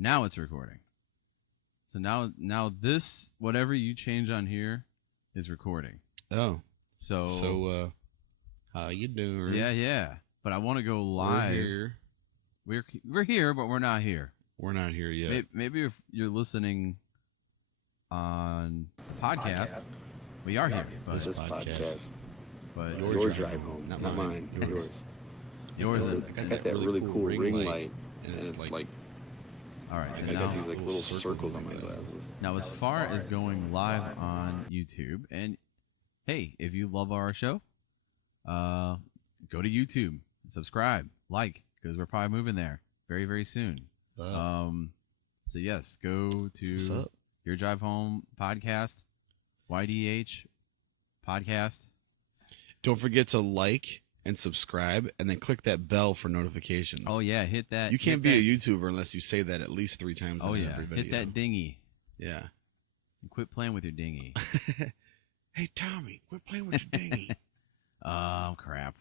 Now it's recording. So now this, whatever you change on here, is recording. Oh. So how you doing? Yeah. But I want to go live. We're here, but we're not here. We're not here yet. Maybe if you're listening on a podcast, we are here. But This podcast. But Your drive home, not mine. Yours. I got that really cool ring light, and it's like all right. So I now, got these like little circles on my glasses. Now, as far as going live on YouTube, and hey, if you love our show, go to YouTube, subscribe, like, because we're probably moving there very, very soon. So yes, go to Your Drive Home Podcast, YDH Podcast. Don't forget to like and subscribe, and then click that bell for notifications. Oh yeah, hit that. You can't be a YouTuber unless you say that at least 3 times. Oh yeah, every video. hit that dingy. Yeah. And quit playing with your dingy. Hey Tommy, quit playing with your dingy. Oh crap.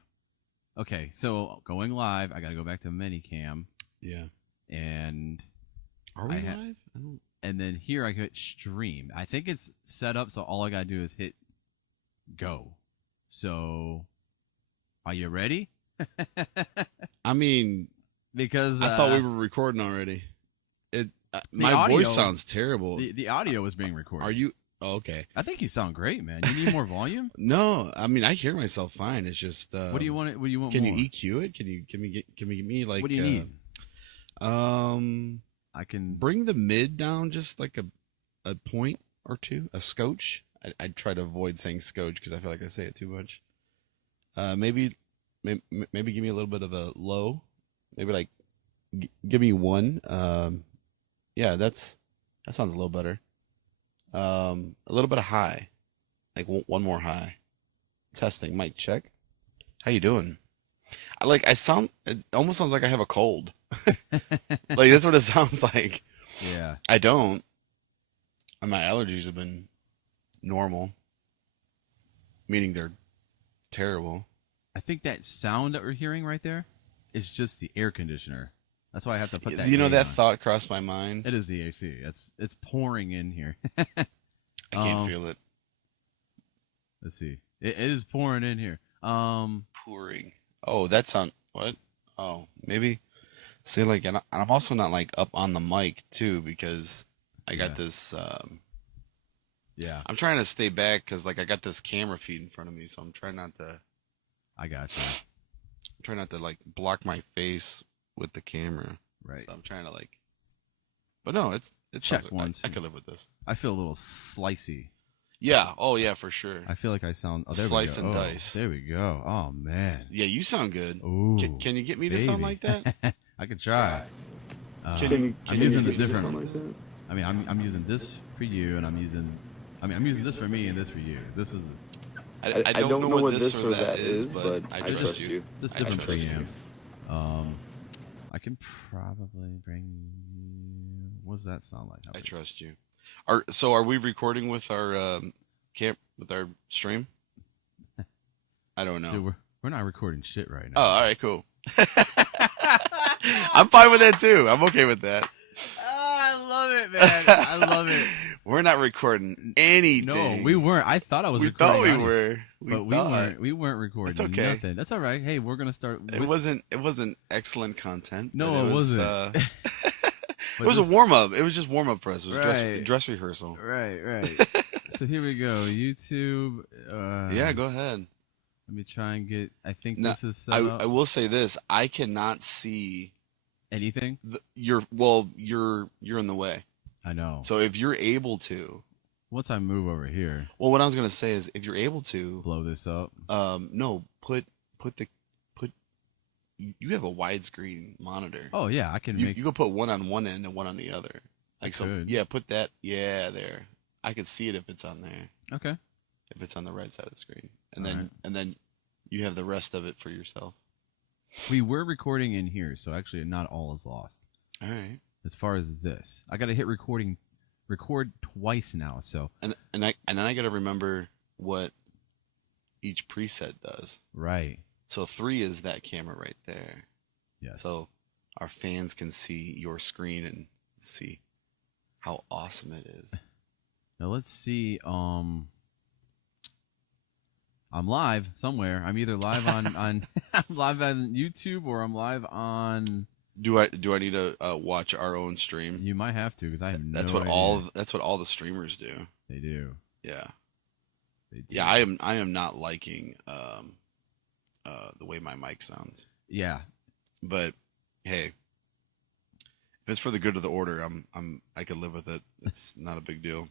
Okay, so going live, I got to go back to Minicam. Yeah. And are we live? And then here I hit stream. I think it's set up so all I got to do is hit go. So, are you ready? I mean, because I thought we were recording already. My voice sounds terrible. The audio is being recorded. Are you? Oh, okay. I think you sound great, man. You need more volume? No, I mean I hear myself fine. It's just what do you want? What do you want? Can more? you EQ it? Can we get me like? What do you need? I can bring the mid down just like a point or two, a scotch. I try to avoid saying scotch because I feel like I say it too much. Maybe give me a little bit of a low. Maybe like give me 1. Yeah, that sounds a little better. A little bit of high, like one more high. Testing, mic check. How you doing? It almost sounds like I have a cold. Like that's what it sounds like. Yeah. I don't. And my allergies have been normal, meaning they're terrible. I think that sound that we're hearing right there is just the air conditioner. That's why I have to put that. You know, that on. Thought crossed my mind. It is the AC. It's pouring in here. I can't feel it. Let's see. It is pouring in here. Pouring. Oh, that sound. What? Oh, maybe. See, like, and I'm also not like up on the mic too because I got this. Yeah. I'm trying to stay back because like I got this camera feed in front of me, so I'm trying not to. I got you. I'm trying not to like block my face with the camera. Right. So I'm trying to like. But no, it's check once. I could live with this. I feel a little slicey. Yeah. Oh yeah, for sure. I feel like I sound. Oh, there Slice we go. and dice. There we go. Oh man. Yeah, you sound good. Ooh. Can you get me to sound like that? I could try. Can I'm using the you sound different. like that? I mean, I'm using this for you, and I'm using this for me and this for you. This is. I don't know what this or that is, but I trust you. Just different preamps. I can probably bring. What does that sound like? I trust you. So are we recording with our with our stream? I don't know. Dude, we're not recording shit right Oh, now. all right, cool. I'm fine with that too. I'm okay with that. Oh, I love it, man. I love it. We're not recording anything. No, we weren't. I thought I was. We recording thought we audio, were. but we weren't. We weren't recording. It's okay. Nothing. That's all right. Hey, we're gonna start. It wasn't excellent content. No, it wasn't. It was a warm up. It was just warm up for us. It was Right. dress rehearsal. Right. So here we go. YouTube. Yeah, go ahead. Let me try and get. I think No, this is set I up. will say this. I cannot see Anything? you're in the way. I know. So if you're able to, Once I move over here, well, what I was gonna say is if you're able to, blow this up. no, put you have a widescreen monitor. Oh yeah, I can You make. could put one on one end and one on the other. Like so, could. yeah. Put that, yeah, there. I could see it if it's on there. Okay. If it's on the right side of the screen, All right. and then you have the rest of it for yourself. We were recording in here, so actually not all is lost. All right. As far as this, I got to hit record twice now. So And then I got to remember what each preset does. right. So 3 is that camera right there. Yes. So our fans can see your screen and see how awesome it is. Now let's see. I'm live somewhere. I'm either live on I'm live on YouTube or I'm live on. Do I need to watch our own stream? You might have to because I have no That's what idea. that's what all the streamers do. They do. Yeah. They do. Yeah, I am not liking the way my mic sounds. Yeah. But hey, if it's for the good of the order, I could live with it. It's not a big deal.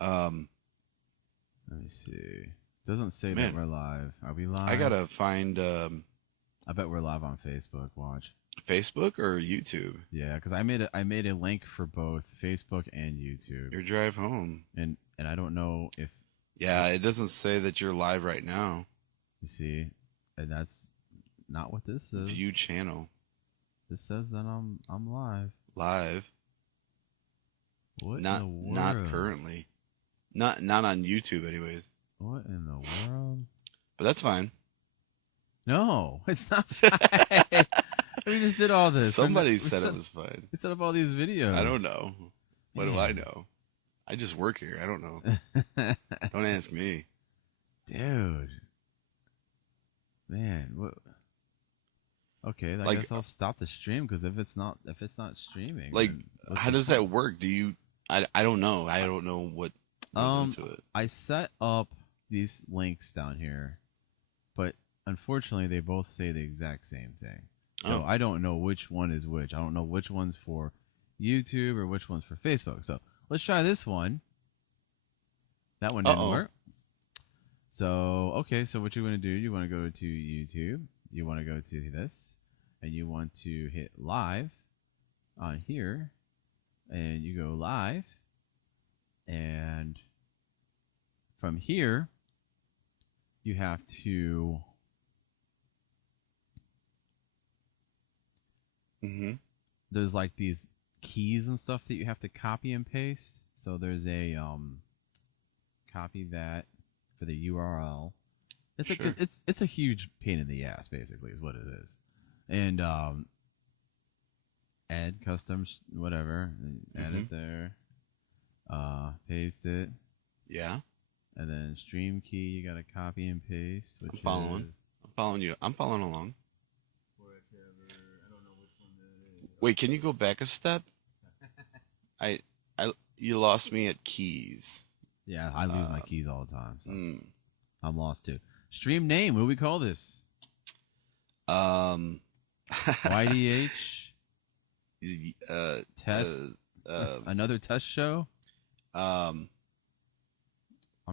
Let me see. Doesn't say that we're live. Are we live? I gotta find. I bet we're live on Facebook. Watch. Facebook or YouTube? Yeah, because I made a link for both Facebook and YouTube. Your drive home. And I don't know if. Yeah, it doesn't say that you're live right now. You see, and that's not what this is. View channel. This says that I'm live. Live. What not in the world? Not currently. Not on YouTube, anyways. What in the world? But that's fine. No, it's not fine. We just did all this. Somebody said it was fine. We set up all these videos. I don't know. What do I know? I just work here. I don't know. Don't ask me. Dude. Man, what? Okay, I guess I'll stop the stream because if it's not streaming, like, how does that work? Do you? I don't know. I don't know what goes into it. I set up these links down here, but unfortunately, they both say the exact same thing. So I don't know which one is which. I don't know which one's for YouTube or which one's for Facebook. So let's try this one. That one didn't work. So, okay, so what you want to do, you want to go to YouTube, you want to go to this, and you want to hit live on here, and you go live, and from here, you have to there's like these keys and stuff that you have to copy and paste. So there's a copy that for the URL. It's it's a huge pain in the ass, basically, is what it is. And add custom whatever, add it there, paste it. Yeah. And then stream key, you gotta copy and paste. Which I'm following. I'm following you. I'm following along. Wait, can you go back a step? You lost me at keys. Yeah, I lose my keys all the time. So I'm lost too. Stream name. What do we call this? YDH. Test. Another test show. I'm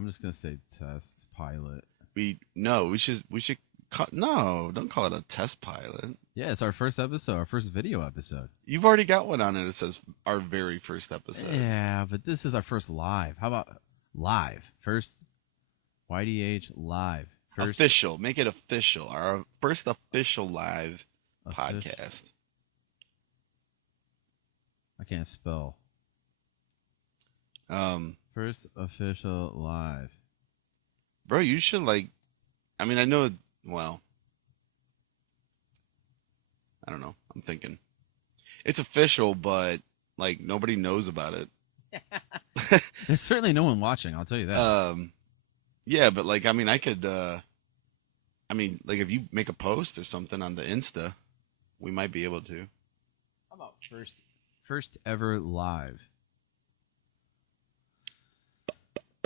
just gonna say test pilot. We should don't call it a test pilot. Yeah, it's our first episode, our first video episode. You've already got one on it. It says our very first episode. Yeah, but this is our first live. How about live? First YDH live. First official. Make it official. Our first official live podcast. I can't spell. First official live. Bro, you should I know, well, I don't know. I'm thinking. It's official, but nobody knows about it. There's certainly no one watching, I'll tell you that. Yeah, but I could if you make a post or something on the Insta, we might be able to. How about first ever live?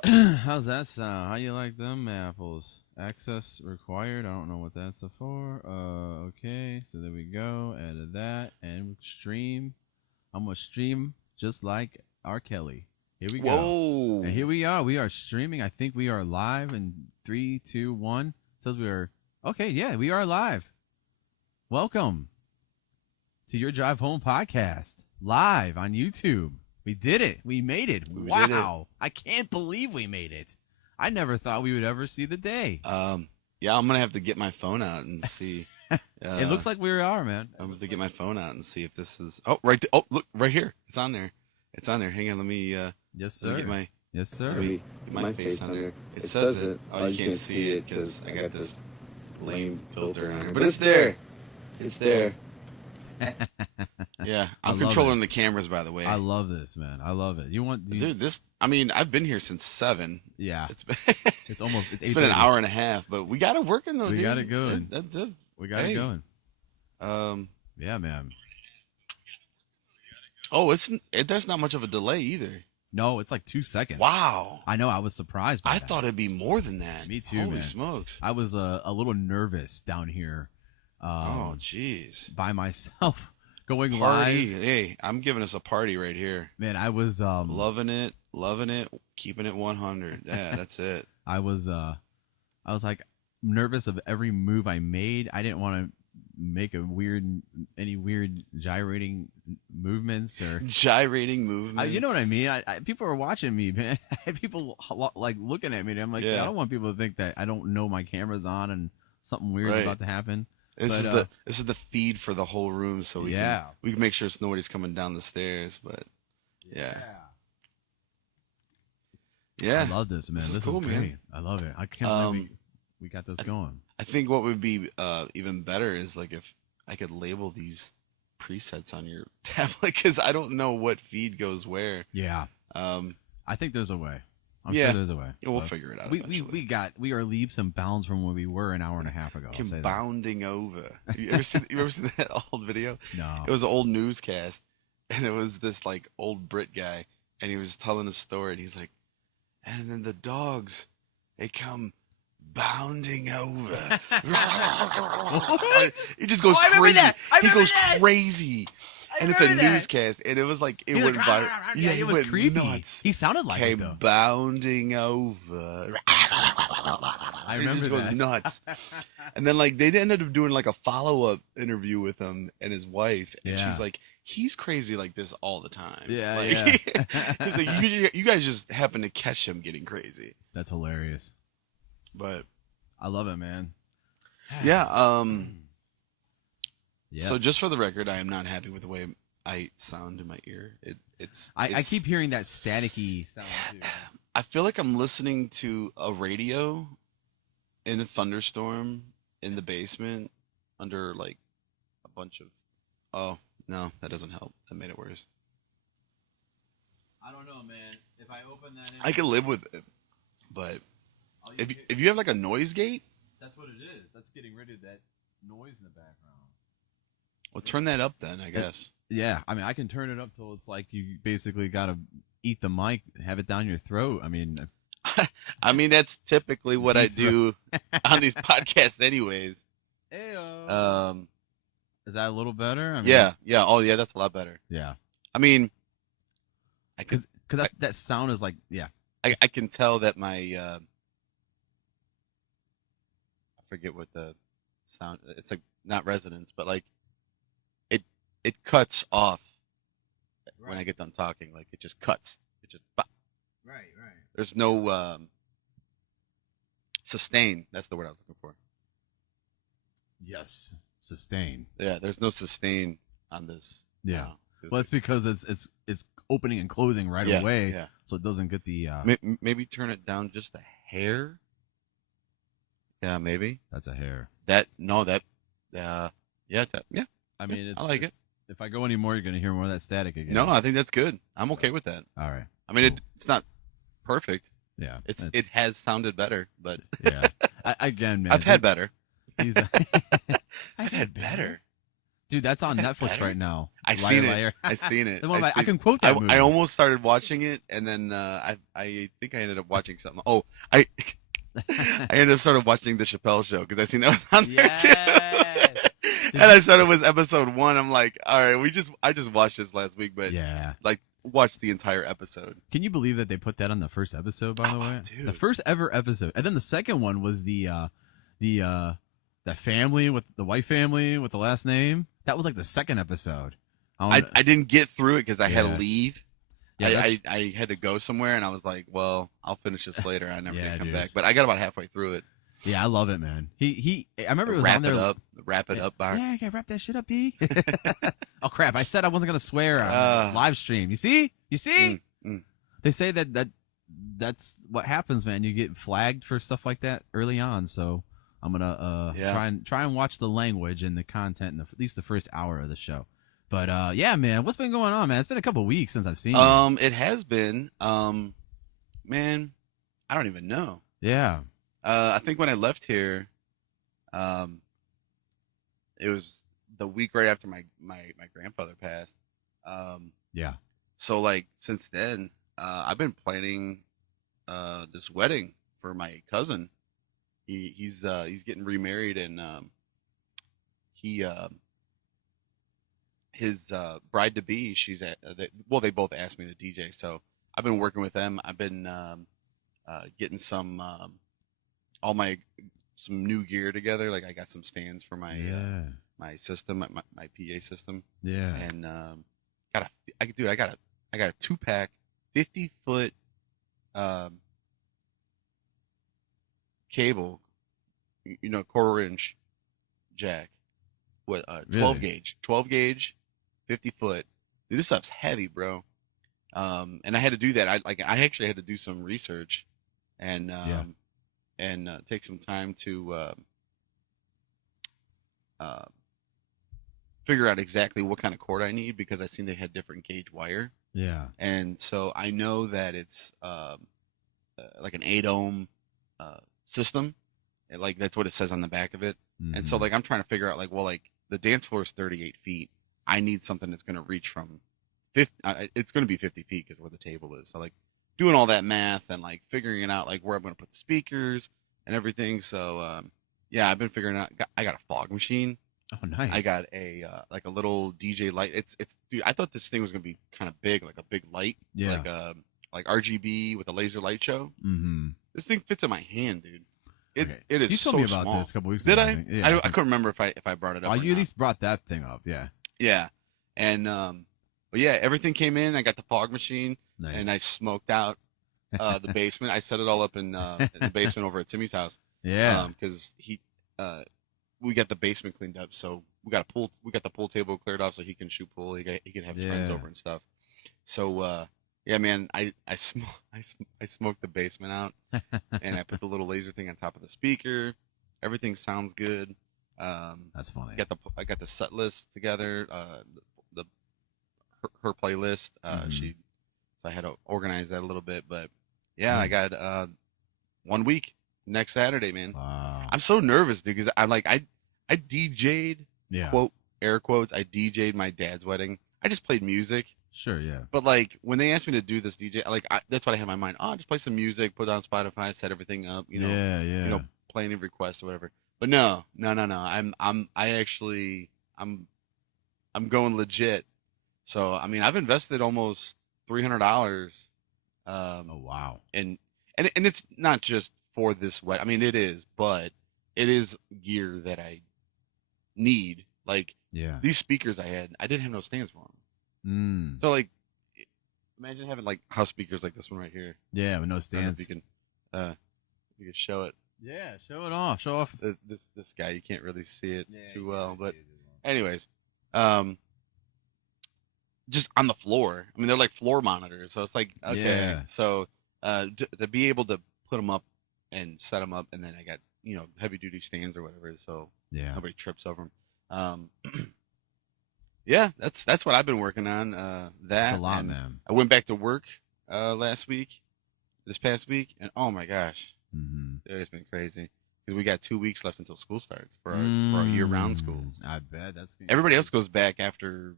How's that sound? How you like them apples? Access required. I don't know what that's for. Okay, so there we go. Added that and stream. I'm gonna stream just like R. Kelly. Here we go. Whoa! And here we are. We are streaming. I think we are live in 3, 2, 1. It says we are. Okay, yeah, we are live. Welcome to your Drive Home podcast, live on YouTube. We did it. We made it. Wow. I can't believe we made it. I never thought we would ever see the day. Yeah, I'm going to have to get my phone out and see. It looks like we are, man. I'm going to have to get my phone out and see if this is... Oh, right. Oh, look, right here. It's on there. It's on there. Hang on. Let me... yes, sir. Get my... Yes, sir. Get my face on there. It says it. Oh, you can't see it because I got this lame filter on here. But it's there. It's there. Yeah, I I'm love controlling it. the cameras, by the way. I love this, man. I love it. Dude, this. I mean, I've been here since 7. Yeah. It's been It's almost. It's it's been an 8:30. hour and a half, but we got it working though. We dude. got it going. That's it. We got it Hey. going. Yeah, man. Oh, there's not much of a delay either. No, it's like 2 seconds. Wow. I know. I was surprised by I that. thought it'd be more than that. Me too, Holy man. smokes. I was a little nervous down here. Oh, jeez. By myself going Party. live. Hey, I'm giving us a party right here. Man, I was Loving it, keeping it 100. Yeah, that's it. I was like nervous of every move I made. I didn't want to make any weird gyrating movements or Gyrating movements. you know what I mean. People are watching me, man. People like looking at me. And I'm like, Yeah. I don't want people to think that I don't know my camera's on and something weird's Right. about to happen. This But, is the feed for the whole room, so we can make sure nobody's coming down the stairs. But yeah. I love this, man. This This is cool, is great. man. I love it. I can't believe we got this going. I think what would be even better is like if I could label these presets on your tablet, because I don't know what feed goes where. Yeah. I think there's a way. I'm Yeah. sure there's a way. We'll But figure it out. we are leaps and bounds from where we were an hour and a half ago. I'll say that. Bounding over. You ever seen that old video? No. It was an old newscast, and it was this like old Brit guy, and he was telling a story, and he's like, and then the dogs, they come bounding over. He just goes Oh, I remember crazy. that. I He remember goes that. crazy. And it's a remember that. newscast, and it was like it He was went like, viral. yeah, it it was went creepy. nuts. He sounded like it Came though. bounding over. I It remember just goes that. nuts. And then like they ended up doing like a follow-up interview with him and his wife, and Yeah. she's like, he's crazy like this all the time. Yeah, like, yeah. He's like, you guys just happen to catch him getting crazy. That's hilarious. But I love it, man. yeah, Yes. so just for the record, I am not happy with the way I sound in my ear. I keep hearing that staticky sound too. I feel like I'm listening to a radio in a thunderstorm in the basement under like a bunch of. Oh no, that doesn't help. That made it worse. I don't know, man. If I open that, I can live with it, but if you have like a noise gate, that's what it is. That's getting rid of that noise in the background. well, turn that up then. I guess. Yeah, I mean, I can turn it up till it's like you basically got to eat the mic, have it down your throat. I mean, I mean that's typically what I do on these podcasts, anyways. Ayo. Is that a little better? I mean, Yeah. Oh yeah, that's a lot better. Yeah. I mean, I could. Because that sound is like, yeah. I can tell that my I forget what the sound. It's like not resonance, but like it cuts off when I get done talking. Like it just cuts. It just Right. there's no sustain. That's the word I was looking for. Yes. Sustain. Yeah, there's no sustain on this. Yeah. Well, it's because it's opening and closing right away, Yeah. so it doesn't get the. Maybe turn it down just a hair. Yeah, maybe. That's a hair. Yeah. I mean, I like it. If I go any more, you're gonna hear more of that static again. No, I think that's good. I'm okay with that. All right. I mean, Cool. it's not perfect. Yeah. It has sounded better, but Yeah. Again, man. I've had better. He's I've had better. Dude, that's on I've had Netflix better. right now. I Liar, seen it. Liar. I seen it. The one I seen- can quote that movie. I almost started watching it, and then I think I ended up watching something. Oh, I ended up started watching the Chappelle Show because I seen that was on there Yes. too. And I started with episode 1. I'm like, all right, I just watched this last week, but Yeah. like watched the entire episode. Can you believe that they put that on the first episode? By the way, dude. the first ever episode, and then the second one was the family with the white family with the last name. That was like the second episode. I didn't get through it because I had to Yeah. leave. Yeah, I had to go somewhere, and I was like, well, I'll finish this later. I never Yeah, gonna come dude. back, but I got about halfway through it. yeah, I love it, man. I remember it was wrap on there. Wrap it up, Bar. Yeah, I gotta wrap that shit up, B. Oh crap! I said I wasn't gonna swear on live stream. You see? Mm. They say that's what happens, man. You get flagged for stuff like that early on. So I'm gonna Yeah. try and watch the language and the content in at least the first hour of the show. But yeah, man, what's been going on, man? It's been a couple weeks since I've seen you. It has been. Man, I don't even know. Yeah. I think when I left here, it was the week right after my grandfather passed. Yeah. So like since then, I've been planning this wedding for my cousin. He's getting remarried, and his bride to be, she's at they both asked me to DJ, so I've been working with them. I've been getting some new gear together. Like I got some stands for my my system, my PA system. Yeah. And I got a 2-pack 50-foot cable, quarter-inch jack with 12 gauge 50 foot. Dude, this stuff's heavy, bro. And I had to do that. I actually had to do some research and take some time to figure out exactly what kind of cord I need, because I seen they had different gauge wire. Yeah. And so I know that it's like an 8 ohm system. Like that's what it says on the back of it. Mm-hmm. And so like I'm trying to figure out like the dance floor is 38 feet. I need something that's going to reach from 50. It's going to be 50 feet because where the table is. So like doing all that math and like figuring out like where I'm going to put the speakers and everything. So yeah, I've been figuring out. I got a fog machine. Oh, nice. I got a like a little DJ light. It's dude. I thought this thing was going to be kind of big, like a big light. Yeah. Like RGB with a laser light show. Mm-hmm. This thing fits in my hand, dude. It is you told me so about small. this a couple weeks Did ago. I? Yeah. I couldn't remember if I brought it up. You at least brought that thing up. Yeah. Yeah, and but yeah, everything came in. I got the fog machine, Nice. and I smoked out the basement. I set it all up in the basement over at Timmy's house. Yeah. Because we got the basement cleaned up, so we got the pool table cleared off, so he can shoot pool. He can have his friends over and stuff. So yeah, man, I smoked the basement out, and I put the little laser thing on top of the speaker. Everything sounds good. That's funny. I got the set list together. Her playlist. So I had to organize that a little bit, but yeah, I got 1 week next Saturday, man. Wow. I'm so nervous, dude, because I DJ'd, quote air quotes, I DJ'd my dad's wedding. I just played music. Sure, yeah. But like when they asked me to do this DJ, that's what I had in my mind. Oh, just play some music, put it on Spotify, set everything up, play any requests or whatever. But no. I'm going legit. So I mean, I've invested almost $300. Oh wow. And it's not just for this wedding. I mean, it is, but it is gear that I need. Like these speakers I didn't have no stands for them. So like, imagine having like house speakers like this one right here. Yeah, with no stands. If you can show it. Yeah, show it off. Show off. This guy, you can't really see it too well, but anyways, just on the floor. I mean, they're like floor monitors, so it's like okay. Yeah. So to be able to put them up and set them up, and then I got heavy duty stands or whatever, so nobody trips over them. Yeah, that's what I've been working on. That's a lot, man. I went back to work this past week, and oh my gosh, dude, it's been crazy because we got 2 weeks left until school starts for our year-round schools. I bet Everybody else goes back after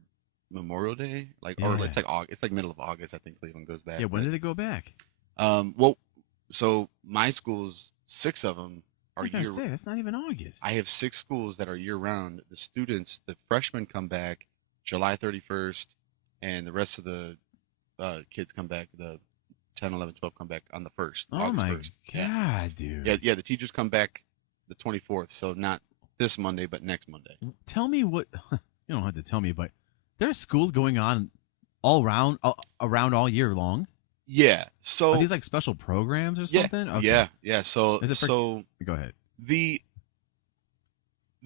Memorial Day, or it's like August. It's like middle of August, I think Cleveland goes back. Yeah, when did it go back? Well, so my schools, 6 of them are year. That's not even August. I have 6 schools that are year-round. The freshmen come back July 31st, and the rest of the kids come back, the 10, 11, 12 come back on the 1st. Oh August my 1st. God, dude. Yeah, the teachers come back the 24th, so not this Monday, but next Monday. Tell me what, you don't have to tell me, but there's schools going on all around all year long? Yeah, so. Are these like special programs or something? Okay. Yeah, so. Go ahead. The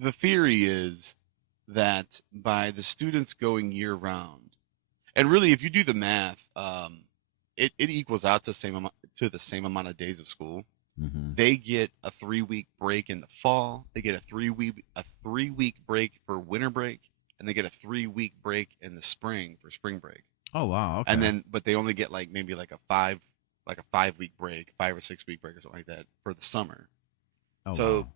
theory is that by the students going year round, and really if you do the math, it equals out to the same amount of days of school. They get a 3-week break in the fall. They get a 3-week break for winter break, and they get a 3-week break in the spring for spring break. Oh wow. Okay. And then, but they only get like maybe like a 5-week break, 5 or 6 week break or something like that for the summer. Oh, So wow.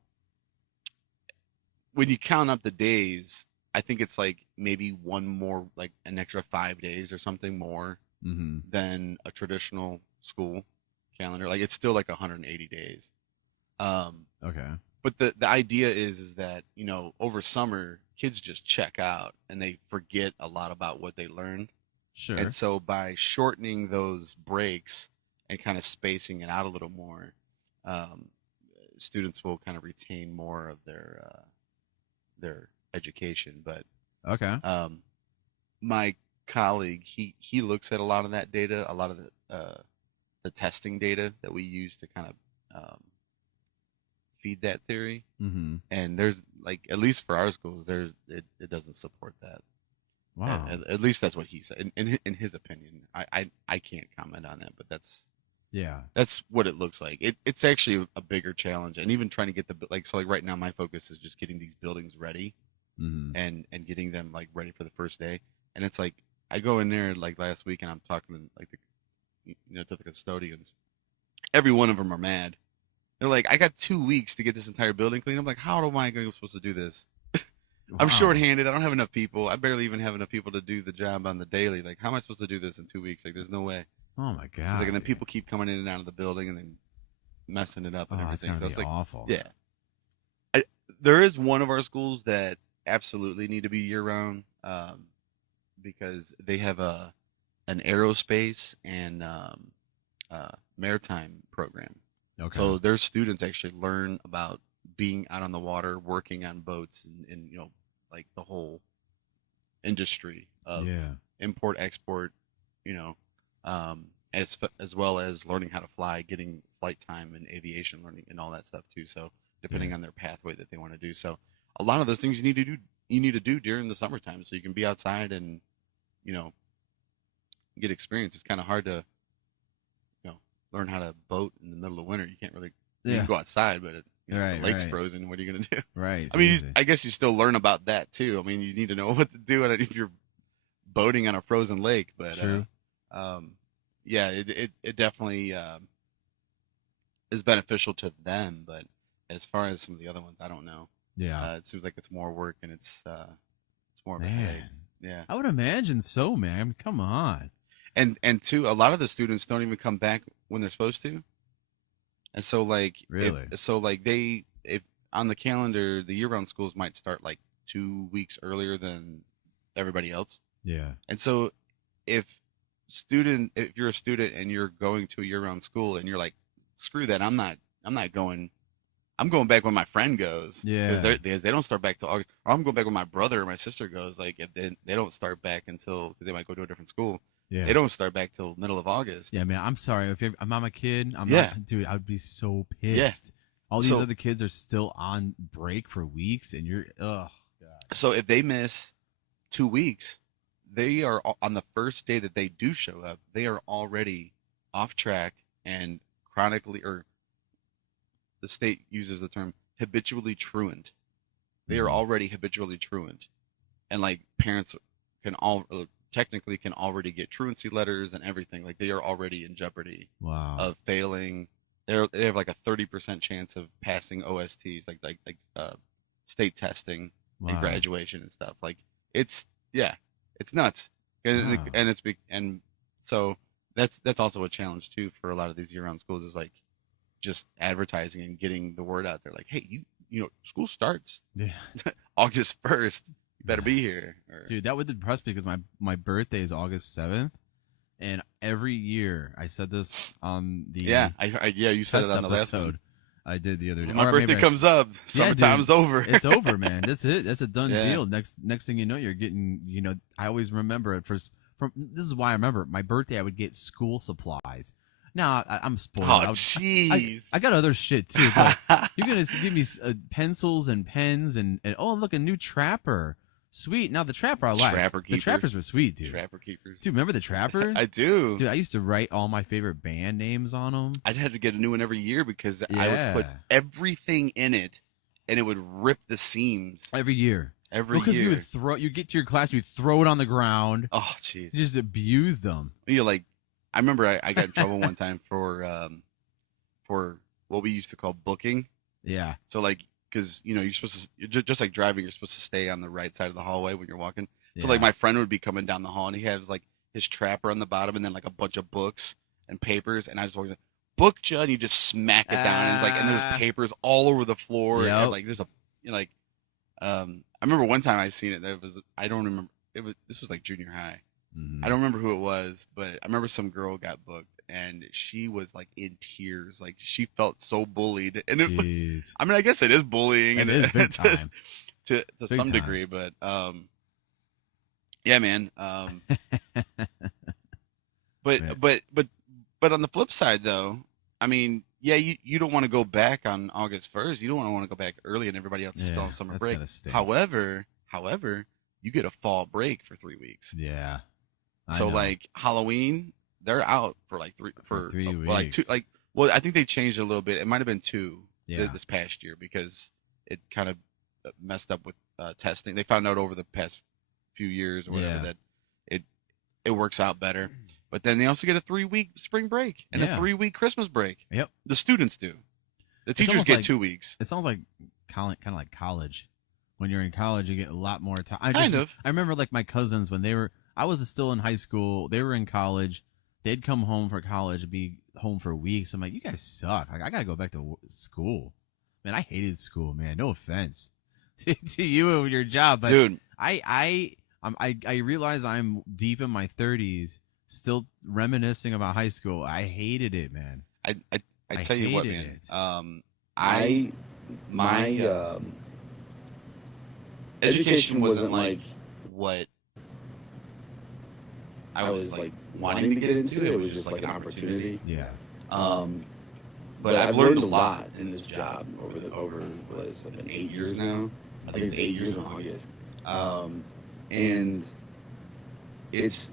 when you count up the days, I think it's like maybe one more, like an extra 5 days or something more than a traditional school calendar. Like it's still like 180 days. Okay. But the idea is that, you know, over summer, kids just check out and they forget a lot about what they learned. Sure. And so by shortening those breaks and kind of spacing it out a little more, students will kind of retain more of their education. But Okay. my colleague, he looks at a lot of that data, a lot of the testing data that we use to kind of feed that theory. And there's like, at least for our schools, it doesn't support that. Wow. At least that's what he said. In his opinion, I can't comment on that, but that's what it looks like. It's actually a bigger challenge, and even trying to get like right now my focus is just getting these buildings ready, and getting them like ready for the first day. And it's like I go in there like last week and I'm talking to like to the custodians. Every one of them are mad. They're like, I got 2 weeks to get this entire building cleaned. I'm like, how am I supposed to do this? I'm shorthanded. I don't have enough people. I barely even have enough people to do the job on the daily. Like, how am I supposed to do this in 2 weeks? Like, there's no way. Oh my god. Like, and then people keep coming in and out of the building and then messing it up and everything. That's So it's like awful. Yeah. There is one of our schools that absolutely need to be year round, because they have an aerospace and maritime program. Okay. So their students actually learn about being out on the water, working on boats, and you know, like the whole industry of import, export, you know, as well as learning how to fly, getting flight time and aviation learning and all that stuff too. So depending on their pathway that they want to do. So a lot of those things you need to do during the summertime so you can be outside and, you know, get experience. It's kind of hard to, you know, learn how to boat in the middle of winter. You can't really you can go outside, but the lake's frozen. What are you going to do? Right. I mean, I guess you still learn about that too. I mean, you need to know what to do if you're boating on a frozen lake. But true. Yeah, it definitely is beneficial to them. But as far as some of the other ones, I don't know. Yeah. It seems like it's more work and it's more of a Man. headache. Yeah. I would imagine so, man. I mean, come on. And too, a lot of the students don't even come back when they're supposed to. And so like, really? If on the calendar, the year-round schools might start like 2 weeks earlier than everybody else. Yeah. And so if you're a student and you're going to a year-round school and you're like, screw that, I'm not going. I'm going back when my friend goes. Yeah. Because they don't start back till August. Or I'm going back when my brother or my sister goes. Like, if they don't start back until, because they might go to a different school. Yeah. They don't start back till middle of August. Yeah, man. I'm sorry. If I'm a kid, dude, I would be so pissed. All these other kids are still on break for weeks, and you're, God. So if they miss 2 weeks, they are on the first day that they do show up, they are already off track and chronically, or the state uses the term habitually truant. They are already habitually truant, and like parents technically can already get truancy letters and everything. Like they are already in jeopardy of failing. They have like a 30% chance of passing OSTs, like state testing and graduation and stuff. Like it's nuts, and so that's also a challenge too for a lot of these year-round schools, is like just advertising and getting the word out there. Like, hey, you know, school starts August 1st. You better be here. Dude, that would depress me because my birthday is August 7th. And every year, I said this on the you said it on the last one. I did the other day. When my birthday comes up, summertime's over. It's over, man. That's it. That's a done deal. Next thing you know, you're getting. You know, I always remember it this is why I remember my birthday. I would get school supplies. Now I'm spoiled. Oh, jeez. I got other shit too. But you're gonna give me pencils and pens and oh, look, a new Trapper. Sweet. Now the Trapper I like. The Trappers were sweet, dude. Trapper keepers. Dude, remember the Trapper? I do. Dude, I used to write all my favorite band names on them. I'd had to get a new one every year because I would put everything in it, and it would rip the seams every year. every Because year. you get to your class, you throw it on the ground. Oh, jeez. You just abuse them. Like, I remember I got in trouble one time for what we used to call booking. Yeah. So like, because you're supposed to just like driving, you're supposed to stay on the right side of the hallway when you're walking. So like my friend would be coming down the hall and he has like his trapper on the bottom and then like a bunch of books and papers, and I just walk in, book you, and you just smack it down, and there's papers all over the floor, and like there's a I remember one time I seen it. I don't remember, this was like junior high. I don't remember who it was, but I remember some girl got booked and she was like in tears, like she felt so bullied. And I mean, I guess it is bullying, and it is big time to some degree, but yeah, man. But on the flip side, though, I mean, yeah, you don't want to go back on August 1st. You don't want to go back early, and everybody else is still on summer break. However, you get a fall break for 3 weeks. Yeah. So like Halloween, they're out for like 3 weeks. Like 2. Like, well, I think they changed it a little bit. It might have been 2 this past year because it kind of messed up with testing. They found out over the past few years or whatever that it works out better. But then they also get a 3-week spring break and a 3-week Christmas break. Yep. The students do. The teachers get 2 weeks. It sounds like kind of like college. When you're in college, you get a lot more time. I remember like my cousins when I was still in high school. They were in college. They'd come home for college and be home for weeks. I'm like, you guys suck. Like, I gotta go back to school. Man, I hated school, man. No offense to you and your job, but dude, I realize I'm deep in my 30s, still reminiscing about high school. I hated it, man. I tell you what, man. My education wasn't like what I was like wanting to get into. It was just like an opportunity. Yeah. But I've learned a lot in this job over what is it, been 8 years now. I think it's 8 years in August. And it's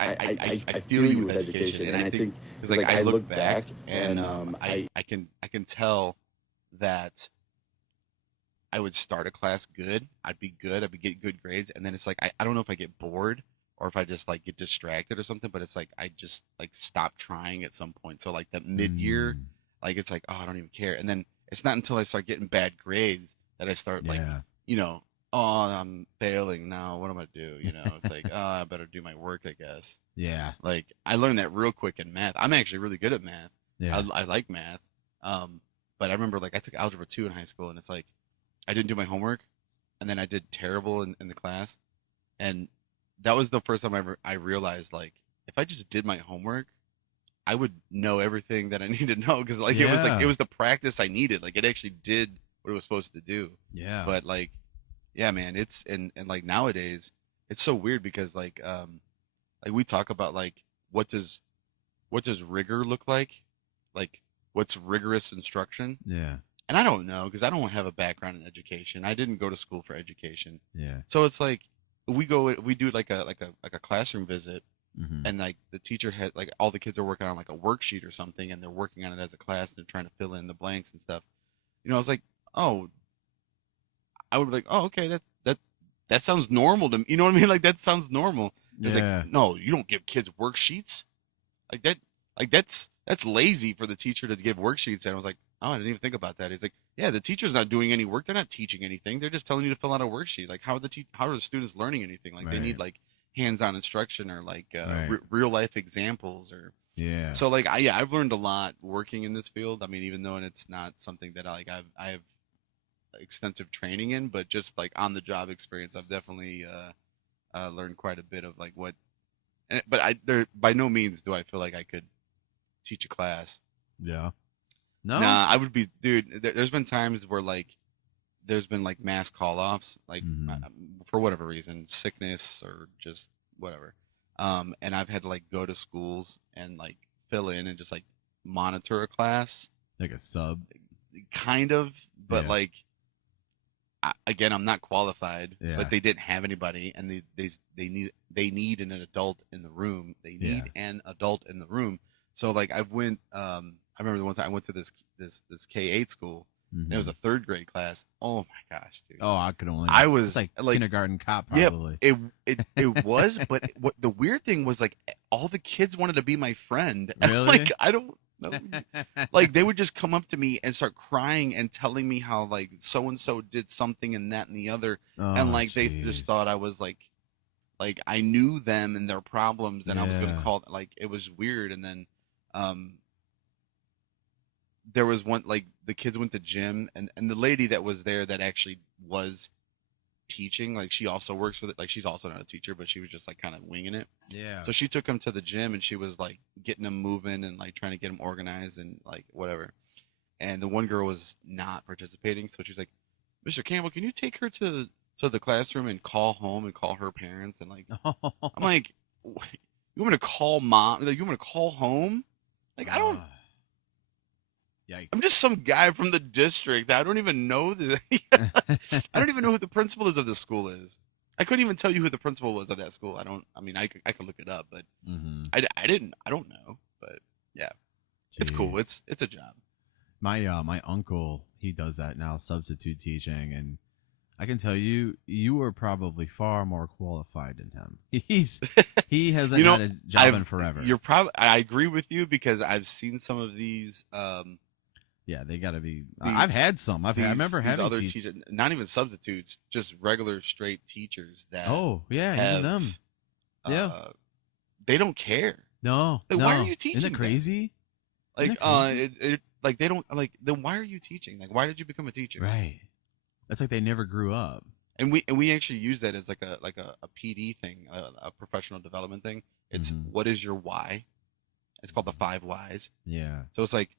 I feel you with education, and I think because like I look back and I can tell that I would start a class good. I'd be getting good grades, and then it's like I don't know if I get bored or if I just like get distracted or something, but it's like I just like stop trying at some point. So like that mid-year, like it's like, oh, I don't even care. And then it's not until I start getting bad grades that I start like, oh, I'm failing now. What am I do? It's like, oh, I better do my work, I guess. Yeah. Like I learned that real quick in math. I'm actually really good at math. Yeah. I like math. But I remember like I took algebra 2 in high school, and it's like I didn't do my homework, and then I did terrible in the class, and that was the first time I realized like if I just did my homework, I would know everything that I need to know, because like it was the practice I needed. Like it actually did what it was supposed to do. Yeah. But like, yeah, man, it's and like nowadays it's so weird because like we talk about like what does rigor look like what's rigorous instruction. Yeah. And I don't know, because I don't have a background in education. I didn't go to school for education. Yeah. So it's like we do like a classroom visit, and like the teacher had like all the kids are working on like a worksheet or something, and they're working on it as a class and they're trying to fill in the blanks and stuff. I was like, oh, I would be like, oh, okay, that sounds normal to me. You know what I mean? Like that sounds normal. It's like, no, you don't give kids worksheets like that. Like that's lazy for the teacher to give worksheets. And I was like, oh, I didn't even think about that. He's like, yeah, the teacher's not doing any work. They're not teaching anything. They're just telling you to fill out a worksheet. Like how are the students learning anything? Like they need like hands-on instruction or like real life examples or. Yeah. So like I've learned a lot working in this field. I mean, even though it's not something that I have extensive training in, but just like on the job experience, I've definitely learned quite a bit of like what. But by no means do I feel like I could teach a class. Yeah. No. Nah, I would be, dude. There's been times where like there's been like mass call-offs, like for whatever reason, sickness or just whatever. And I've had to like go to schools and like fill in and just like monitor a class, like a sub, kind of. But like, again, I'm not qualified. Yeah. But they didn't have anybody, and they need an adult in the room. They need an adult in the room. So like I remember the one time I went to this K-8 school, And it was a 3rd grade class. Oh my gosh, dude. Oh, I could only. I was it's like like kindergarten cop, probably. Yeah, it was. But what the weird thing was, like, all the kids wanted to be my friend. And Really? like, I don't know. Like, they would just come up to me and start crying and telling me how, like, so and so did something and that and the other, and like they just thought I was like I knew them and their problems, and I was gonna call. Like, it was weird. And then there was one, like, the kids went to gym, and the lady that was there that actually was teaching, like, she also works with it. Like, she's also not a teacher, but she was just like kind of winging it. Yeah. So she took him to the gym, and she was like getting him moving and like trying to get him organized and like whatever. And the one girl was not participating, so she's like, "Mr. Campbell, can you take her to the classroom and call home and call her parents?" And like, I'm like, "You want me to call mom? Like, you want me to call home? Like, I don't." Yikes. I'm just some guy from the district. I don't even know I don't even know who the principal is of the school is. I couldn't even tell you who the principal was of that school. I could look it up, but I don't know. But yeah, it's cool. It's a job. My uncle, he does that now, substitute teaching, and I can tell you, you are probably far more qualified than him. He hasn't had a job in forever. I agree with you, because I've seen some of these. Yeah, they got to be. I've had some. I remember having other teachers, not even substitutes, just regular straight teachers that. Oh yeah, even them. Yeah, they don't care. No, like, no. Why are you teaching? Isn't that crazy? Like, like, they don't, like, then why are you teaching? Like, why did you become a teacher? Right. That's like they never grew up. And we actually use that as like a PD thing, a professional development thing. It's what is your why? It's called the 5 whys. Yeah. So it's like,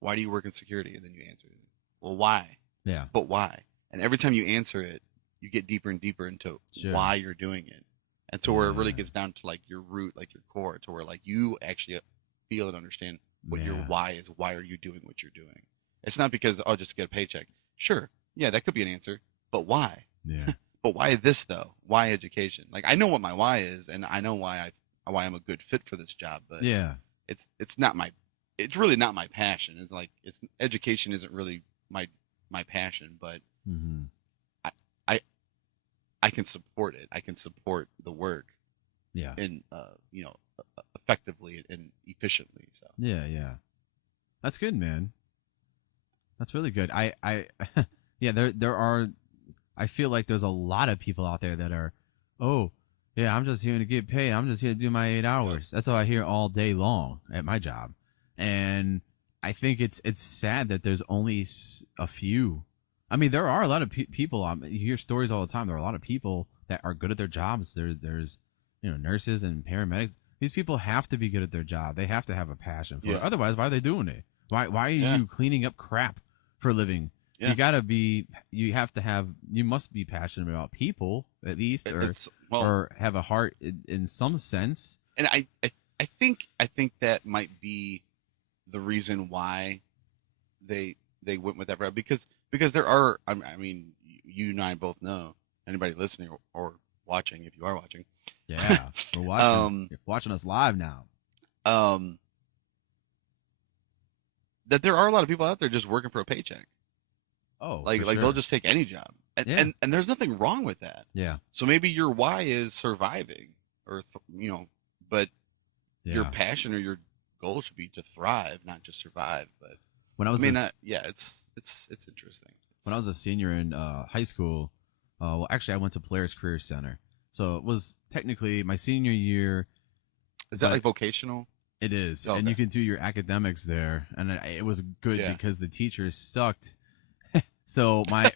why do you work in security? And then you answer it. Well, why? Yeah. But why? And every time you answer it, you get deeper and deeper into why you're doing it. And to where it really gets down to like your root, like your core, to where like you actually feel and understand what your why is. Why are you doing what you're doing? It's not because, oh, just to get a paycheck. Sure. Yeah, that could be an answer. But why? Yeah. But why this though? Why education? Like, I know what my why is, and I know why I'm a good fit for this job, but yeah, it's really not my passion. It's like, education isn't really my passion, but I can support it. I can support the work. Yeah. And effectively and efficiently. So yeah. That's good, man. That's really good. Yeah, there are. I feel like there's a lot of people out there that are, oh, yeah, I'm just here to get paid. I'm just here to do my 8 hours. That's all I hear all day long at my job. And I think it's sad that there's only a few. I mean, there are a lot of people. You hear stories all the time. There are a lot of people that are good at their jobs. There's nurses and paramedics. These people have to be good at their job. They have to have a passion for it. Otherwise, why are they doing it? Why are you cleaning up crap for a living? Yeah. You must be passionate about people at least, or have a heart in some sense. And I think that might be the reason why they went with that route, because there are, I mean, you and I both know, anybody listening or watching, if you are watching. Yeah, we're watching. You're watching us live now. That there are a lot of people out there just working for a paycheck. Oh, like they'll just take any job, and there's nothing wrong with that. Yeah. So maybe your why is surviving, or but your passion or your goal should be to thrive, not just survive. But when I was, it's interesting. When I was a senior in high school, well, actually, I went to Polaris Career Center, so it was technically my senior year. Is that like vocational? It is, and you can do your academics there, and it was good because the teachers sucked. So I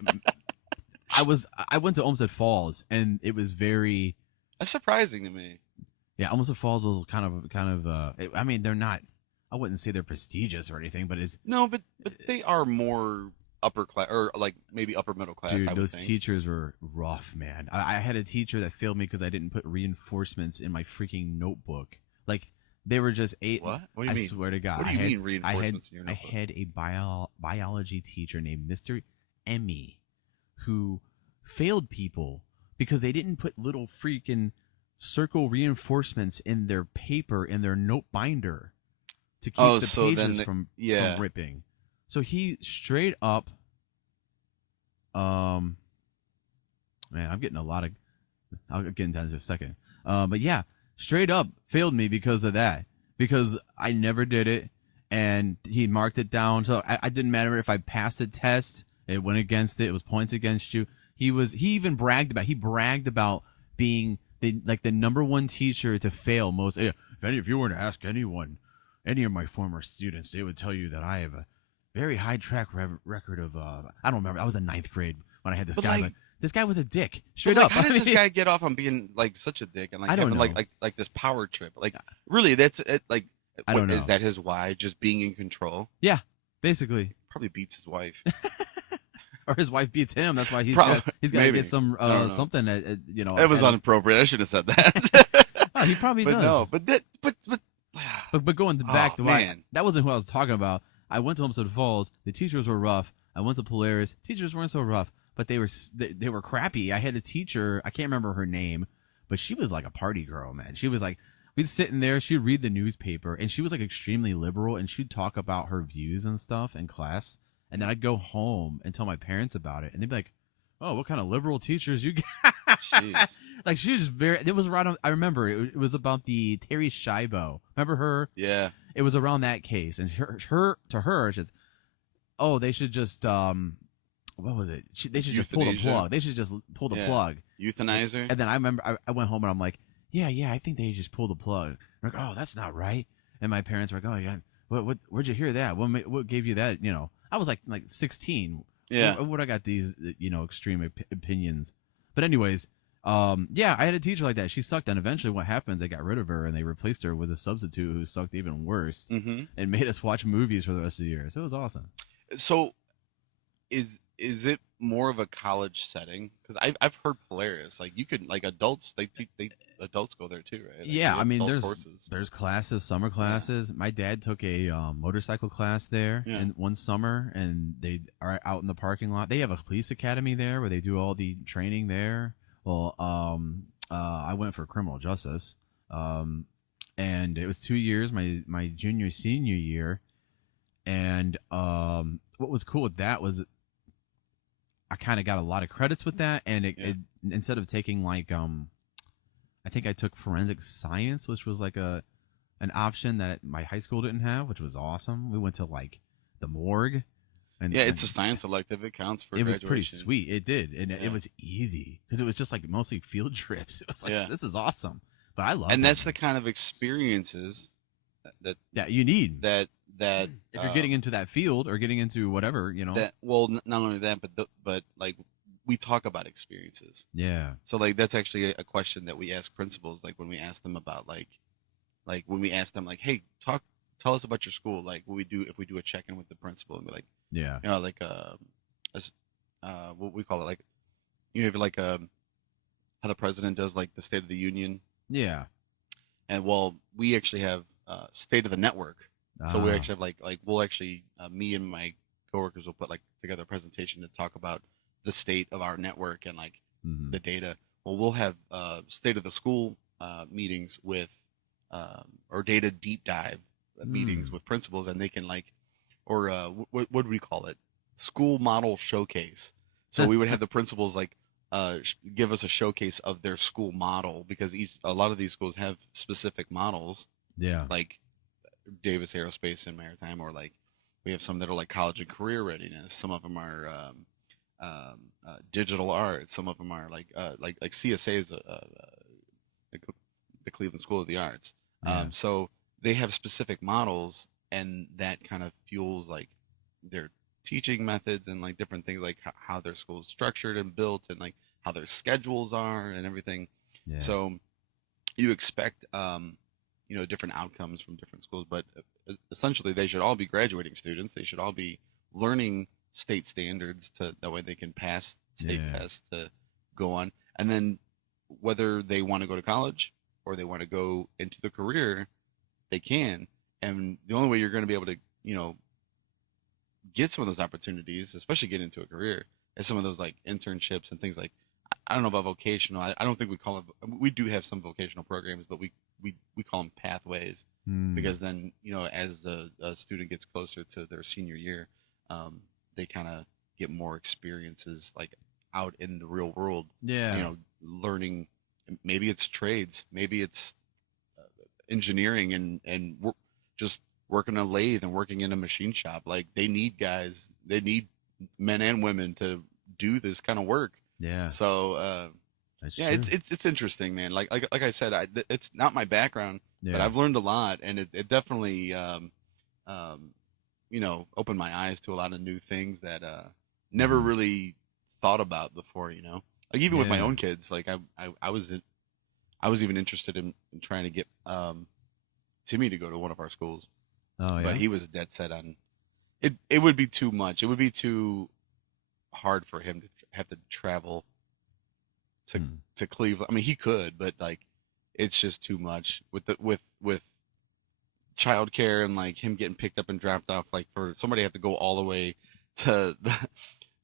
went to Olmsted Falls, and it was very. That's surprising to me. Yeah, Olmsted Falls was kind of. I mean, they're not. I wouldn't say they're prestigious or anything, but it's no, but they are more upper class, or like maybe upper middle class. Dude, those teachers were rough, man. I had a teacher that failed me because I didn't put reinforcements in my freaking notebook. Like, they were just eight. What? What do you mean? I swear to God. What do you mean reinforcements in your notebook? I had a biology teacher named Mr. Emmy who failed people because they didn't put little freaking circle reinforcements in their paper, in their note binder, to keep the pages from ripping. So he straight up Man, I'm getting a lot of. I'll get into that in a second. But yeah, straight up failed me because of that. Because I never did it, and he marked it down. So I didn't matter if I passed the test. It went against it. It was points against you. He even bragged about. He bragged about being the number one teacher to fail most. If you were to ask anyone, any of my former students, they would tell you that I have a very high track record of. I don't remember. I was in ninth grade when I had this guy. But this guy was a dick. Straight up. How does this guy get off on being like such a dick and like I don't having know. like this power trip? Like really, that's it. Like, I don't know. Is that his why? Just being in control? Yeah, basically. Probably beats his wife. Or his wife beats him. That's why he's got to get some something. It was inappropriate. I shouldn't have said that. Oh, he probably does. No, but going back to man. That wasn't who I was talking about. I went to Homestead Falls. The teachers were rough. I went to Polaris. Teachers weren't so rough, but they were crappy. I had a teacher. I can't remember her name, but she was like a party girl, man. She was like, we'd sit in there. She'd read the newspaper, and she was like extremely liberal, and she'd talk about her views and stuff in class. And then I'd go home and tell my parents about it, and they'd be like, "Oh, what kind of liberal teachers you got?" Jeez. Like she was very. It was right on. I remember it was about the Terry Schiavo. Remember her? Yeah. It was around that case, and her just, oh, they should just what was it? They should just pull the plug. They should just pull the plug. Euthanizer. And then I remember I went home and I'm like, yeah, I think they just pulled the plug. They're like, oh, that's not right. And my parents were like, oh yeah, where'd you hear that? What gave you that? I was like 16. Yeah. What I got these extreme opinions. But anyways, yeah, I had a teacher like that. She sucked, and eventually what happens? They got rid of her and they replaced her with a substitute who sucked even worse, and made us watch movies for the rest of the year. So it was awesome. So, is it more of a college setting? Because I've heard Polaris, like you could adults adults go there too, right? Yeah, I mean courses. There's classes, summer classes. My dad took a motorcycle class there in one summer, and they are out in the parking lot. They have a police academy there where they do all the training there. Well, I went for criminal justice, and it was 2 years, my junior senior year, and what was cool with that was I kind of got a lot of credits with that, and it instead of taking I think I took forensic science, which was like an option that my high school didn't have, which was awesome. We went to the morgue. And it's a science elective. It counts for graduation. It was pretty sweet. It did. And it was easy because it was just mostly field trips. It was like, this is awesome. But I love it. And that's the kind of experiences that you need. That if you're getting into that field or getting into whatever, That, well, not only that, but we talk about experiences. Yeah. So that's actually a question that we ask principals, when we ask them about when we ask them hey, tell us about your school, what we do if we do a check-in with the principal and be like, yeah, what we call it, how the president does the State of the Union. Yeah. And we actually have State of the Network. So we actually have we'll actually me and my coworkers will put together a presentation to talk about the state of our network and the data. Well, we'll have state of the school meetings with or data deep dive meetings with principals, and they can or what do we call it? School model showcase. So we would have the principals give us a showcase of their school model, because a lot of these schools have specific models. Yeah. Like Davis Aerospace and Maritime, or we have some that are college and career readiness. Some of them are digital art. Some of them are like CSA is the Cleveland School of the Arts. Yeah. So they have specific models, and that kind of fuels their teaching methods and different things, how their school is structured and built, and how their schedules are and everything. Yeah. So you expect different outcomes from different schools, but essentially they should all be graduating students. They should all be learning state standards that way they can pass state tests to go on. And then whether they want to go to college or they want to go into the career, they can. And the only way you're going to be able to, get some of those opportunities, especially get into a career, is some of those internships and things I don't know about vocational. I don't think we call it. We do have some vocational programs, but we call them pathways, because then as a student gets closer to their senior year, they kind of get more experiences like out in the real world. Yeah. You know, learning. Maybe it's trades. Maybe it's engineering and just working a lathe and working in a machine shop. Like they need guys. They need men and women to do this kind of work. Yeah. So That's yeah, true. it's interesting, man. Like I said, it's not my background, Yeah. but I've learned a lot, and it definitely you know, opened my eyes to a lot of new things that never really thought about before. You know, like even with my own kids, like I was even interested in trying to get Timmy to go to one of our schools. Oh, yeah. But he was dead set on it. It would be too much. It would be too hard for him to have to travel to Cleveland. I mean, he could, but like, it's just too much with childcare and like him getting picked up and dropped off. Like for somebody to have to go all the way to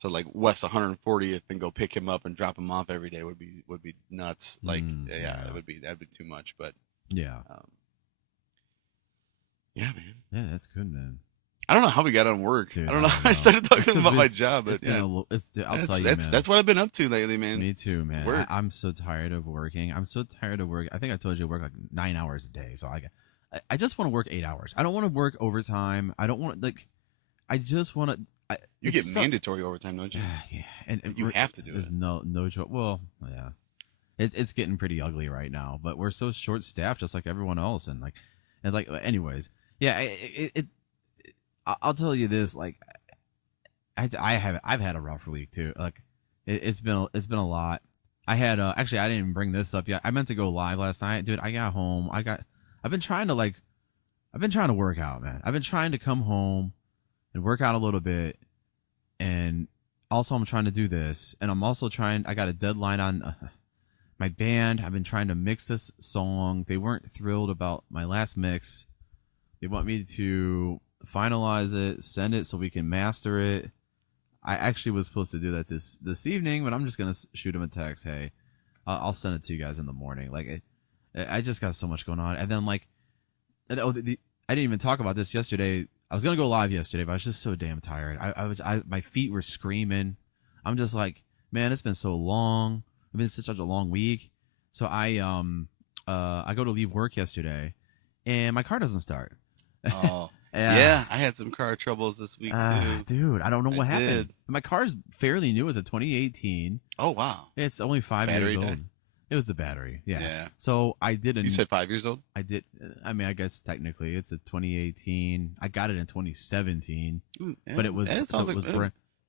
like West 140th and go pick him up and drop him off every day would be nuts. Like, that'd be too much. But yeah, yeah, man. Yeah, that's good, man. I don't know how we got on work. Dude, I don't know. I started talking about my job, but I'll tell you, man. That's what I've been up to lately, man. Me too, man. I'm so tired of working. I'm so tired of work. I think I told you I work like 9 hours a day. So I just want to work 8 hours. I don't want to work overtime. I don't want like. I just want to. You get mandatory overtime, don't you? Yeah, and you have to do there's it. There's no choice. Well, yeah, it's getting pretty ugly right now. But we're so short staffed, just like everyone else, and anyways, yeah. I'll tell you this, like, I've had a rough week too. Like, it's been a lot. I had actually I didn't even bring this up yet. I meant to go live last night, dude. I got home. I've been trying to work out, man. I've been trying to come home and work out a little bit, and also I'm trying to do this, and I'm also trying. I got a deadline on my band. I've been trying to mix this song. They weren't thrilled about my last mix. They want me to finalize it, send it so we can master it. I actually was supposed to do that this evening, but I'm just gonna shoot him a text. Hey, I'll send it to you guys in the morning. Like, I just got so much going on, and then like, I didn't even talk about this yesterday. I was gonna go live yesterday, but I was just so damn tired. My feet were screaming. I'm just like, man, it's been so long. It's been such a long week. So I go to leave work yesterday, and my car doesn't start. Oh. Yeah, I had some car troubles this week too. Dude, I don't know what happened. Did. My car's fairly new. It's a 2018. Oh, wow. It's only 5 Battery years old. died? It was the battery. Yeah. Yeah. So I didn't. You said 5 years old? I did. I mean, I guess technically it's a 2018. I got it in 2017, yeah. But it was.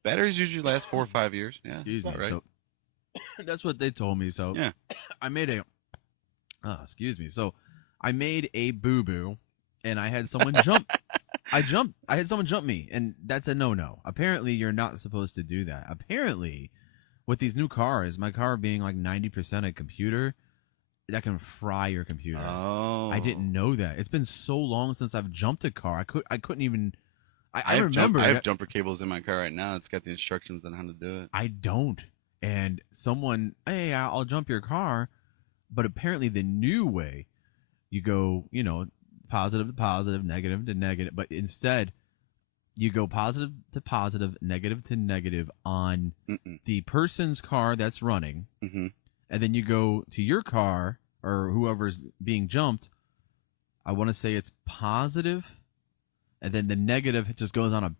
Batteries usually last 4 or 5 years. Yeah. Excuse me. Right. So that's what they told me. So yeah, I made a. Excuse me. So I made a boo boo, and I had someone jump. I had someone jump me, and that's a no-no. Apparently, you're not supposed to do that. Apparently, with these new cars, my car being like 90% a computer, that can fry your computer. Oh. I didn't know that. It's been so long since I've jumped a car. I couldn't even. I remember. I have jumper cables in my car right now. It's got the instructions on how to do it. I don't. And someone, hey, I'll jump your car, but apparently the new way, you go, positive to positive, negative to negative, but instead you go positive to positive, negative to negative on the person's car that's running, and then you go to your car or whoever's being jumped. I want to say it's positive, and then the negative just goes on a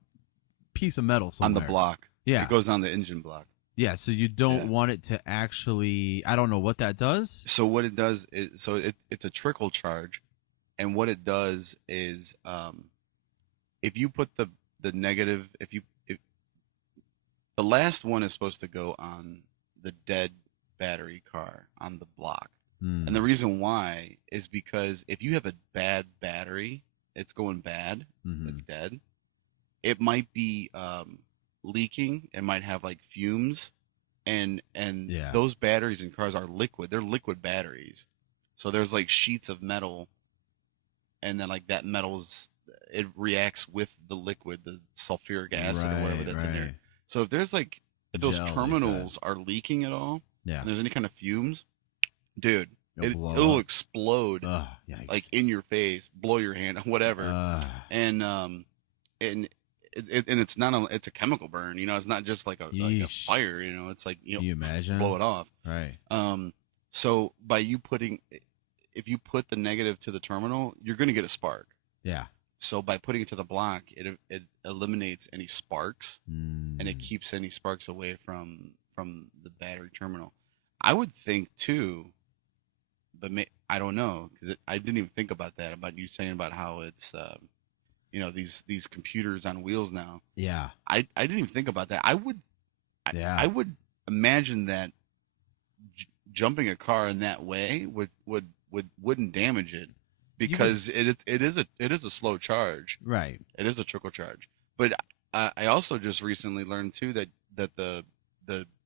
piece of metal somewhere. On the block. Yeah. It goes on the engine block. Yeah, so you don't want it to actually, I don't know what that does. So what it does is, it's a trickle charge. And what it does is, if you put the negative, if the last one is supposed to go on the dead battery car on the block. And the reason why is because if you have a bad battery, it's going bad, it's dead. It might be leaking. It might have like fumes, and those batteries in cars are liquid. They're liquid batteries. So there's like sheets of metal. And then, like, that it reacts with the liquid, the sulfuric acid or whatever that's in there. So if there's, if those terminals are leaking at all, and there's any kind of fumes, dude, it'll explode, like, in your face, blow your hand, whatever. And and it's not it's a chemical burn. It's not just like a Yeesh. fire. It's like Can you imagine? blow it off. Right. So by if you put the negative to the terminal, you're going to get a spark. Yeah. So by putting it to the block, it eliminates any sparks, and it keeps any sparks away from the battery terminal. I would think too, but I don't know, because I didn't even think about that, about you saying about how it's these computers on wheels now. Yeah. I didn't even think about that. I would imagine that jumping a car in that way wouldn't damage it, because it is a slow charge. Right. It is a trickle charge. But I also just recently learned too that the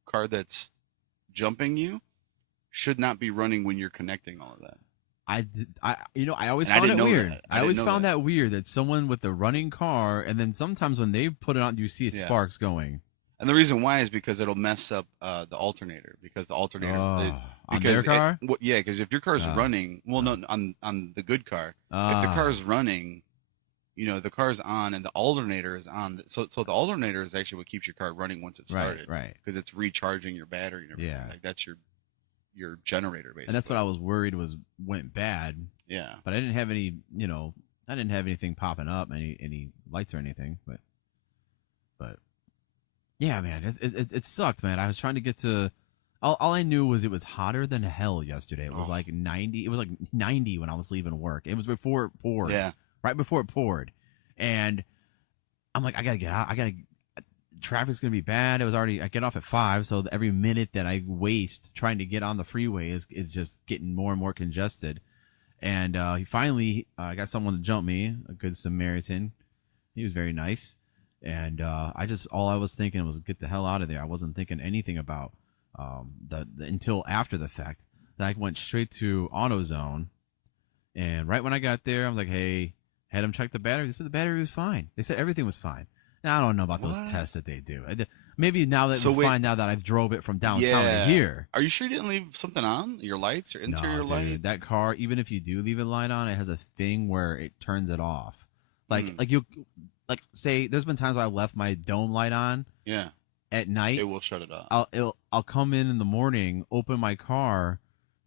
car that's jumping you should not be running when you're connecting all of that. I always And I found didn't it know weird. that. I always found that weird, that someone with a running car, and then sometimes when they put it on, you see sparks going. And the reason why is because it'll mess up the alternator, because the alternator on their car. Because if your car's running, on the good car, if the car's running, the car's on and the alternator is on. So the alternator is actually what keeps your car running once it started, Right. Because it's recharging your battery and everything. Yeah. Like that's your generator basically. And that's what I was worried went bad. Yeah. But I didn't have any, I didn't have anything popping up, any lights or anything. But yeah, man, it sucked, man. I was trying to get to. All I knew was it was hotter than hell yesterday. It was like 90. It was like 90 when I was leaving work. It was before it poured. Yeah. Right before it poured, and I'm like, I gotta get out. Traffic's gonna be bad. I get off at 5, so every minute that I waste trying to get on the freeway is just getting more and more congested. And he finally got someone to jump me, a good Samaritan. He was very nice, and all I was thinking was get the hell out of there. I wasn't thinking anything about until after the fact. That I went straight to AutoZone, and right when I got there, I'm like, hey. Had them check the battery. They said the battery was fine. They said everything was fine. Now I don't know about those tests that they do. Maybe now that it's fine. Now that I've drove it from downtown to here. Are you sure you didn't leave something on your lights or interior light? Dude, that car, even if you do leave a light on, it has a thing where it turns it off. Like say there's been times where I left my dome light on. Yeah. At night, it will shut it off. I'll come in the morning, open my car,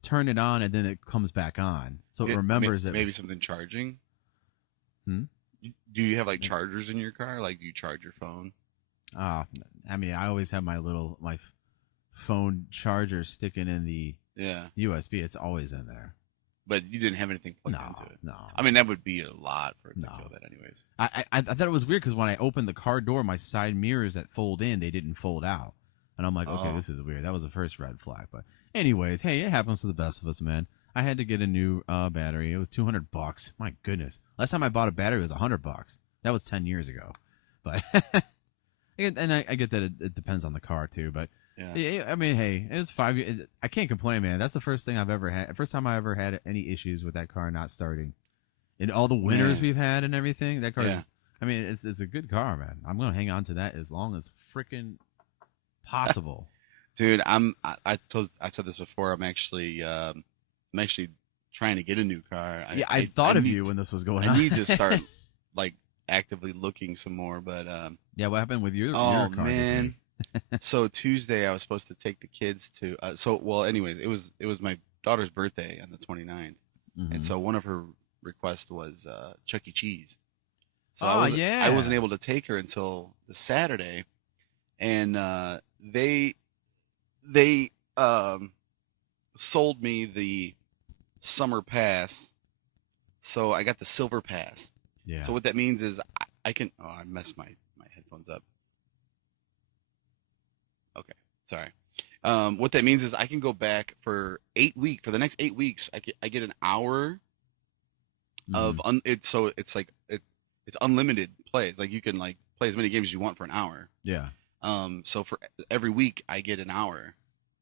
turn it on, and then it comes back on. So it remembers it. Maybe something charging. Do you have like chargers in your car? Like, do you charge your phone? I always have my phone charger sticking in the USB. It's always in there. But you didn't have anything plugged into it. No. I mean, that would be a lot for it to kill that, anyways. I thought it was weird because when I opened the car door, my side mirrors that fold in, they didn't fold out, and I'm like, okay, this is weird. That was the first red flag. But anyways, hey, it happens to the best of us, man. I had to get a new battery. It was $200. My goodness. Last time I bought a battery was $100. That was 10 years ago. But and I get that it depends on the car too. But yeah. I mean, hey, it was 5 years. I can't complain, man. That's the first thing I've ever had. First time I ever had any issues with that car not starting. In all the winters we've had and everything, that car is. I mean, it's a good car, man. I'm gonna hang on to that as long as freaking possible. Dude, I've said this before. I'm actually trying to get a new car. I thought of you when this was going on. I need to start like actively looking some more, but what happened with your car man. this week? So Tuesday I was supposed to take the kids to anyways, it was my daughter's birthday on the 29th. And so one of her requests was Chuck E. Cheese. So I wasn't able to take her until the Saturday, and they sold me the summer pass, so I got the silver pass. Yeah. So what that means is I can. Oh, I messed my headphones up. Okay, sorry. What that means is I can go back for 8 weeks. For the next 8 weeks, I get an hour of it's unlimited plays. Like you can like play as many games as you want for an hour. Yeah. So for every week I get an hour,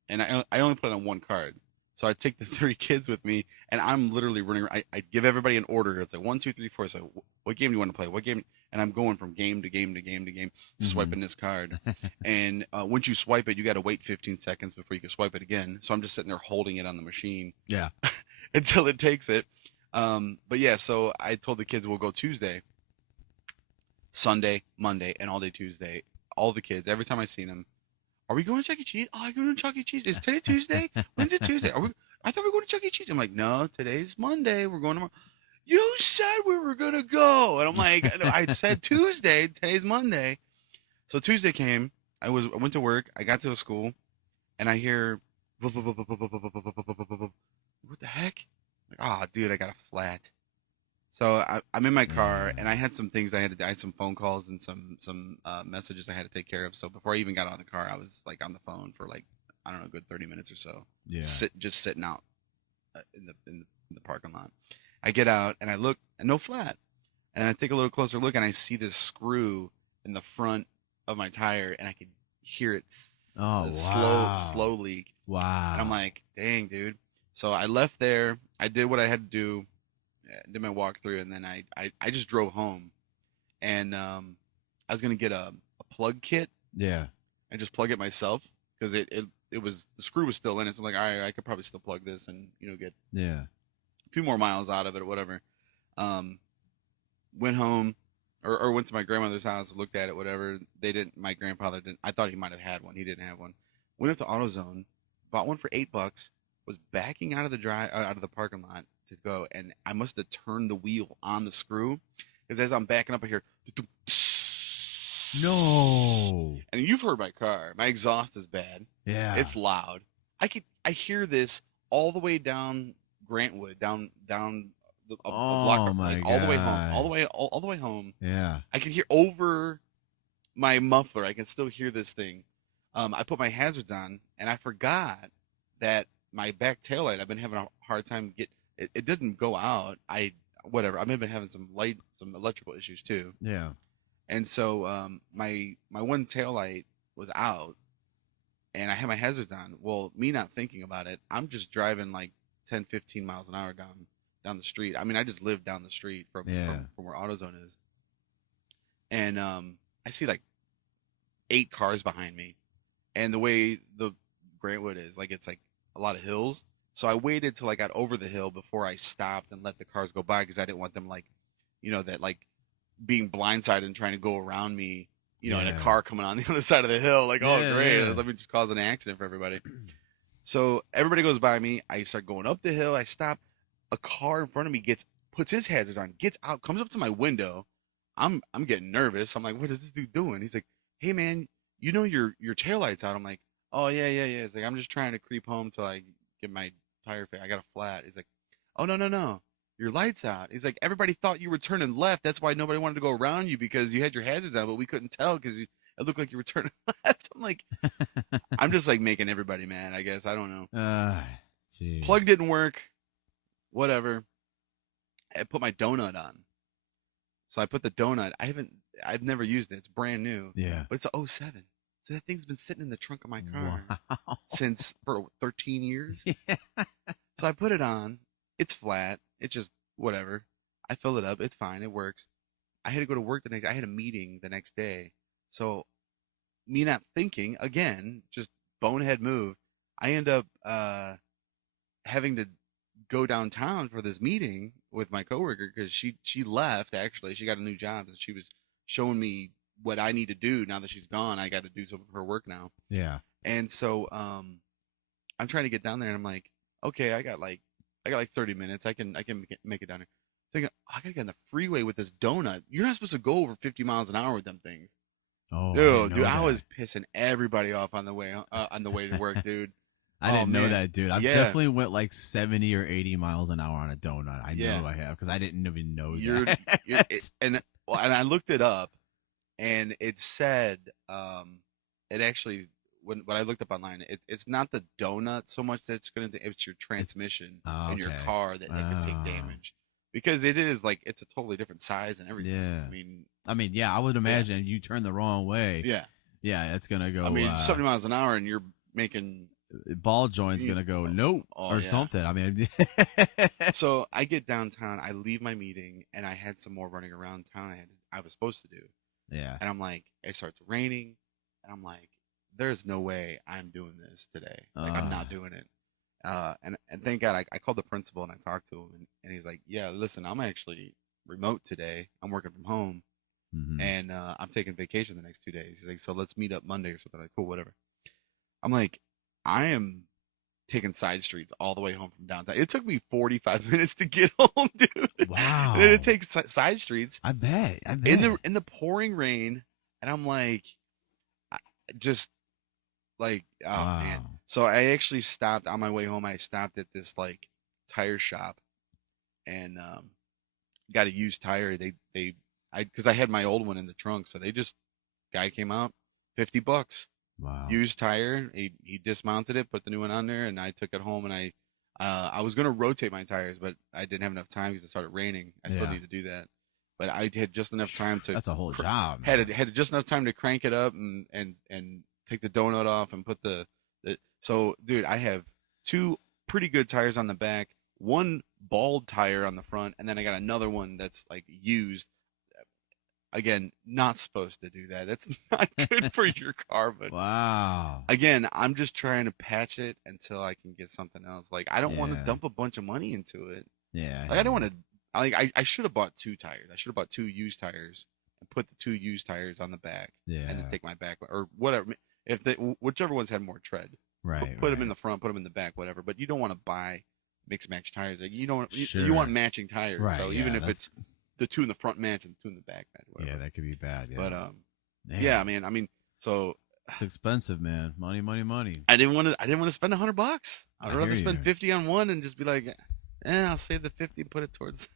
and I only put it on one card. So I take the 3 kids with me, and I'm literally running around. I give everybody an order. It's like 1, 2, 3, 4. So what game do you want to play? What game? And I'm going from game to game to game to game, swiping this card. And once you swipe it, you got to wait 15 seconds before you can swipe it again. So I'm just sitting there holding it on the machine. Yeah. Until it takes it. But yeah, so I told the kids we'll go Tuesday. Sunday, Monday, and all day Tuesday. All the kids, every time I seen them, are we going to Chuck E. Cheese? Oh, I go to Chuck E. Cheese. Is today Tuesday? When's it Tuesday? I thought we were going to Chuck E. Cheese. I'm like, no, today's Monday. We're going tomorrow. You said we were going to go. And I'm like, I said Tuesday. Today's Monday. So Tuesday came. I went to work. I got to a school, and I hear, what the heck? Like, oh, dude, I got a flat. So I'm in my car, and I had some things I had some phone calls and some messages I had to take care of. So before I even got out of the car, I was like on the phone for like, I don't know, a good 30 minutes or so. Yeah. Just sitting out in the parking lot. I get out and I look, and no flat. And I take a little closer look, and I see this screw in the front of my tire, and I could hear it slow leak. Wow. And I'm like, dang, dude. So I left there. I did what I had to do. Did my walkthrough, and then I just drove home, and I was gonna get a plug kit. Yeah. And just plug it myself, because it was, the screw was still in it. So I'm like, all right, I could probably still plug this and get a few more miles out of it or whatever. Went home, or went to my grandmother's house, looked at it, whatever. They didn't. My grandfather didn't. I thought he might have had one. He didn't have one. Went up to AutoZone, bought one for $8. Was backing out of the parking lot to go, and I must have turned the wheel on the screw, because as I'm backing up, I hear, no. And you've heard my car. My exhaust is bad. Yeah. It's loud. I hear this all the way down Grantwood, down a block, like, all the way home, all the way home. Yeah. I can hear over my muffler. I can still hear this thing. I put my hazards on, and I forgot that my back taillight, I've been having a hard time it didn't go out. Whatever. I've been having some electrical issues too. Yeah. And so my one taillight was out, and I had my hazards on. Well, me not thinking about it, I'm just driving like 10, 15 miles an hour down the street. I mean, I just live down the street from where AutoZone is. And I see like 8 cars behind me. And the way the Grantwood is, like, it's like a lot of hills. So I waited till I got over the hill before I stopped and let the cars go by, because I didn't want them, like, that, like, being blindsided and trying to go around me, in a car coming on the other side of the hill. Like, oh, great. Yeah. Let me just cause an accident for everybody. So everybody goes by me. I start going up the hill. I stop. A car in front of me puts his hazards on, gets out, comes up to my window. I'm getting nervous. I'm like, what is this dude doing? He's like, hey, man, your taillight's out. I'm like, oh, yeah. It's like, I'm just trying to creep home till I get my tire fixed. I got a flat. He's like, oh, no. Your light's out. He's like, everybody thought you were turning left. That's why nobody wanted to go around you, because you had your hazards on, but we couldn't tell because it looked like you were turning left. I'm like, I'm just like making everybody mad, I guess. I don't know. Plug didn't work. Whatever. I put my donut on. So I put the donut. I've never used it. It's brand new. Yeah. But it's a 07. So that thing's been sitting in the trunk of my car for 13 years. Yeah. So I put it on. It's flat. It's just whatever. I fill it up. It's fine. It works. I had to go to work I had a meeting the next day. So me not thinking, again, just bonehead move. I end up having to go downtown for this meeting with my coworker, because she left. Actually, she got a new job, and she was showing me what I need to do now that she's gone. I got to do some of her work now. Yeah. And so I'm trying to get down there, and I'm like, okay, I got like 30 minutes. I can make it down there. Thinking, I gotta get on the freeway with this donut. You're not supposed to go over 50 miles an hour with them things. Oh, dude, I was pissing everybody off on the way to work, dude. I didn't know that, dude. I definitely went like 70 or 80 miles an hour on a donut. I know I have, because I didn't even know that. And I looked it up, and it said it actually, when I looked up online, it's not the donut so much that's it's your transmission in your car that could take damage, because it is like, it's a totally different size and everything. Yeah. I mean, I would imagine you turn the wrong way. Yeah, it's gonna go. 70 miles an hour, and you're making ball joint's gonna go something. I mean, so I get downtown, I leave my meeting, and I had some more running around town I was supposed to do. Yeah. And I'm like, it starts raining, and I'm like, there's no way I'm doing this today. Like, I'm not doing it. And thank God I called the principal, and I talked to him, and he's like, yeah, listen, I'm actually remote today. I'm working from home. and I'm taking vacation the next 2 days. He's like, so let's meet up Monday or something. I'm like, cool, whatever. I'm like, I am taking side streets all the way home from downtown. It took me 45 minutes to get home, dude. Wow. And then it takes side streets. I bet. In the pouring rain, and I'm like, just like, oh Wow. man. So I actually stopped on my way home. I stopped at this like tire shop, and got a used tire. Because I had my old one in the trunk, so guy came out, $50. Wow. Used tire. He dismounted it, put the new one on there, and I took it home. And I was gonna rotate my tires, but I didn't have enough time because it started raining. I still need to do that, but I had just enough time to. That's a whole job. Had just enough time to crank it up and take the donut off and put the. So, dude, I have 2 pretty good tires on the back, 1 bald tire on the front, and then I got another one that's like used. Again, not supposed to do that. That's not good for your car. But wow. Again, I'm just trying to patch it until I can get something else. Like, I don't want to dump a bunch of money into it. Yeah. Like, I don't want to. Like, I should have bought 2 tires. I should have bought 2 used tires and put the 2 used tires on the back. Yeah. And then take my back or whatever. If whichever ones had more tread. Right. Put them in the front. Put them in the back. Whatever. But you don't want to buy mixed match tires. Like, you don't. Sure. You want matching tires. Right, So even if it's the 2 in the front match and the 2 in the back match. Whatever. Yeah, that could be bad. Yeah. But Man. yeah, man. I mean, so it's expensive, man. Money. I didn't want to spend $100. I'd rather spend 50 on one and just be like, I'll save the 50 and put it towards.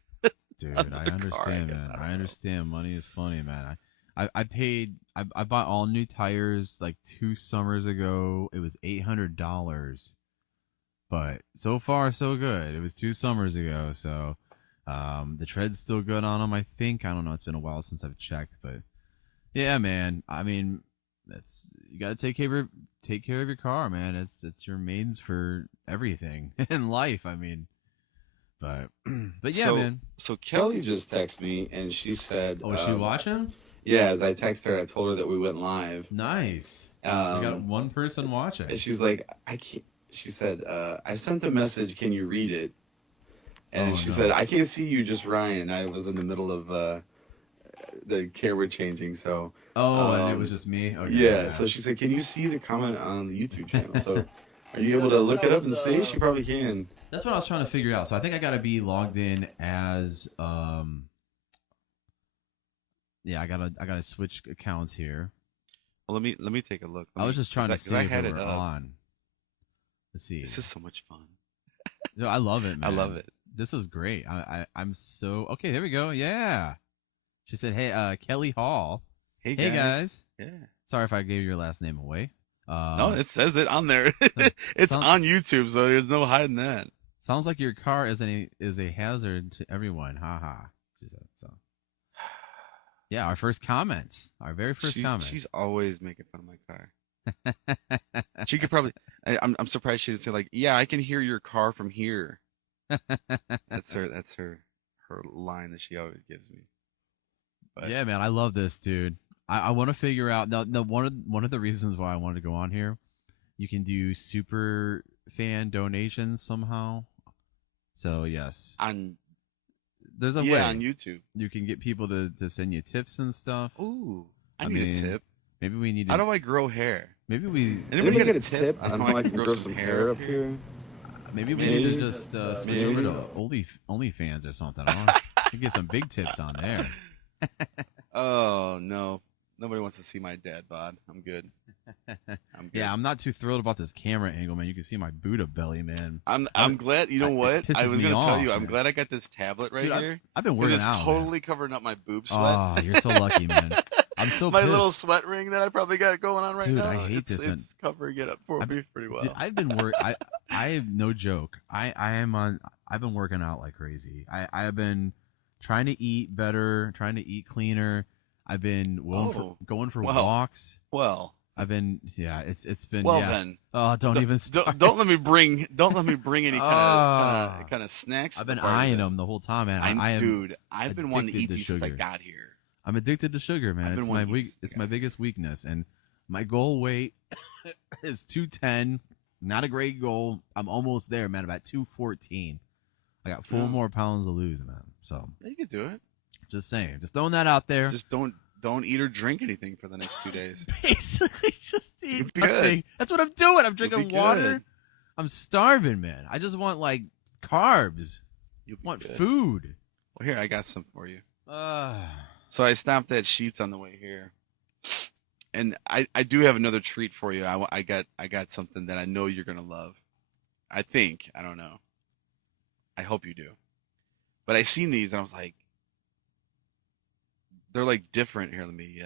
Dude, I understand, man. I understand. Money is funny, man. I bought all new tires like 2 summers ago. It was $800, but so far so good. It was 2 summers ago, so the tread's still good on them. I think. I don't know. It's been a while since I've checked, but yeah, man. I mean, you gotta take care of your car, man. It's your mains for everything in life. I mean. But yeah, man. So Kelly just texted me and she said, "Oh, is she watching?" Yeah, as I texted her, I told her that we went live. Nice. We got one person watching. And she's like, "I can't." She said, "I sent a message. Can you read it?" And she said, "I can't see you, just Ryan." I was in the middle of the camera changing, so. And it was just me. Okay, yeah. So she said, "Can you see the comment on the YouTube channel?" So, are you able to look it up and see? She probably can. That's what I was trying to figure out. So I think I got to be logged in as I gotta switch accounts here. Well, let me take a look. I was just trying to see if we were on. Let's see. This is so much fun. No, I love it, man. I love it. This is great. I'm so okay. There we go. Yeah. She said, "Hey, Kelly Hall. Hey guys. Yeah. Sorry if I gave your last name away. No, it says it on there. It's on YouTube, so there's no hiding that. Sounds like your car is a hazard to everyone. Haha. She said so. Yeah, our first comments. Our very first comment. She's always making fun of my car. She could probably. I'm surprised she didn't say like, "Yeah, I can hear your car from here." That's her line that she always gives me. But, yeah, man, I love this, dude. I want to figure out now. One of the reasons why I wanted to go on here, you can do super fan donations somehow. So yes, there's a way on YouTube. You can get people to send you tips and stuff. Ooh, I need a tip. Maybe we need. How do I grow hair? Maybe we. Anybody get a tip on how I can grow some hair up here? Maybe we need to just switch over to OnlyFans or something. I don't know. You get some big tips on there. Oh no. Nobody wants to see my dad bod. I'm good. Yeah, I'm not too thrilled about this camera angle, man. You can see my Buddha belly, man. I'm glad. You know what? I was going to tell you. I'm glad I got this tablet right here. I've been working out. It's totally covering up my boob sweat. Oh, you're so lucky, man. I'm so my pissed. little sweat ring that I probably got going on right now. Dude, I hate this. It's covering it up for me pretty well. Dude, I've been I have no joke. I've been working out like crazy. I have been trying to eat better, trying to eat cleaner. I've been going for walks. Well, I've been it's been then. Oh, don't even start. Don't let me bring any kind of snacks. I've been eyeing them the whole time, man. Dude, I've been wanting to eat these since I got here. I'm addicted to sugar, man. It's my biggest weakness, and my goal weight is 210. Not a great goal. I'm almost there, man. About 214. I got 4 more pounds to lose, man. So you can do it. Just saying. Just throwing that out there. Just don't don't eat or drink anything for the next 2 days. Basically, just eat You'll be nothing. good. That's what I'm doing. I'm You'll drinking be water. good. I'm starving, man. I just want like carbs. You'll be Want good. food. Well, here, I got some for you. Uh, So I stopped at Sheets on the way here, and I do have another treat for you. I got something that I know you're gonna love. I think, I don't know. I hope you do. But I seen these and I was like, they're like different. Here, let me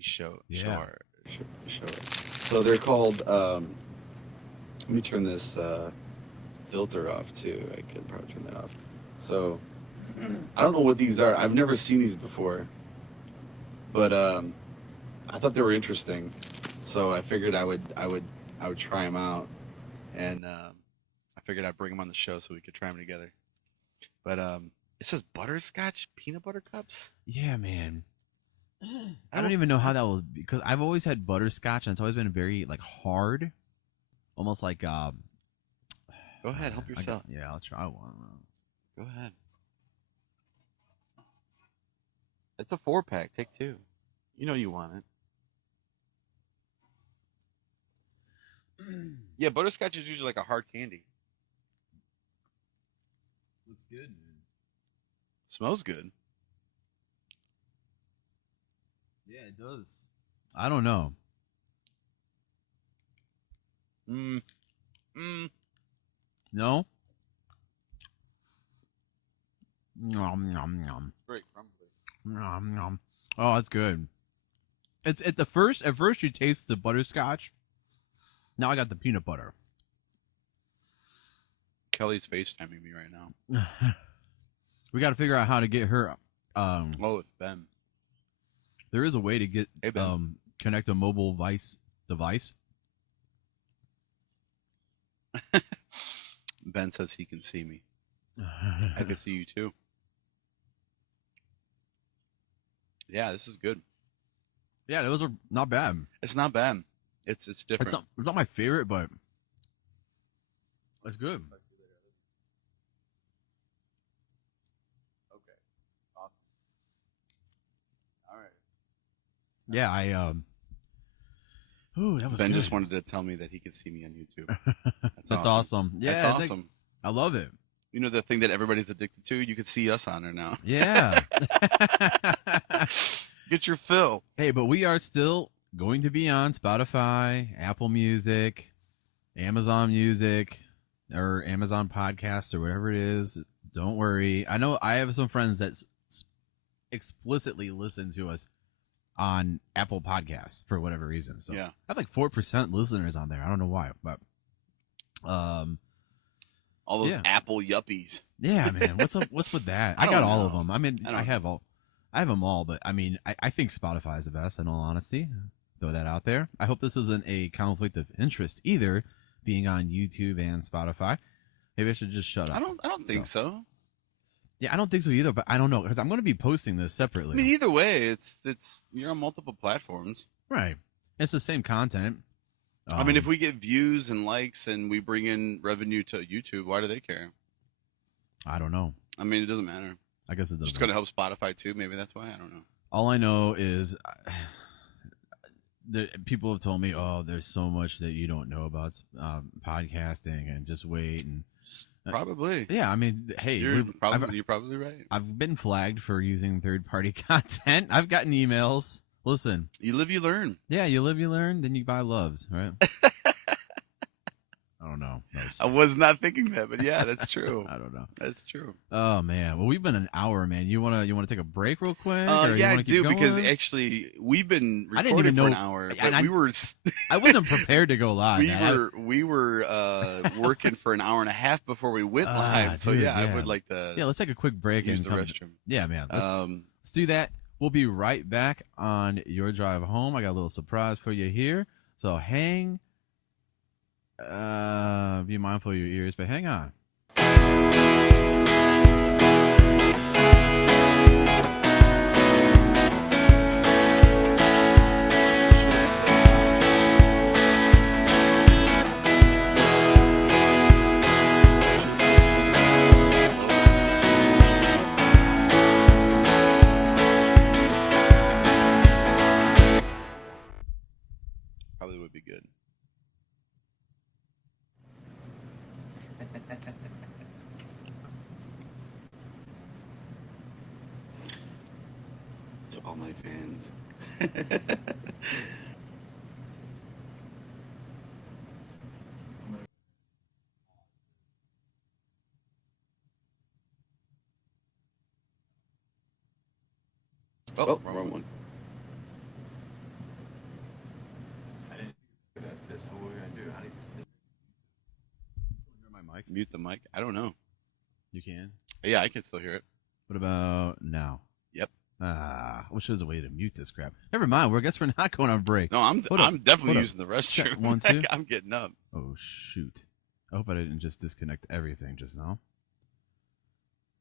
show Yeah. Show it. So they're called. Let me turn this filter off too. I could probably turn that off. So I don't know what these are. I've never seen these before, but I thought they were interesting. So I figured I would try them out, and I figured I'd bring them on the show so we could try them together. But it says butterscotch peanut butter cups. yeah, man. I don't even know how that will be, because I've always had butterscotch and it's always been very like hard, almost like Go ahead, help yourself. Yeah, I'll try one. Go ahead. It's a 4-pack. Take 2. You know you want it. Yeah, butterscotch is usually like a hard candy. Looks good, man. Smells good. Yeah, it does. I don't know. No? Nom, nom, nom. Great, crumbly. Nom, nom. Oh, that's good. It's at first you taste the butterscotch. Now I got the peanut butter. Kelly's FaceTiming me right now. We got to figure out how to get her. Oh, it's Ben. There is a way to get Hey, Ben. connect a mobile device. Ben says he can see me. I can see you too. Yeah, this is good. Yeah, those are not bad. It's not bad. It's different. It's not my favorite, but it's good. Okay. Awesome. All right. Yeah, Ooh, that was Ben good. just wanted to tell me that he could see me on YouTube. That's awesome. Yeah, That's awesome. I love it. You know the thing that everybody's addicted to? You can see us on there now. Yeah. Get your fill. Hey, but we are still going to be on Spotify, Apple Music, Amazon Music, or Amazon Podcasts, or whatever it is. Don't worry. I know I have some friends that explicitly listen to us on Apple Podcasts for whatever reason. So Yeah. I have like 4% listeners on there. I don't know why, but All those Yeah. Apple yuppies. yeah, man. What's with that? I I got don't all know. of them. I mean, I don't I have them all, but I mean, I think Spotify is the best. In all honesty, throw that out there. I hope this isn't a conflict of interest either, being on YouTube and Spotify. Maybe I should just shut up. I don't think so. Yeah, I don't think so either. But I don't know because I'm going to be posting this I separately. mean, either way, it's you're on multiple platforms. Right. It's the same content. I mean, if we get views and likes and we bring in revenue to YouTube, why do they care? I don't know. I mean, it doesn't matter. I guess it doesn't. It's going to help Spotify too. Maybe that's why. I don't know. All I know is that people have told me, "Oh, there's so much that you don't know about podcasting, and just wait." And Probably. yeah, I mean, hey, You're probably right. I've been flagged for using third-party content. I've gotten emails. Listen, You live, you learn. yeah, you live, you learn, then you buy loves, right? I don't know. I was not thinking that, but yeah, that's true. I don't know. That's true. Oh man, well, we've been an hour, man. You wanna take a break real quick? Or you Yeah, I wanna keep do because going? actually we've been I didn't recording even for an know- hour, and but we were I wasn't prepared to go live. man. we were working for an hour and a half before we went live. So dude, yeah, I yeah. would like to Yeah, let's take a quick break use and the come. restroom. Yeah, man. Let's do that. We'll be right back on your drive home. I got a little surprise for you here. So hang. Be mindful of your ears, but hang on. would be good. To all my fans. Oh, wrong one. I didn't. That's what we're gonna do. How do you? Hear my mic? Mute the mic. I don't know. You can. Yeah, I can still hear it. What about now? Yep. I wish there was a way to mute this crap. Never mind. I guess we're not going on break. No, I'm definitely Hold up. using the restroom. Check, 1, 2. I'm getting up. Oh shoot! I hope I didn't just disconnect everything just now.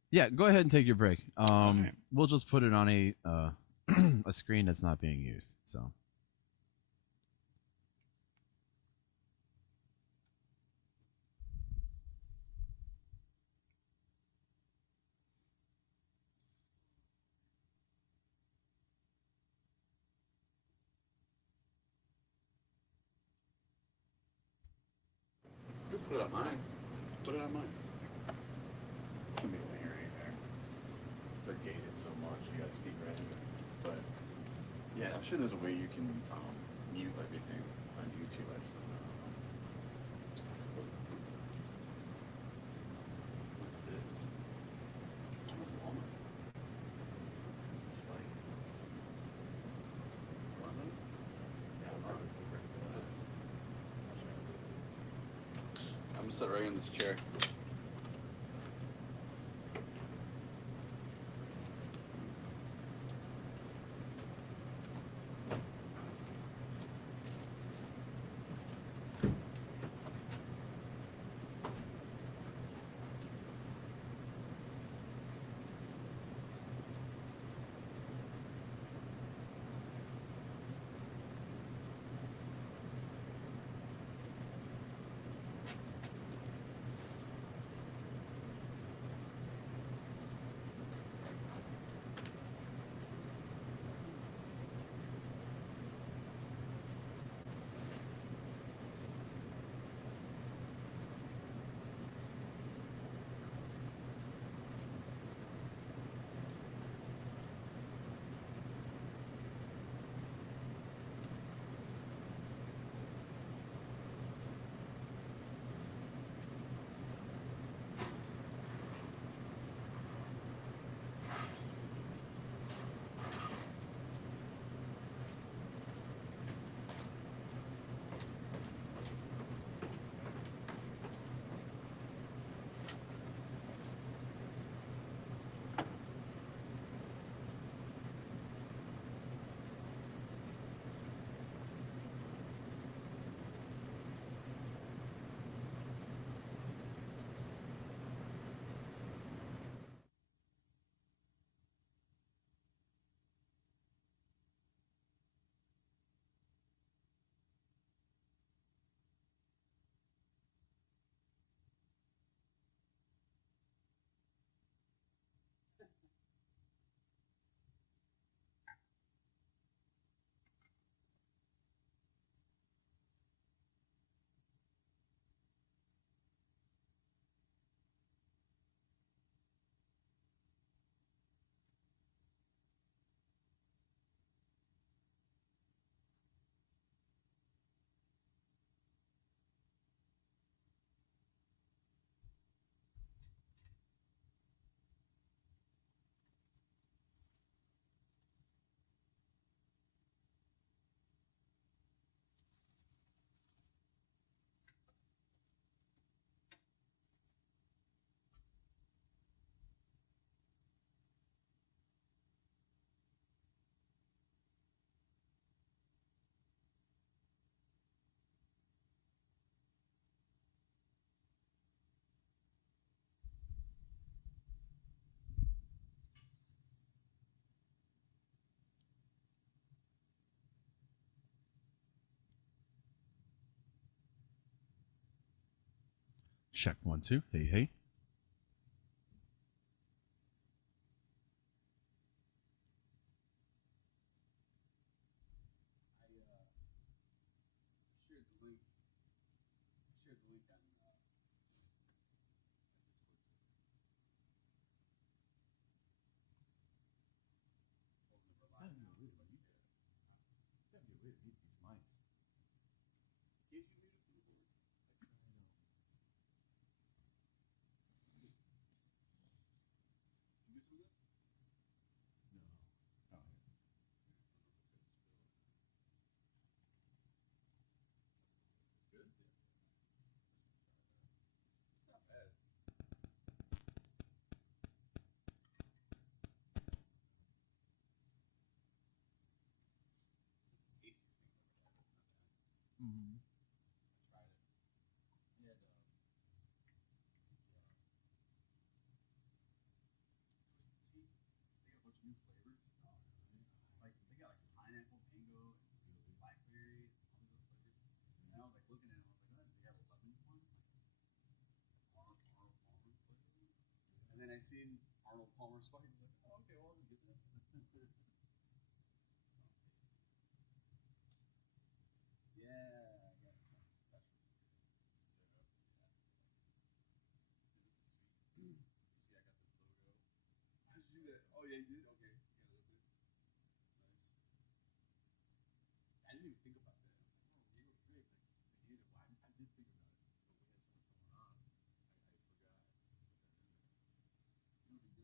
Yeah, go ahead and take your break. Okay. We'll just put it on a a screen that's not being used. So. Put it on mine. Put it on mine. Should be able to hear anything. They're gated so much, you gotta speak right into it. But yeah, I'm sure there's a way you can mute everything on YouTube. I just don't know. What's this? Walmart. It's like Walmart? Yeah, Walmart. What's this? I'm gonna sit right in this chair. Check 1, 2. Hey, hey. week on Gotta get rid of these mics. Can't you leave it for the board? You get some of this? No. Oh, yeah. Good? Yeah. It's not bad. Mm-hmm. I tried it. He had twisted tea. They got a bunch of new flavors. Like they got like pineapple, mango, and blackberry, all these other flavors. And I was like looking at it, I was like, oh, they got a lemon one. Arnold Palmer flavor. And then I seen Arnold Palmer spice. I was like, oh, okay, well I'll just get that. Yeah, I got something special. Yeah. This is sweet. You see, I got the logo. How did you do that? Oh, yeah, you did? Okay. Yeah, a little bit. Nice. I didn't even think about that. I was like, oh, real big. Like, the hater. Well, I did think about it. But we had so much going on. I forgot to put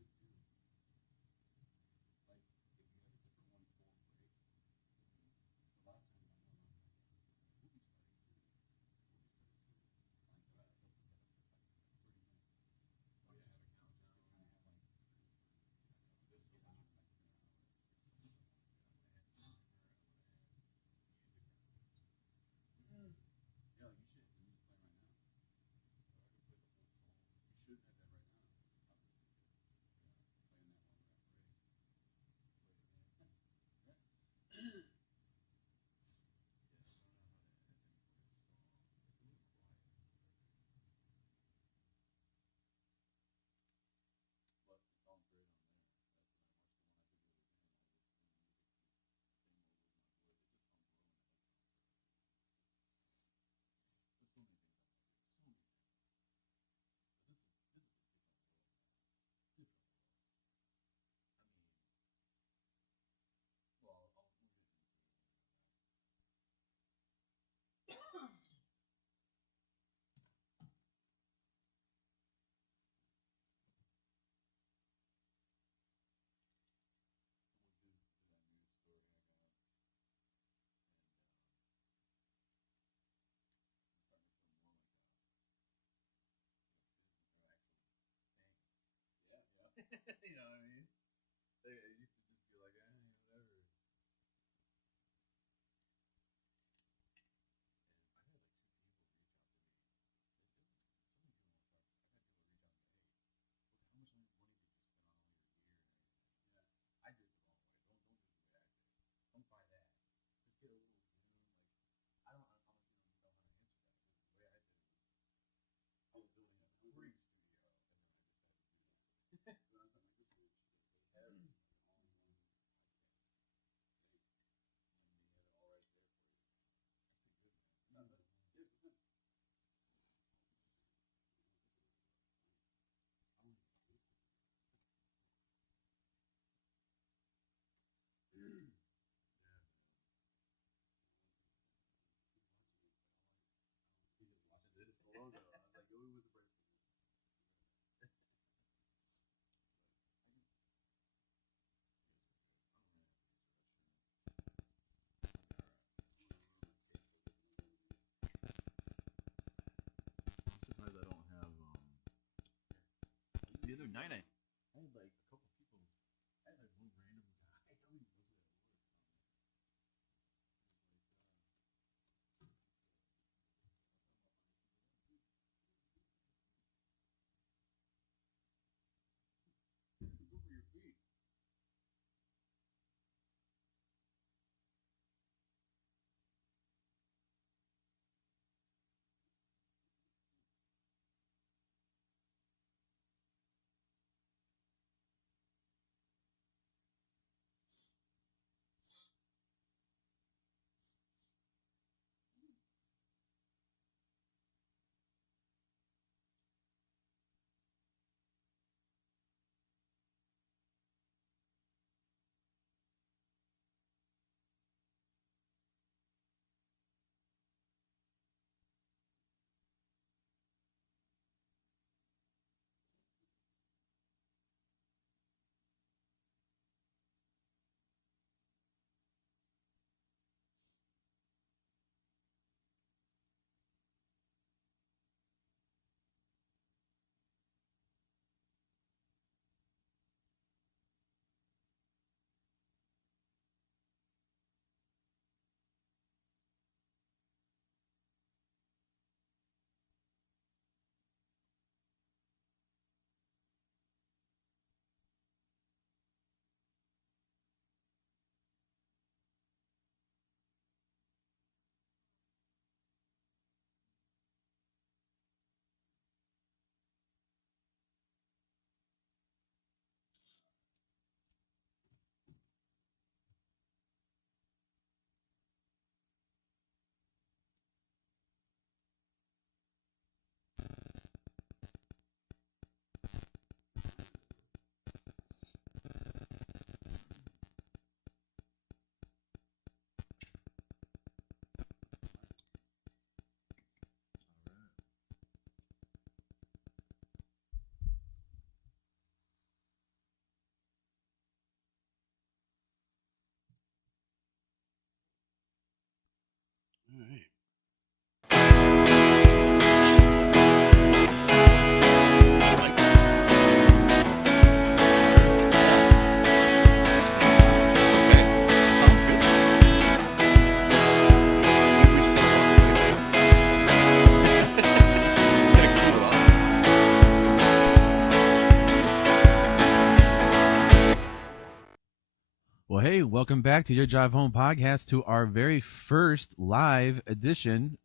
that in there. You know what we did, too? Like, if you had a different one for break. So a lot of times I'm going on like, we'll be starting to. Like, I don't think that up for like 30 minutes. Oh, yeah, have a countdown. Just to kind of have like, this is on like 2 hours. I want to add timer. I want to add music afterwards. Yeah, like you should. The music playing right now. Or I could play the whole song. You should have that right now. Yeah, playing that one right break. Play it there. Yeah. Yeah, I don't know how to add them for this song. It's a little quiet. But it sounds great on there. Like when I watched the one I did the other day, and all this and the music is the same mode as my voice. It just sounds low and it like sounds good. There's so many things I want to do. So many things. But this is a different world now. Different world. I mean, well, we'll get into it anyway. We'll do that news story I got, and it's starting to feel more like a business or actual thing. Yeah, yeah. You know what I mean? It used to just be like, whatever. And I had like 2 people reach out to me. This isn't so many people on stuff. I had people reach out and say, hey, look how much money did you spend on all your gear and everything. Yeah, I did it the wrong way. Don't do it the way I did. Don't buy that. Just get a little room. Like I don't honestly don't know how to answer that. Because the way I did it is I was building a recording studio and then I decided to do this. But on something like this, they have an all-in-one podcast. And they have it all right there for you. That's pretty good, man. It's not bad. Yeah, it's good. I don't even taste it. Yeah, man. He's watching it, but I don't see his watching this. The logo. I was like, go with the break for me. But I guess I'm gonna have to get to that stream. I'm surprised I don't have the other night I had like a couple people. I had like one random guy. I don't even know who that was. Go for your feet. Well, hey, welcome back to Your Drive Home podcast, to our very first live edition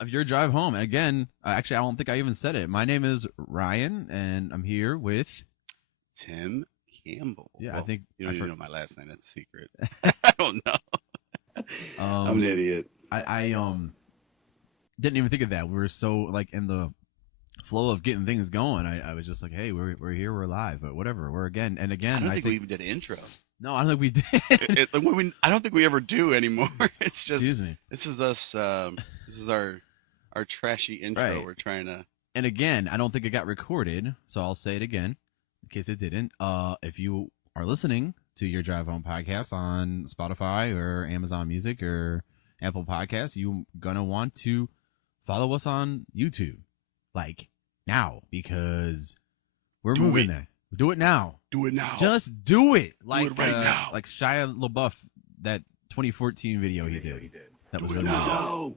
of Your Drive Home. Again, actually, I don't think I even said it. My name is Ryan, and I'm here with Tim Campbell. Yeah, well, I think you don't I even know my last name. That's a secret. I don't know. I'm an idiot. I didn't even think of that. We were so like in the flow of getting things going. I was just like, hey, we're here, we're live, but whatever. We're again and again. I don't think we even did an intro. No, I don't think we did. I don't think we ever do anymore. It's just, excuse me. This is us. This is our trashy intro. Right. We're trying to. And again, I don't think it got recorded, so I'll say it again in case it didn't. If you are listening to Your Drive Home podcast on Spotify or Amazon Music or Apple Podcasts, you're gonna want to follow us on YouTube, like now, because we're moving there. Do it now. Do it now. Just do it. Like, do it right now. Like Shia LaBeouf, that 2014 video he did. That was do it now.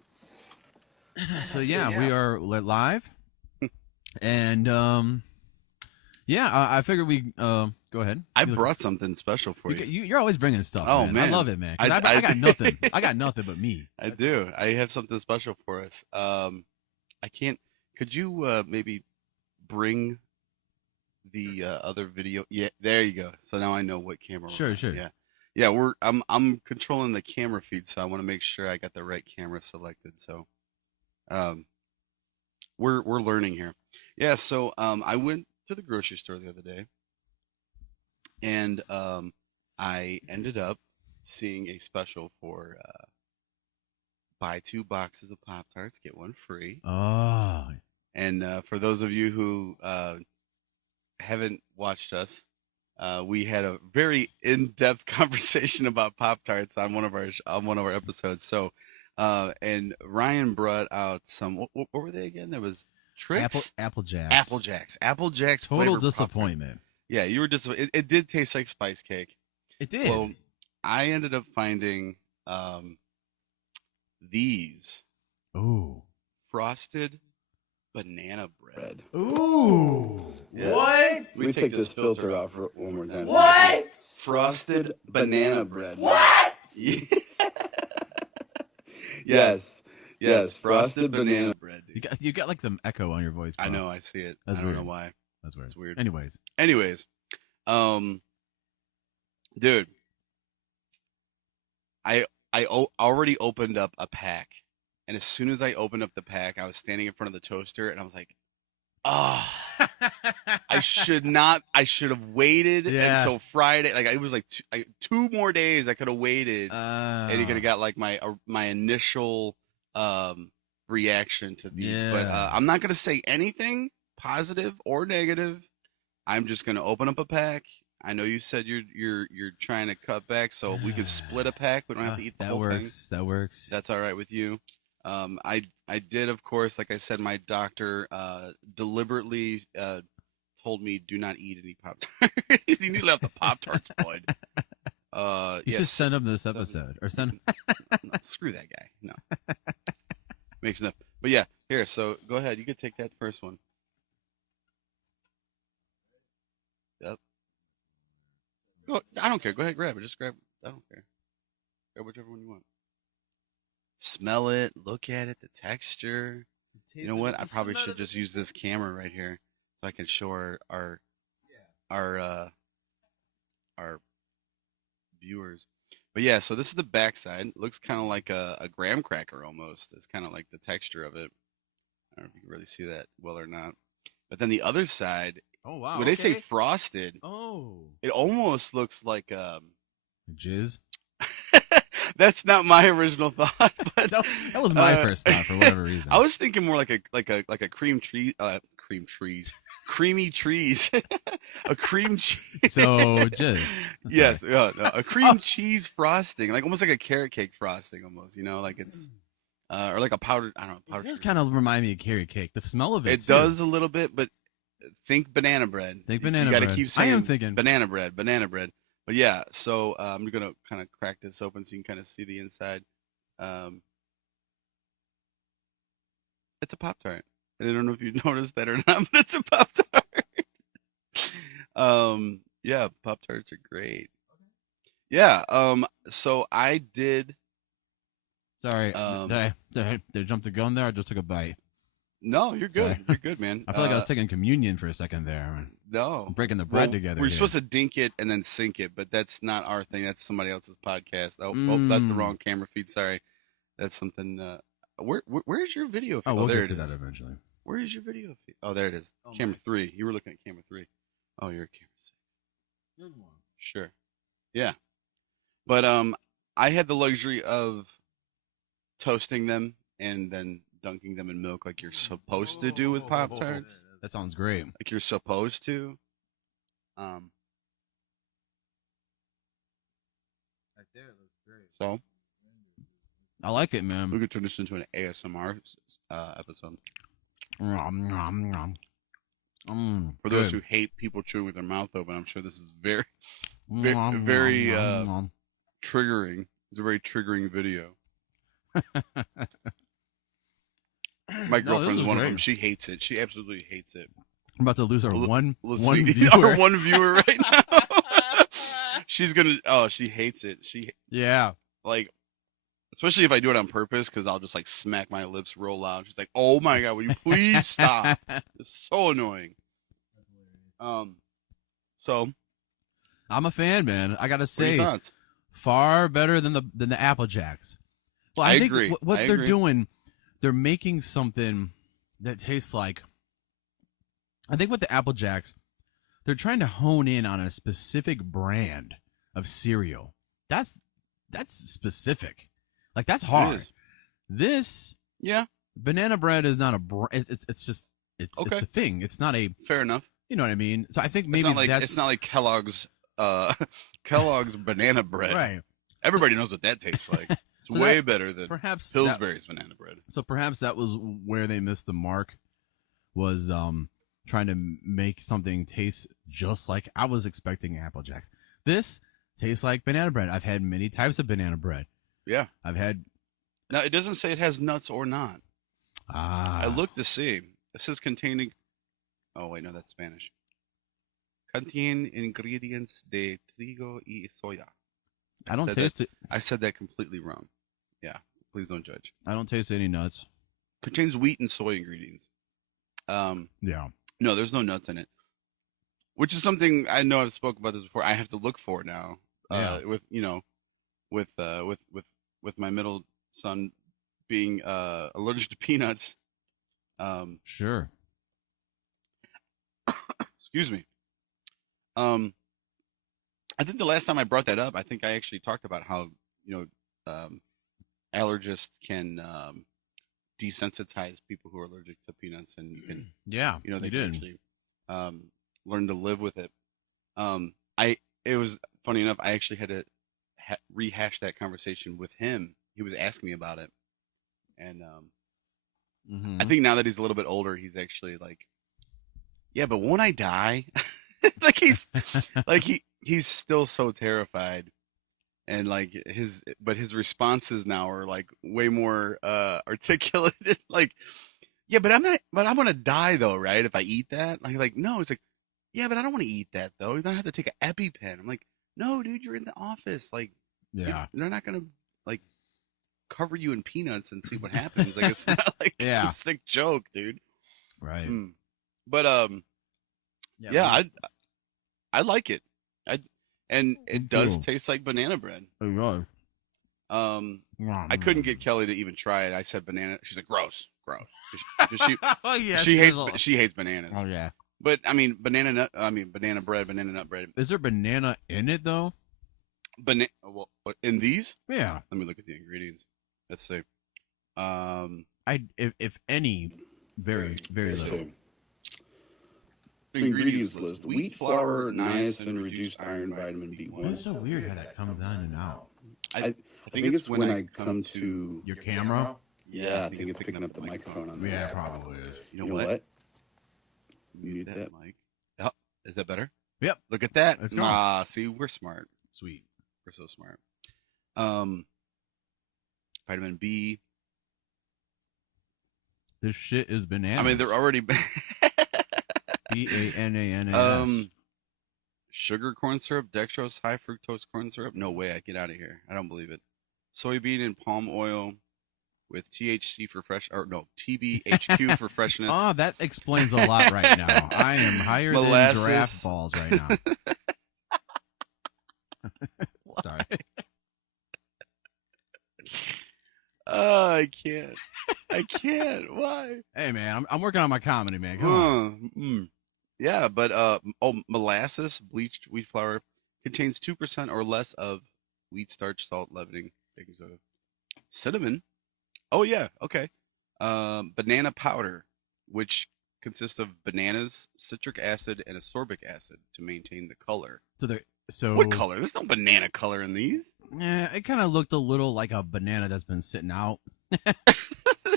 So yeah, we are live, and I figured we go ahead. I brought something special for you. You're always bringing stuff. Oh, man. I love it, man. 'Cause I got nothing. I got nothing but me. I do. I have something special for us. I can't. Could you maybe bring the other video? Yeah, there you go. So now I know what camera. Sure. Yeah. I'm controlling the camera feed, so I want to make sure I got the right camera selected. So, we're learning here. Yeah. So I went to the grocery store the other day, and I ended up seeing a special for buy 2 boxes of Pop-Tarts, get 1 free. Oh. And for those of you who haven't watched us, we had a very in-depth conversation about Pop-Tarts on one of our episodes. So, and Ryan brought out some. What were they again? There was Trix, Apple Jacks. Apple Jacks. Total disappointment. Yeah, you were disappointed. It did taste like spice cake. It did. Well, I ended up finding these. Ooh. Frosted banana bread. Ooh. Yeah. What? Let me take this filter off for one more time. What? Frosted banana bread. What? Yes. Frosted banana bread. You got like the echo on your voice, bro. I know. I see it. That's I don't weird. know why. That's weird. It's weird. Anyways, dude, I already opened up a pack, and as soon as I opened up the pack, I was standing in front of the toaster, and I was like, "Oh, I should have waited until Friday. Like, it was like 2 more days. I could have waited, and you could have got like my initial reaction to these. Yeah. But I'm not gonna say anything positive or negative. I'm just gonna open up a pack. I know you said you're trying to cut back, so we could split a pack. We don't have to eat the whole thing. That works. That's all right with you. I did, of course, like I said, my doctor deliberately told me do not eat any Pop-Tarts. You need to let the Pop-Tarts, bud. You should send him this episode, or send. No, screw that guy. No, makes enough. But yeah, here. So go ahead. You could take that first one. Yep. Go. I don't care. Go ahead, grab it. Just grab. I don't care. Grab whichever one you want. Smell it. Look at it. The texture. You know what? I probably should just use this camera right here so I can show our viewers. But yeah, so this is the backside. It looks kind of like a graham cracker almost. It's kind of like the texture of it. I don't know if you can really see that well or not. But then the other side, Oh wow! when they say frosted, it almost looks like jizz. That's not my original thought, but that was my first thought for whatever reason. I was thinking more like a cream cream trees. Creamy trees. A cream cheese. So just yes, no, a cream cheese frosting, like almost like a carrot cake frosting, almost. You know, like it's or like a powdered. I don't know. It Powdered. does kind of remind me of carrot cake. The smell of it. It does a little bit, but think banana bread. Think banana bread. You got bread. to keep saying I am thinking banana bread. But yeah, so I'm gonna kind of crack this open so you can kind of see the inside. It's a Pop-Tart. I don't know if you noticed that or not, but it's a Pop-Tart. Yeah, Pop-Tarts are great. Yeah, so I did. Sorry, did I jump the gun there? I just took a bite. No, you're good. Sorry. You're good, man. I feel like I was taking communion for a second there. No, I'm breaking the bread together. We're here. supposed to dink it and then sink it, but that's not our thing. That's somebody else's podcast. Oh, that's the wrong camera feed. Sorry, that's something. Where's your video feed? Oh, we'll there get it to is. that eventually. Where is your video feed? Oh, there it is. Camera 3. You were looking at camera 3. Oh, you're at camera 6. Sure. Yeah. But I had the luxury of toasting them and then dunking them in milk like you're supposed to do with Pop-Tarts. That sounds great. Like you're supposed to. Right there, looks great. So I like it, man. we could turn this into an ASMR episode. For those who hate people chewing with their mouth open, I'm sure this is very triggering. It's a very triggering video. My girlfriend's one of them. She hates it. She absolutely hates it. I'm about to lose our one viewer. Our one viewer right now. She's gonna. Oh, she hates it. Yeah. Like, especially if I do it on purpose, because I'll just like smack my lips real loud. She's like, "Oh my god, will you please stop?" It's so annoying. So I'm a fan, man. I gotta say, what are your thoughts? Far better than the Apple Jacks. Well, I think agree. What I they're agree. doing, they're making something that tastes like. I think with the Apple Jacks, they're trying to hone in on a specific brand of cereal. That's specific. Like that's hard. is. This Yeah, banana bread is not a it's just it's Okay. a thing. It's not a, fair enough. you know what I mean? So I think It's maybe not like that's it's not like Kellogg's Kellogg's banana bread. right. Everybody knows what that tastes like. It's So way that- better than Perhaps Pillsbury's banana bread. So perhaps that was where they missed the mark, was trying to make something taste just like I was expecting Apple Jacks. This tastes like banana bread. I've had many types of banana bread. Yeah. I've had Now it doesn't say it has nuts or not. I looked to see. It says containing. Oh wait, no, that's Spanish. Contain ingredients de trigo y soya. I don't said taste it. I said that completely wrong. Yeah, please don't judge. I don't taste any nuts. Contains wheat and soy ingredients. Yeah. No, there's no nuts in it, which is something I know I've spoken about this before. I have to look for now. Yeah. With my middle son being allergic to peanuts. Sure. Excuse me. I think the last time I brought that up, I think I actually talked about how allergists can desensitize people who are allergic to peanuts, and you can Yeah. they you can did. actually learn to live with it. It was funny enough. I actually had to rehash that conversation with him. He was asking me about it, and Mhm. I think now that he's a little bit older, he's actually like, yeah, but won't I die? like he's still so terrified, and like his responses now are like way more articulated. Like, yeah, but I'm gonna die though, right? If I eat that, like no, it's like, yeah, but I don't want to eat that though. You're gonna have to take an EpiPen. I'm like, no, dude, you're in the office. Like, Yeah. they're not gonna like cover you in peanuts and see what happens. Like, it's not like Yeah. a sick joke, dude. Right. But yeah, I like it. And it does Cool. taste like banana bread. Oh, I couldn't get Kelly to even try it. I said banana. She's like, gross. 'Cause she Oh yeah. she hates bananas. Oh yeah. But I mean banana nut bread. Is there banana in it though? Well, in these? Yeah. Let me look at the ingredients. Let's see. If any, very very let's little. see. ingredients list: wheat flour, niacin, reduced iron, vitamin B1. That's so weird how that comes on and out. I think it's when I come to Your camera? Yeah, I think it's picking up the microphone on this. Yeah, it probably is. You know what? Mute that mic. Oh, is that better? Yep. Look at that. Let's go. Ah, see, we're smart. Sweet. We're so smart. Vitamin B. This shit is bananas. I mean, they're already BANANAS. Sugar corn syrup, dextrose, high fructose corn syrup. No way, I get out of here. I don't believe it. Soybean and palm oil with THC for fresh, or no, TBHQ for freshness. Oh, that explains a lot right now. I am higher than giraffe balls right now. Sorry. Oh, I can't. I can't. Why? Hey, man, I'm working on my comedy, man. Come on. Yeah, but molasses, bleached wheat flour, contains 2% or less of wheat starch, salt, leavening, baking soda. Cinnamon. Oh, yeah. Okay. Banana powder, which consists of bananas, citric acid, and ascorbic acid to maintain the color. So what color? There's no banana color in these. Yeah, it kind of looked a little like a banana that's been sitting out.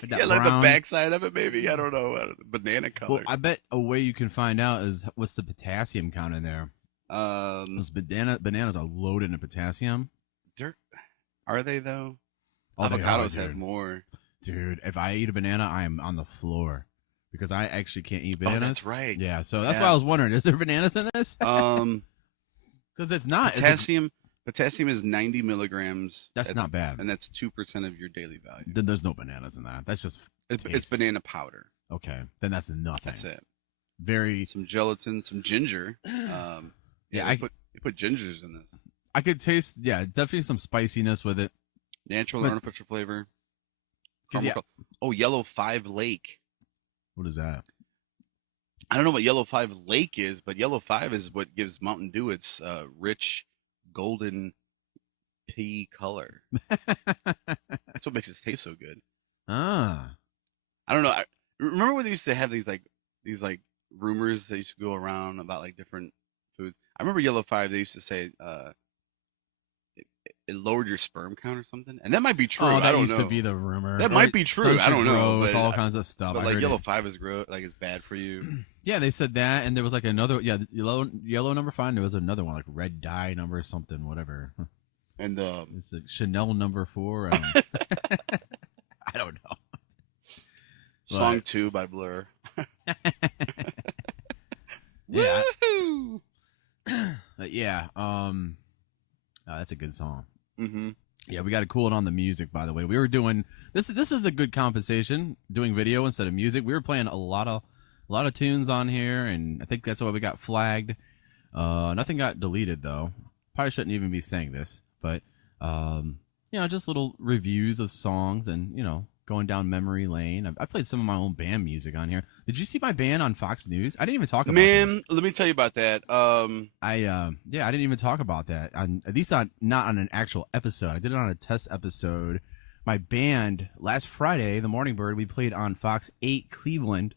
Yeah, like the backside of it, maybe. I don't know. Banana color. Well, I bet a way you can find out is what's the potassium count in there. Those bananas are loaded in potassium. Are they though? Oh, avocados have more. Dude, if I eat a banana, I am on the floor because I actually can't eat bananas. Oh, that's right. Yeah, so that's why I was wondering: is there bananas in this? Because if not, potassium is 90 milligrams. That's not bad, and that's 2% of your daily value. Then there's no bananas in that. That's just it's banana powder. Okay, then that's nothing. That's it. Some gelatin, some ginger. Yeah, you put gingers in this. I could taste, definitely some spiciness with it. Natural artificial flavor. Oh, Yellow 5 Lake. What is that? I don't know what Yellow 5 Lake is, but Yellow 5 is what gives Mountain Dew its rich golden pea color. That's what makes it taste so good. I don't know. Remember when they used to have these rumors that used to go around about like different foods? I remember Yellow 5. They used to say it lowered your sperm count or something, and that might be true. Oh, I don't used know. to be the rumor. That might be true. I don't know. But all kinds of stuff. But like Yellow 5 is gross. Like it's bad for you. Yeah, they said that, and there was like another. Yeah, yellow number 5. There was another one like red dye number something, whatever. And it's like Chanel number 4. I don't know. Song 2 by Blur. Yeah. Yeah. That's a good song. Mm-hmm. Yeah, we got to cool it on the music. By the way, we were doing this. This is a good compensation. Doing video instead of music. We were playing a lot of tunes on here, and I think that's why we got flagged. Nothing got deleted though. Probably shouldn't even be saying this, but just little reviews of songs and going down memory lane. I played some of my own band music on here. Did you see my band on Fox News? I didn't even talk about this. Let me tell you about that. I didn't even talk about that. At least not on an actual episode. I did it on a test episode. My band, last Friday, the Morning Bird, we played on Fox 8 Cleveland.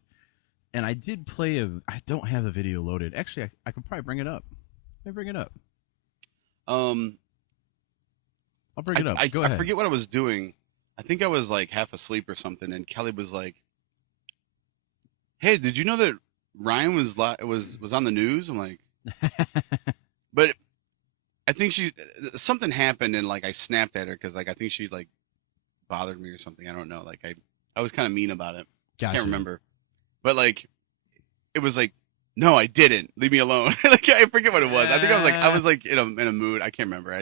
And I did play I don't have the video loaded. Actually, I could probably bring it up. Let me bring it up. I'll bring it up. Go ahead. I forget what I was doing. I think I was like half asleep or something, and Kelly was like, "Hey, did you know that Ryan was on the news?" I'm like, but I think something happened, and like I snapped at her because like I think she like bothered me or something. I don't know. Like I was kind of mean about it. Gotcha. Can't remember, but like it was like, no, I didn't. Leave me alone. Like I forget what it was. I think I was like in a mood. I can't remember.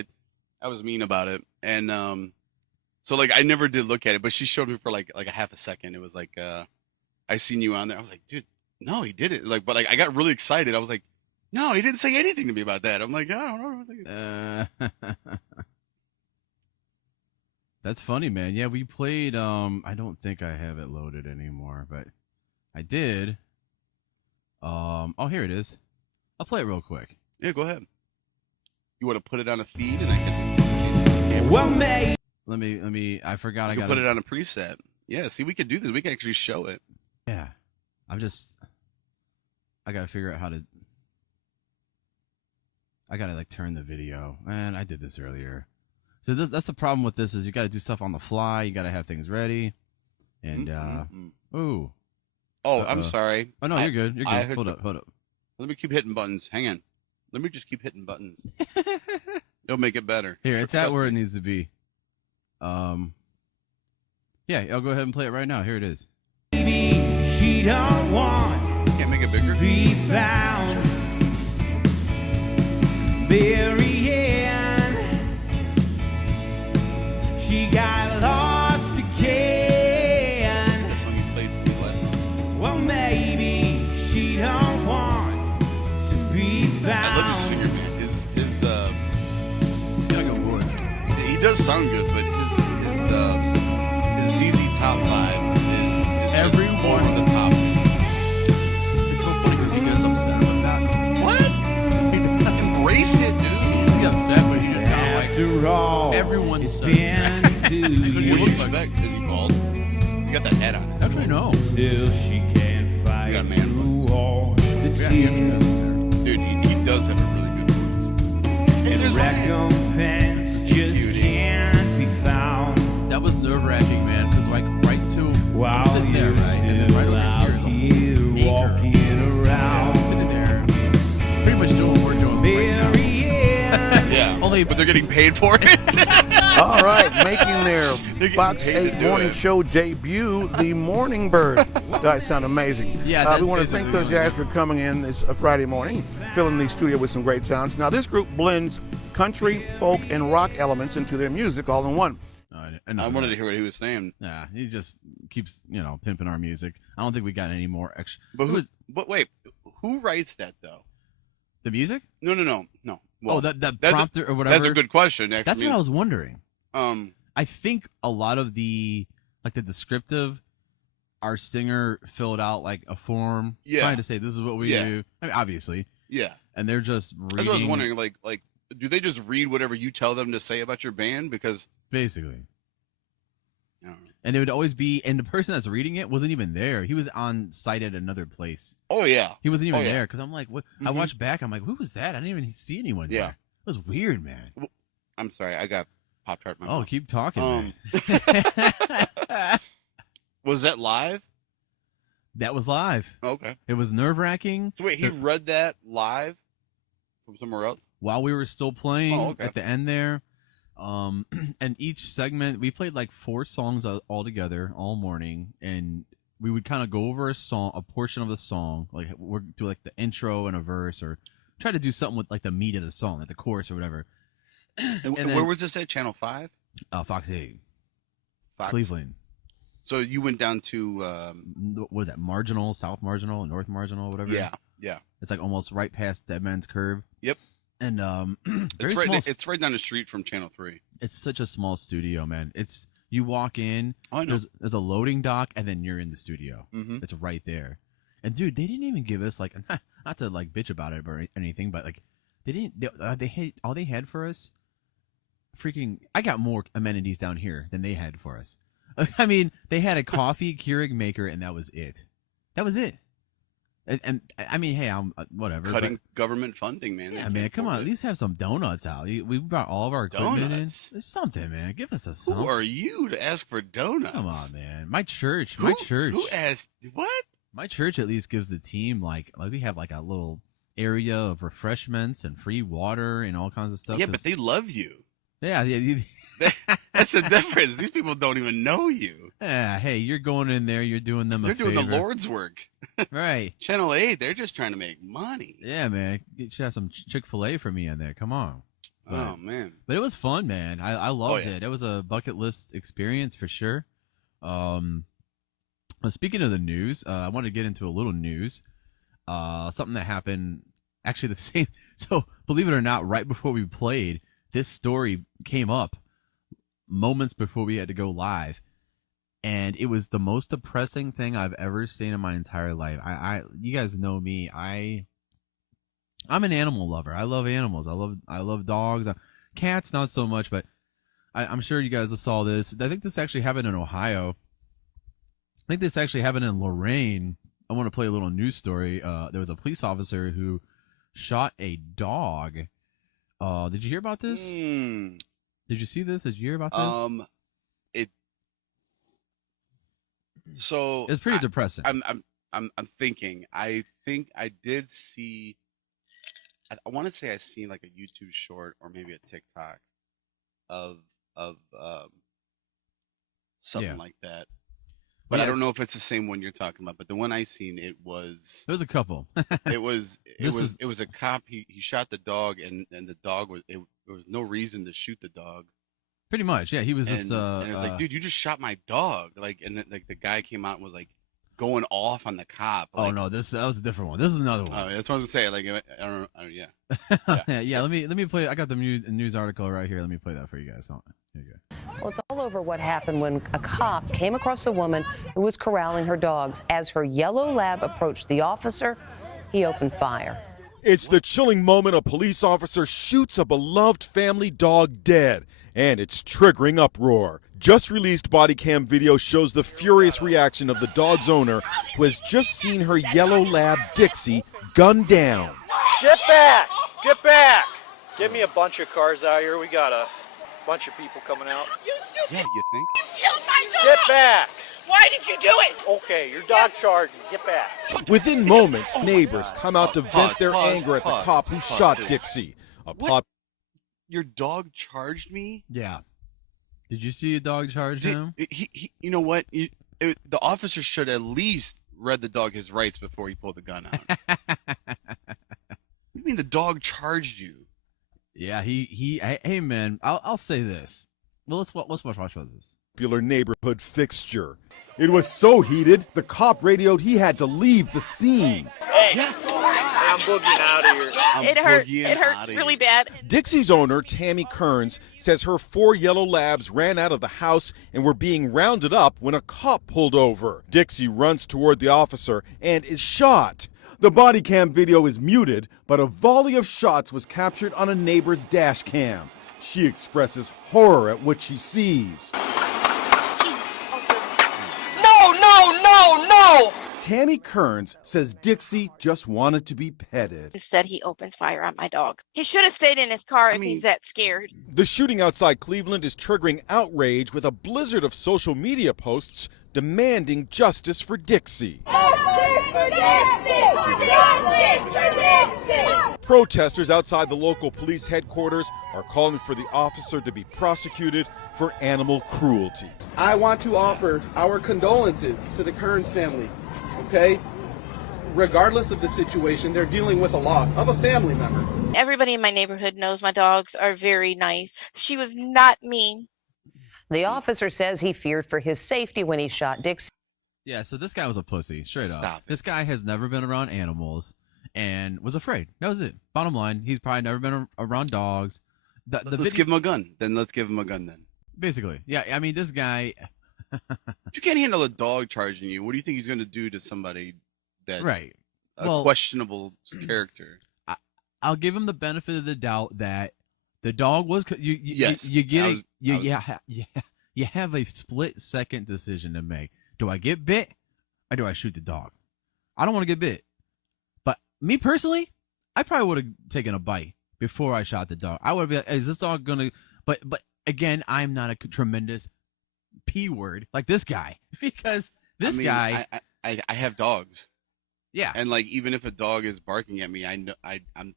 I was mean about it, and so like I never did look at it, but she showed me for like a half a second. It was like I seen you on there. I was like, dude, no, he didn't. Like, but like I got really excited. I was like, no, he didn't say anything to me about that. I'm like, I don't know. That's funny, man. Yeah, we played. I don't think I have it loaded anymore, but I did. Oh, here it is. I'll play it real quick. Yeah, go ahead. You want to put it on a feed, and I can. Well, mate. Let me. I forgot. I got to put it on a preset. Yeah. See, we could do this. We can actually show it. Yeah. I'm just. I gotta figure out how to. I gotta like turn the video. Man, I did this earlier. So that's the problem with this is you gotta do stuff on the fly. You gotta have things ready. And ooh. Oh, I'm sorry. Oh no, you're good. You're good. Hold up. Let me keep hitting buttons. Hang on. Let me just keep hitting buttons. It'll make it better. Here, it's at where it needs to be. Yeah, I'll go ahead and play it right now. Here it is. Baby, she don't want Can't make it bigger. to be found. Burying. She got lost again. What's that song you played for me last night? Well, maybe she don't want to be found. I love your singer, man. Gotta go for it. He does sound good, but his ZZ Top vibe is Everyone- just over the top. It's so funny because he gets upset with that. What? Embrace it, dude. He gets upset, but he just kind of like. After all, Everyone it's says been that. 2 What do you years. expect? Is he bald? You got that head on it. Actually, no. Still, she can't fight You got a man through all the Yeah, tears. Dude, he does have a really good voice. Hey, there's Recompense just Beauty. can't be found. That was nerve wracking, man. Because like right to While I'm sitting there, you're right, and then right still over out here is a here whole acre. walking around. Sitting there, pretty much doing what we're doing right now. Burying. Yeah. Only- but they're getting paid for it. All right, making their getting Fox paid to 8 do morning it. show debut, the Morning Bird. Guys sound amazing. Yeah, that's we want to thank basically those what guys for coming in this Friday morning, filling the studio with some great sounds. Now, this group blends country, folk, and rock elements into their music all in one. I wanted to hear what he was saying. Yeah, he just keeps, pimping our music. I don't think we got any more extra. But wait, who writes that though? The music? No. Well, that that's prompter or whatever. That's a good question. Actually, That's what I was wondering. Um, I think a lot of the descriptive, our singer filled out like a form trying to say this is what we do. I mean, obviously, yeah. and they're just reading. That's what I was wondering. Like, do they just read whatever you tell them to say about your band? Because basically, I don't know. and it would always be, and the person that's reading it wasn't even there. He was on site at another place. Oh yeah, He wasn't even Oh, yeah. there because I'm like, what? I Mhm. watched back. I'm like, who was that? I didn't even see anyone. Yeah. there. It was weird, man. I'm sorry, I got Pop-Tart in my Oh, mouth. keep talking. Um, man. Was that live? That was live. Okay. It was nerve wracking. So wait, he read that live from somewhere else? While we were still playing Oh, okay. at the end there. And each segment we played like 4 songs all together all morning, and we would kind of go over a portion of the song, like we're do like the intro and a verse, or try to do something with like the meat of the song, like the chorus or whatever. And then- where was this at? Channel 5? Fox 8, Fox. Cleveland. So you went down to What is that? Marginal, South Marginal, North Marginal, whatever. yeah. It's like almost right past Dead Man's Curve. Yep. And very It's right. small. It's right down the street from Channel 3. It's such a small studio, man. It's you walk in, Oh, I know. there's a loading dock, and then you're in the studio. Mm-hmm. It's right there. And dude, they didn't even give us like not to like bitch about it or anything, but like they didn't. They had all they had for us. Freaking! I got more amenities down here than they had for us. I mean, they had a coffee Keurig maker, and that was it. That was it. And I mean, hey, I'm whatever. Cutting government funding, man. but, They yeah, can't man, come on. afford At it. least have some donuts out. We brought all of our equipment Donuts? in. There's something, man. Give us a something. Who are you to ask for donuts? Come on, man. My church. Who asked? What? My church at least gives the team like we have like a little area of refreshments and free water and all kinds of stuff. Yeah, but they love you. yeah. That's the difference. These people don't even know you. Yeah, hey, you're going in there, you're doing them They're a doing favor. the Lord's work. Right. Channel 8, they're just trying to make money. Yeah, man. You should have some Chick-fil-A for me in there. Come on. But, Oh, man. but it was fun, man. I loved yeah. it. It was a bucket list experience for sure. Speaking of the news, I want to get into a little news. Something that happened actually the same. So believe it or not, right before we played, this story came up moments before we had to go live. And it was the most depressing thing I've ever seen in my entire life. You guys know me. I'm an animal lover. I love animals. I love dogs. Cats, not so much, but I'm sure you guys saw this. I think this actually happened in Ohio. I think this actually happened in Lorraine. I want to play a little news story. There was a police officer who shot a dog. Did you hear about this? Did you see this? Did you hear about this? It's pretty depressing. I'm thinking. I think I did see. I want to say I seen like a YouTube short or maybe a TikTok of something like that. But I don't know if it's the same one you're talking about. But the one I seen, it was. There's a couple. it was a cop. He shot the dog, and the dog was. There was no reason to shoot the dog. Pretty much, yeah. He was and, just. And it was like, dude, you just shot my dog. Like, and like the guy came out and was like going off on the cop. Like, oh no, that was a different one. This is another one. Oh, that's what I was gonna say. Like, I don't know. Yeah. Yeah. Let me play. I got the news article right here. Let me play that for you guys. Hold on. Here you go. Well, it's all over what happened when a cop came across a woman who was corralling her dogs. As her yellow lab approached the officer, he opened fire. It's the chilling moment a police officer shoots a beloved family dog dead, and it's triggering uproar. Just released body cam video shows the furious reaction of the dog's owner, who has just seen her yellow lab, Dixie, gunned down. Get back! Get back! Give me a bunch of cars out here. We got a bunch of people coming out. Yeah, you think? You killed my dog! Get back! Why did you do it? Okay, your dog charged me. Get back. Within moments, neighbors come out to vent their anger at the cop who shot Dixie. Your dog charged me? Yeah. Did you see a dog charge him? He you know what? The officer should at least read the dog his rights before he pulled the gun out. What do you mean the dog charged you? Yeah, hey man, I'll say this. Well, let's watch about this. Popular neighborhood fixture. It was so heated, the cop radioed he had to leave the scene. Hey, I'm boogieing out of here. It hurts really bad. Dixie's owner, Tammy Kearns, says her 4 yellow labs ran out of the house and were being rounded up when a cop pulled over. Dixie runs toward the officer and is shot. The body cam video is muted, but a volley of shots was captured on a neighbor's dash cam. She expresses horror at what she sees. Jesus. No! Tammy Kearns says Dixie just wanted to be petted. Instead, he opens fire on my dog. He should have stayed in his car if he's that scared. The shooting outside Cleveland is triggering outrage with a blizzard of social media posts demanding justice for Dixie. Protesters outside the local police headquarters are calling for the officer to be prosecuted for animal cruelty. I want to offer our condolences to the Kearns family, okay? Regardless of the situation, they're dealing with a loss of a family member. Everybody in my neighborhood knows my dogs are very nice. She was not mean. The officer says he feared for his safety when he shot Dixie. Yeah, so this guy was a pussy, straight up. Stop it. This guy has never been around animals and was afraid. That was it. Bottom line, he's probably never been around dogs. Let's give him a gun. Let's give him a gun then. Basically. Yeah, I mean, this guy... You can't handle a dog charging you. What do you think he's going to do to somebody that... Right. A questionable character. I'll give him the benefit of the doubt that the dog was... You have a split-second decision to make. Do I get bit or do I shoot the dog? I don't want to get bit. But me personally, I probably would have taken a bite before I shot the dog. I would be like, is this dog going to... But again, I'm not a tremendous P word like this guy. Because this guy... I have dogs. Yeah. And like, even if a dog is barking at me, I know I'm...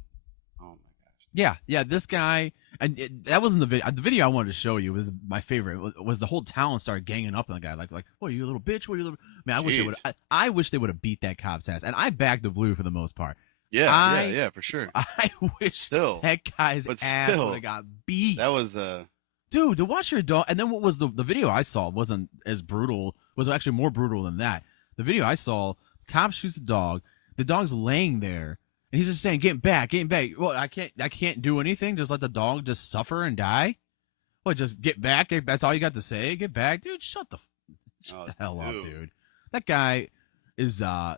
Oh my gosh. Yeah, this guy... And that wasn't the video. The video I wanted to show you was my favorite. Was the whole town started ganging up on the guy, like, what are you, a little bitch? What are you, little... Man, I wish they would have beat that cop's ass. And I backed the blue for the most part. Yeah, for sure. I wish that guy's ass would have got beat. That was dude, to watch your dog. And then what was the video I saw wasn't as brutal. Was actually more brutal than that. The video I saw, cop shoots the dog. The dog's laying there. And he's just saying, get back. Well, I can't do anything. Just let the dog just suffer and die. What, just get back? That's all you got to say? Get back? Dude, shut the hell up, dude. That guy is, I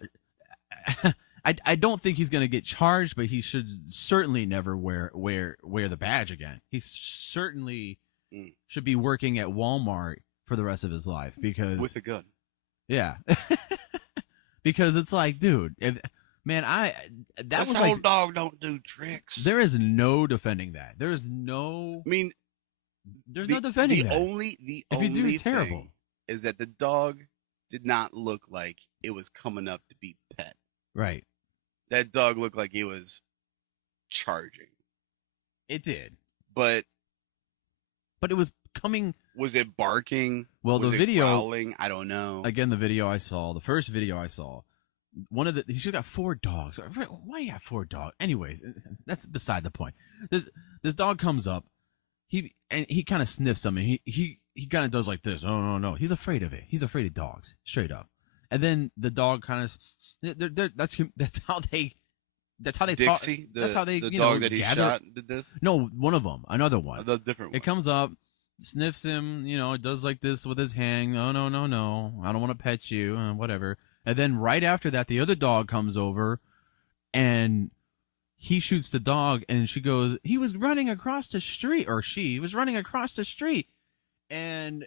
don't think he's going to get charged, but he should certainly never wear the badge again. He certainly should be working at Walmart for the rest of his life because... With a gun. Yeah. because it's like, dude, man, that was like, dog don't do tricks. there is no defending that. There is no. I mean, there's no defending that. The if you do, only it's terrible. thing is that the dog did not look like it was coming up to be pet. Right. That dog looked like it was charging. It did. But it was coming. Was it barking? Well, was the it video. Growling? I don't know. Again, the video I saw, the first video I saw, he should have got 4 dogs. Why do you have 4 dogs? Anyways, that's beside the point. This dog comes up, he kind of sniffs something. He kind of does like this. Oh no, he's afraid of it. He's afraid of dogs, straight up. And then the dog kind of, that's how they Dixie, talk. That's how they the you dog know, that he gather. shot did this. No, one of them, another one, the different one. It comes up, sniffs him, it does like this with his hand. Oh no, I don't want to pet you, whatever. And then right after that, the other dog comes over, and he shoots the dog, and she goes, he was running across the street, or she was running across the street. And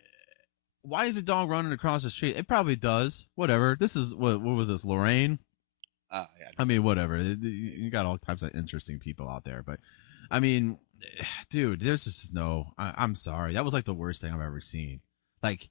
why is a dog running across the street? It probably does. Whatever. This is, what was this, Lorraine? Yeah. I mean, whatever. You got all types of interesting people out there. But, I mean, dude, there's just no, I'm sorry. That was like the worst thing I've ever seen. Like,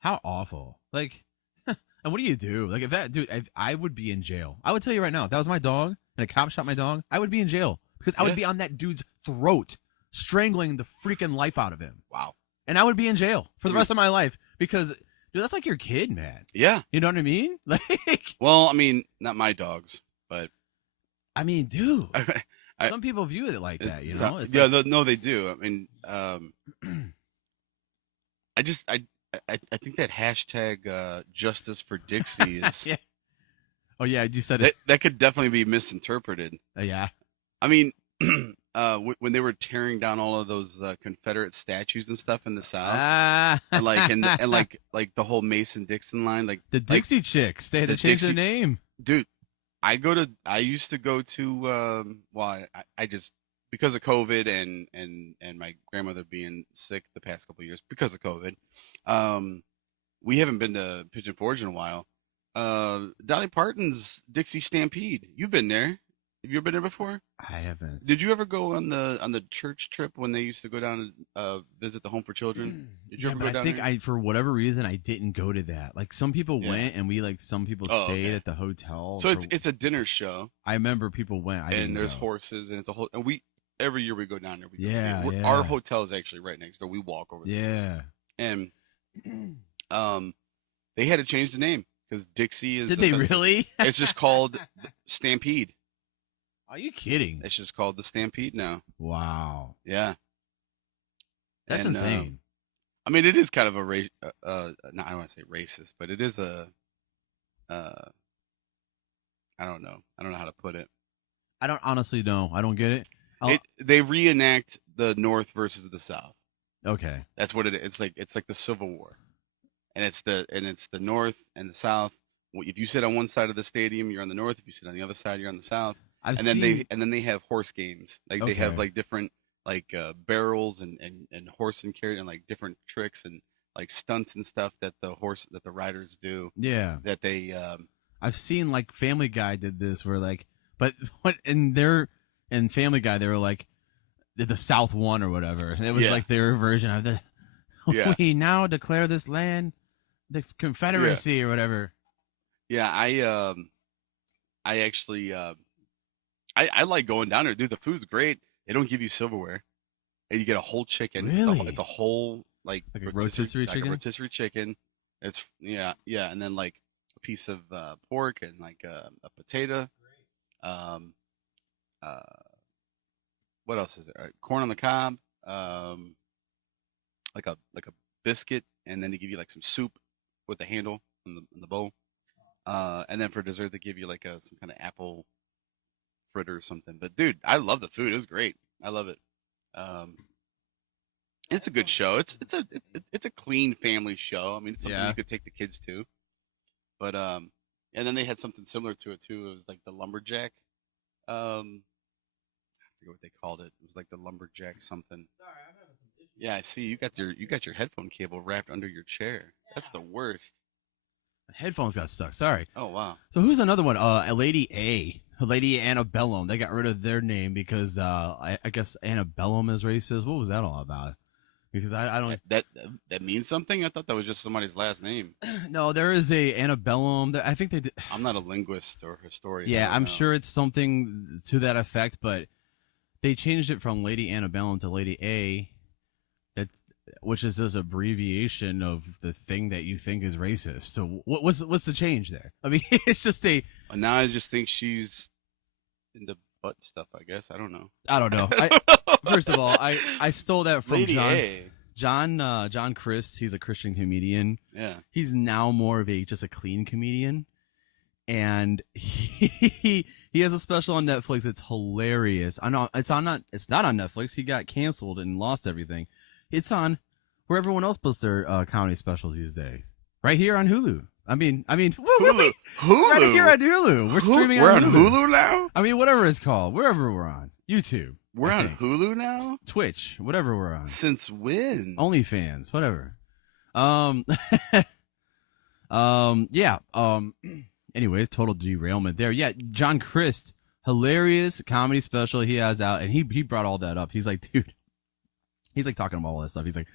how awful. Like, and what do you do? Like, if that, dude, I would be in jail. I would tell you right now, if that was my dog and a cop shot my dog, I would be in jail because I would be on that dude's throat, strangling the freaking life out of him. Wow. And I would be in jail for the rest of my life because, dude, that's like your kid, man. Yeah. You know what I mean? Like, well, I mean, not my dogs, but I mean, dude, some people view it like that, you know? It's like, no, they do. I mean, I think that hashtag justice for Dixie is. yeah. Oh yeah, you said it. That could definitely be misinterpreted. Yeah. I mean, when they were tearing down all of those Confederate statues and stuff in the South, and like the whole Mason-Dixon line, like the Dixie Chicks, they had to change their name. Dude, I used to go to I just, because of COVID and my grandmother being sick the past couple of years because of COVID, we haven't been to Pigeon Forge in a while. Dolly Parton's Dixie Stampede. You've been there. Have you ever been there before? I haven't. Did you ever go on the church trip when they used to go down and visit the Home for Children? Did you ever go down there? I for whatever reason I didn't go to that. Like some people went and some people stayed at the hotel. So it's a dinner show. I remember people went. And there's horses and it's a whole, and every year we go down there. We go yeah, see it. yeah. Our hotel is actually right next door. We walk over there. Yeah. And they had to change the name because Dixie is. Did they really? It's just called Stampede. Are you kidding? It's just called the Stampede now. Wow. Yeah. That's insane. I mean, it is kind of a no, I don't want to say racist, but it is a. I don't know. I don't know how to put it. I don't honestly know. I don't get it. They reenact the North versus the South. Okay. That's what it is. It's like the Civil War, and it's the North and the South. If you sit on one side of the stadium, you're on the North. If you sit on the other side, you're on the South. Then they have horse games. Like they have like different barrels and horse and carriage and like different tricks and like stunts and stuff that the riders do. Yeah. That they I've seen like Family Guy did this where like, but what in Family Guy they were like the South won or whatever. It was like their version of the. Yeah. We now declare this land the Confederacy or whatever. Yeah, I actually I like going down there, dude. The food's great. They don't give you silverware, and you get a whole chicken. Really? It's a whole like a rotisserie chicken. Like a rotisserie chicken. It's yeah, and then like a piece of pork and like a potato. What else is there? Corn on the cob. Like a biscuit, and then they give you like some soup with the handle in the bowl. And then for dessert they give you like some kind of apple fritter or something. But dude, I love the food. It was great. I love it. It's a good show. It's a clean family show. I mean, it's something you could take the kids to. But and then they had something similar to it too. It was like the lumberjack. I forget what they called it. It was like the lumberjack something. Yeah, I see. You got your headphone cable wrapped under your chair. That's the worst. Headphones got stuck. Sorry. Oh wow. So who's another one? Lady Antebellum. They got rid of their name because I guess Antebellum is racist. What was that all about? Because I don't. That means something. I thought that was just somebody's last name. No, there is a Antebellum. I think they did. I'm not a linguist or historian. Yeah, I'm sure it's something to that effect, but they changed it from Lady Antebellum to Lady A. Which is this abbreviation of the thing that you think is racist. So what's the change there? I mean, it's just now I just think she's into butt stuff. I guess I don't know. First of all, I stole that from Lady John Christ. He's a Christian comedian. Yeah, he's now more of just a clean comedian, and he has a special on Netflix. It's hilarious. I know it's not on Netflix. He got canceled and lost everything. It's on where everyone else puts their comedy specials these days. Right here on Hulu. I mean, Hulu. Right here on Hulu. We're streaming. We're on Hulu now. I mean, whatever it's called, wherever we're on YouTube. We're on Hulu now. Twitch, whatever we're on. Since when? OnlyFans, whatever. Yeah. Anyways, total derailment there. Yeah, John Christ, hilarious comedy special he has out, and he brought all that up. He's like, dude. He's like talking about all this stuff. He's like,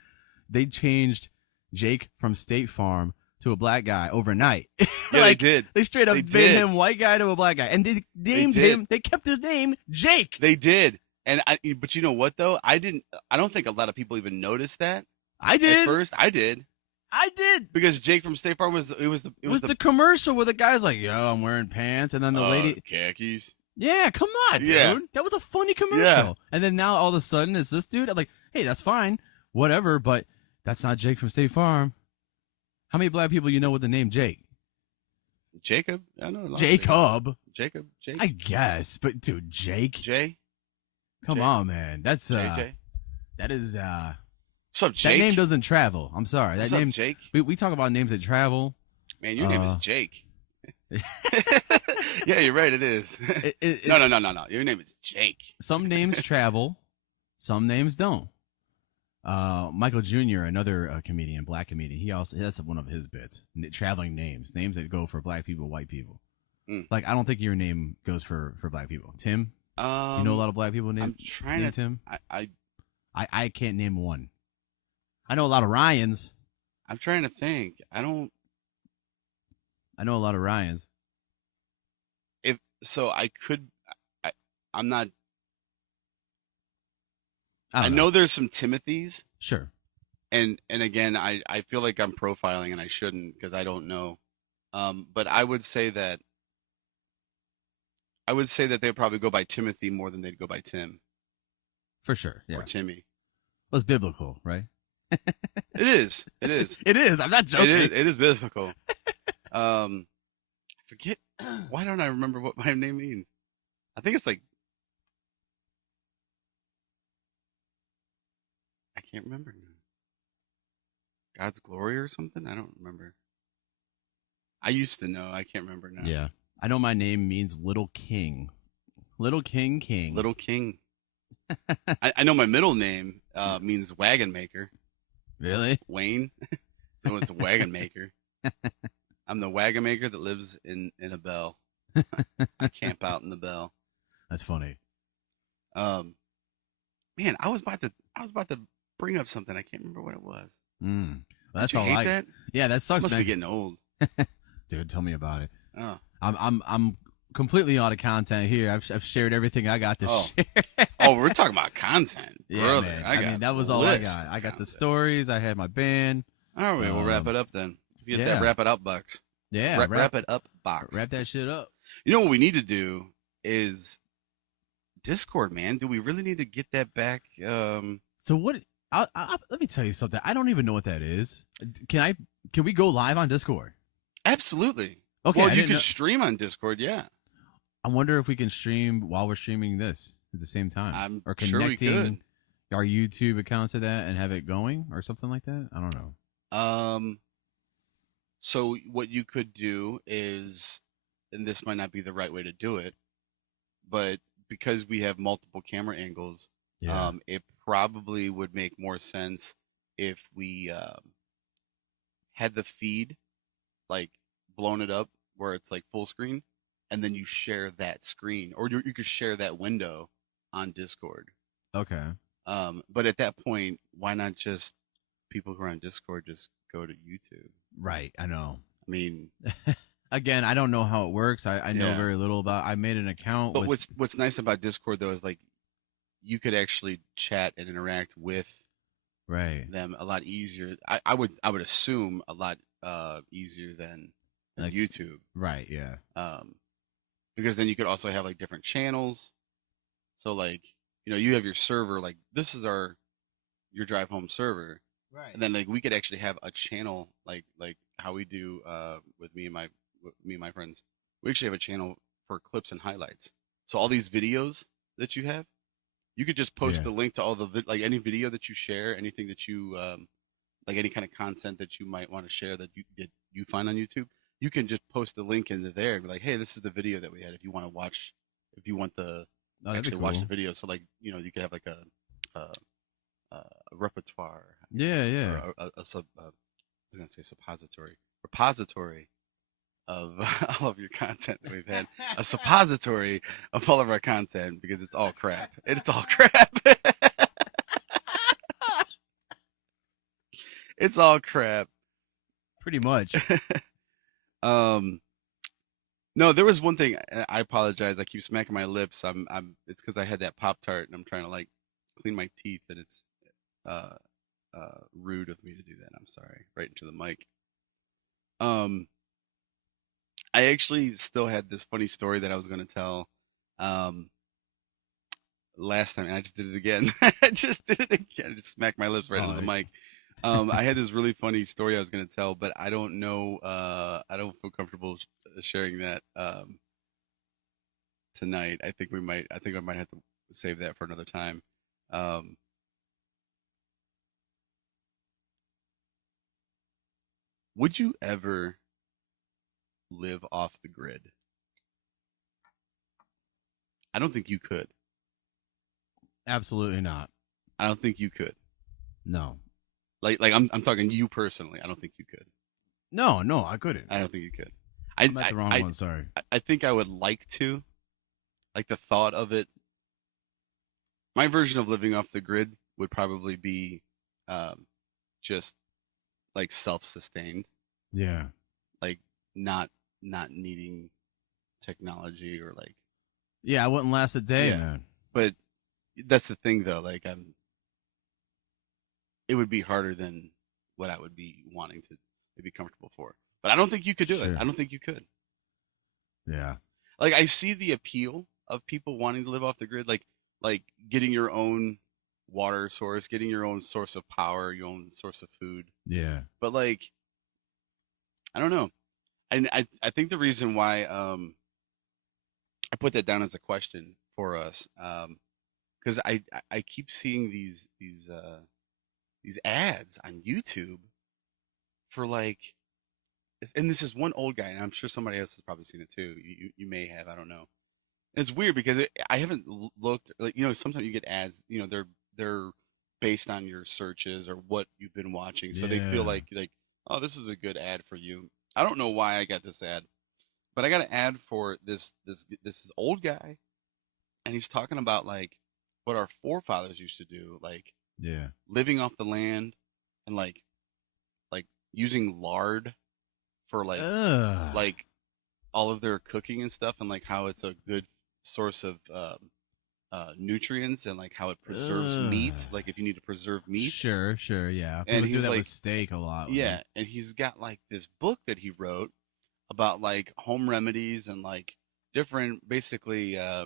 they changed Jake from State Farm to a black guy overnight. Yeah, like, they did. They straight up made him white guy to a black guy, and they named him. They kept his name Jake. They did, but you know what though? I don't think a lot of people even noticed that. I did at first. I did because Jake from State Farm was the commercial where the guy's like, "Yo, I'm wearing pants," and then the lady khakis. Yeah, come on, dude. Yeah. That was a funny commercial. Yeah. And then now all of a sudden it's this dude. I'm like, hey, that's fine, whatever, but that's not Jake from State Farm. How many black people you know with the name Jake? Jacob? I know a lot. Jacob. Jacob. Jake. I guess, but dude, Jake. Jay. Come on, man. That's JJ. That is What's up, Jake? That name doesn't travel. I'm sorry. What's That name, up, Jake? We talk about names that travel. Man, your name is Jake. Yeah, you're right. It is. No. Your name is Jake. Some names travel, some names don't. Michael Jr., another comedian, black comedian, that's one of his bits. Traveling names that go for black people, white people. Like, I don't think your name goes for black people. Tim, you know a lot of black people named. I'm trying to. Tim. I can't name one. I know a lot of Ryans. I'm trying to think. I know a lot of Ryans. I'm not. I know there's some Timothys. Sure. And again, I feel like I'm profiling and I shouldn't because I don't know. But I would say that they'd probably go by Timothy more than they'd go by Tim. For sure. Yeah. Or Timmy. Well, it's biblical, right? It is. It is. I'm not joking. It is biblical. I forget. Why don't I remember what my name means? I think it's like. I can't remember now. God's glory or something? I don't remember. I used to know. I can't remember now. Yeah. I know my name means little king. Little king. Little king. I know my middle name means wagon maker. Really? Wayne. So it's wagon maker. I'm the wagon maker that lives in a bell. I camp out in the bell. That's funny. Man, I was about to bring up something. I can't remember what it was. Well, that's all hate that? Yeah, that sucks. Must man. be getting old. Dude, tell me about it. Oh. I'm completely out of content here. I've shared everything I got to share. Oh, we're talking about content, yeah, brother. Man. I mean, that was all I got. I got the stories. I had my band. All right, we'll wrap it up then. Let's get that wrap it up box. Yeah, wrap it up box. Wrap that shit up. You know what we need to do is Discord, man. Do we really need to get that back? So what? Let me tell you something. I don't even know what that is. Can we go live on Discord? Absolutely. Okay. Well, you can stream on Discord. Yeah. I wonder if we can stream while we're streaming this at the same time, or sure we could. Our YouTube account to that and have it going or something like that. I don't know. So what you could do is, and this might not be the right way to do it, but because we have multiple camera angles, it probably would make more sense if we had the feed like blown it up where it's like full screen, and then you share that screen, or you could share that window on Discord. Okay. But at that point, why not just people who are on Discord just go to YouTube? Right. I know. I mean, again, I don't know how it works. I know Yeah. very little about. I made an account. but with, what's nice about Discord though is like you could actually chat and interact with right. them a lot easier. I would assume a lot easier than Like- YouTube. Right. Yeah. Because then you could also have like different channels. So like, you have your server, like this is your drive home server. Right. And then like we could actually have a channel like how we do with me and my friends. We actually have a channel for clips and highlights. So all these videos that you have, you could just post Yeah. the link to all the like any video that you share, anything that you like any kind of content that you might want to share that you find on YouTube. You can just post the link into there and be like, hey, this is the video that we had. If you want to watch, if you want the that'd be actually watch cool. the video, so like you could have like a repertoire. I Yeah, guess, yeah. or I'm gonna say repository of all of your content that we've had. A suppository of all of our content because it's all crap. It's all crap. It's all crap. Pretty much. No, there was one thing. I apologize. I keep smacking my lips. It's because I had that Pop-Tart and I'm trying to like clean my teeth, and it's rude of me to do that. I'm sorry. Right into the mic. I actually still had this funny story that I was going to tell last time, and I just did it again. I just smacked my lips right into the mic. I had this really funny story I was going to tell, but I don't know. I don't feel comfortable sharing that tonight. I think I might have to save that for another time. Would you ever live off the grid? I don't think you could. Absolutely not. I don't think you could. No. Like I'm talking you personally. I don't think you could. No, I couldn't. I don't think you could. I'm at the wrong one. Sorry. I think I would like to. Like the thought of it. My version of living off the grid would probably be just like self-sustained. Yeah. Like not needing technology or like. Yeah, I wouldn't last a day, Yeah. man. But that's the thing though, like it would be harder than what I would be wanting to be comfortable for. But I don't think you could do it. I don't think you could. Yeah. Like I see the appeal of people wanting to live off the grid, like getting your own water source, getting your own source of power, your own source of food. Yeah. But like I don't know. And I think the reason why I put that down as a question for us, because I keep seeing these ads on YouTube for like, and this is one old guy, and I'm sure somebody else has probably seen it too. You may have, I don't know. And it's weird because I haven't looked, like, sometimes you get ads, they're based on your searches or what you've been watching, so they feel like, oh, this is a good ad for you. I don't know why I got this ad, but I got an ad for this old guy, and he's talking about like what our forefathers used to do, like living off the land and like using lard for like all of their cooking and stuff, and like how it's a good source of nutrients, and like how it preserves meat, like if you need to preserve meat. Sure, yeah. And People he's do that like with steak a lot. Yeah, and he's got like this book that he wrote about like home remedies and like different, basically, I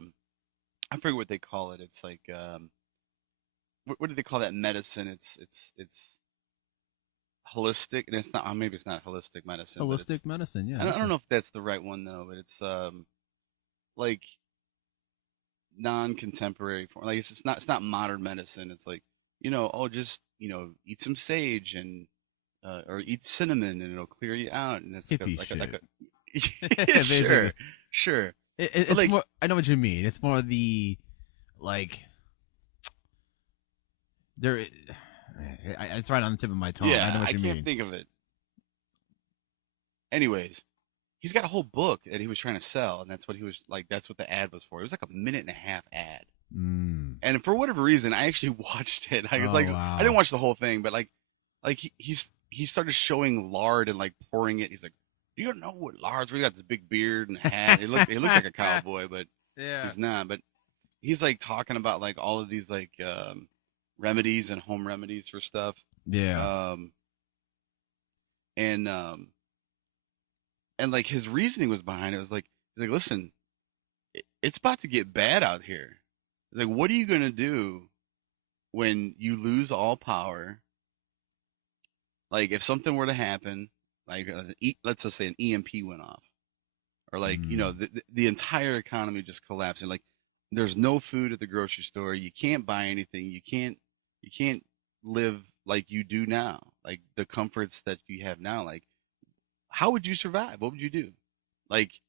forget what they call it. It's like, what do they call that medicine? It's holistic, and it's not. Maybe it's not holistic medicine. Holistic medicine, yeah. I don't know if that's the right one though, but it's like non-contemporary form. Like it's not modern medicine. It's like, just eat some sage and or eat cinnamon and it'll clear you out. And it's like a sure. It's like, more. I know what you mean. It's more the like. It's right on the tip of my tongue. Yeah, I know what you mean. can't think of it. Anyways, he's got a whole book that he was trying to sell, and that's what he was like. That's what the ad was for. It was like a 1.5-minute ad. And for whatever reason, I actually watched it. I didn't watch the whole thing, but he started showing lard and like pouring it. He's like, "Do you know what lard's?" We got this big beard and hat. He looks like a cowboy, but he's not. But he's like talking about like all of these like remedies and home remedies for stuff. Yeah. And like his reasoning was behind it. It was like, he's like, listen, it's about to get bad out here. Like, what are you going to do when you lose all power? Like, if something were to happen, like, let's just say an EMP went off, or like, you know, the entire economy just collapsed, and like, there's no food at the grocery store. You can't buy anything. You can't live like you do now, like the comforts that you have now. Like, how would you survive? What would you do? Like,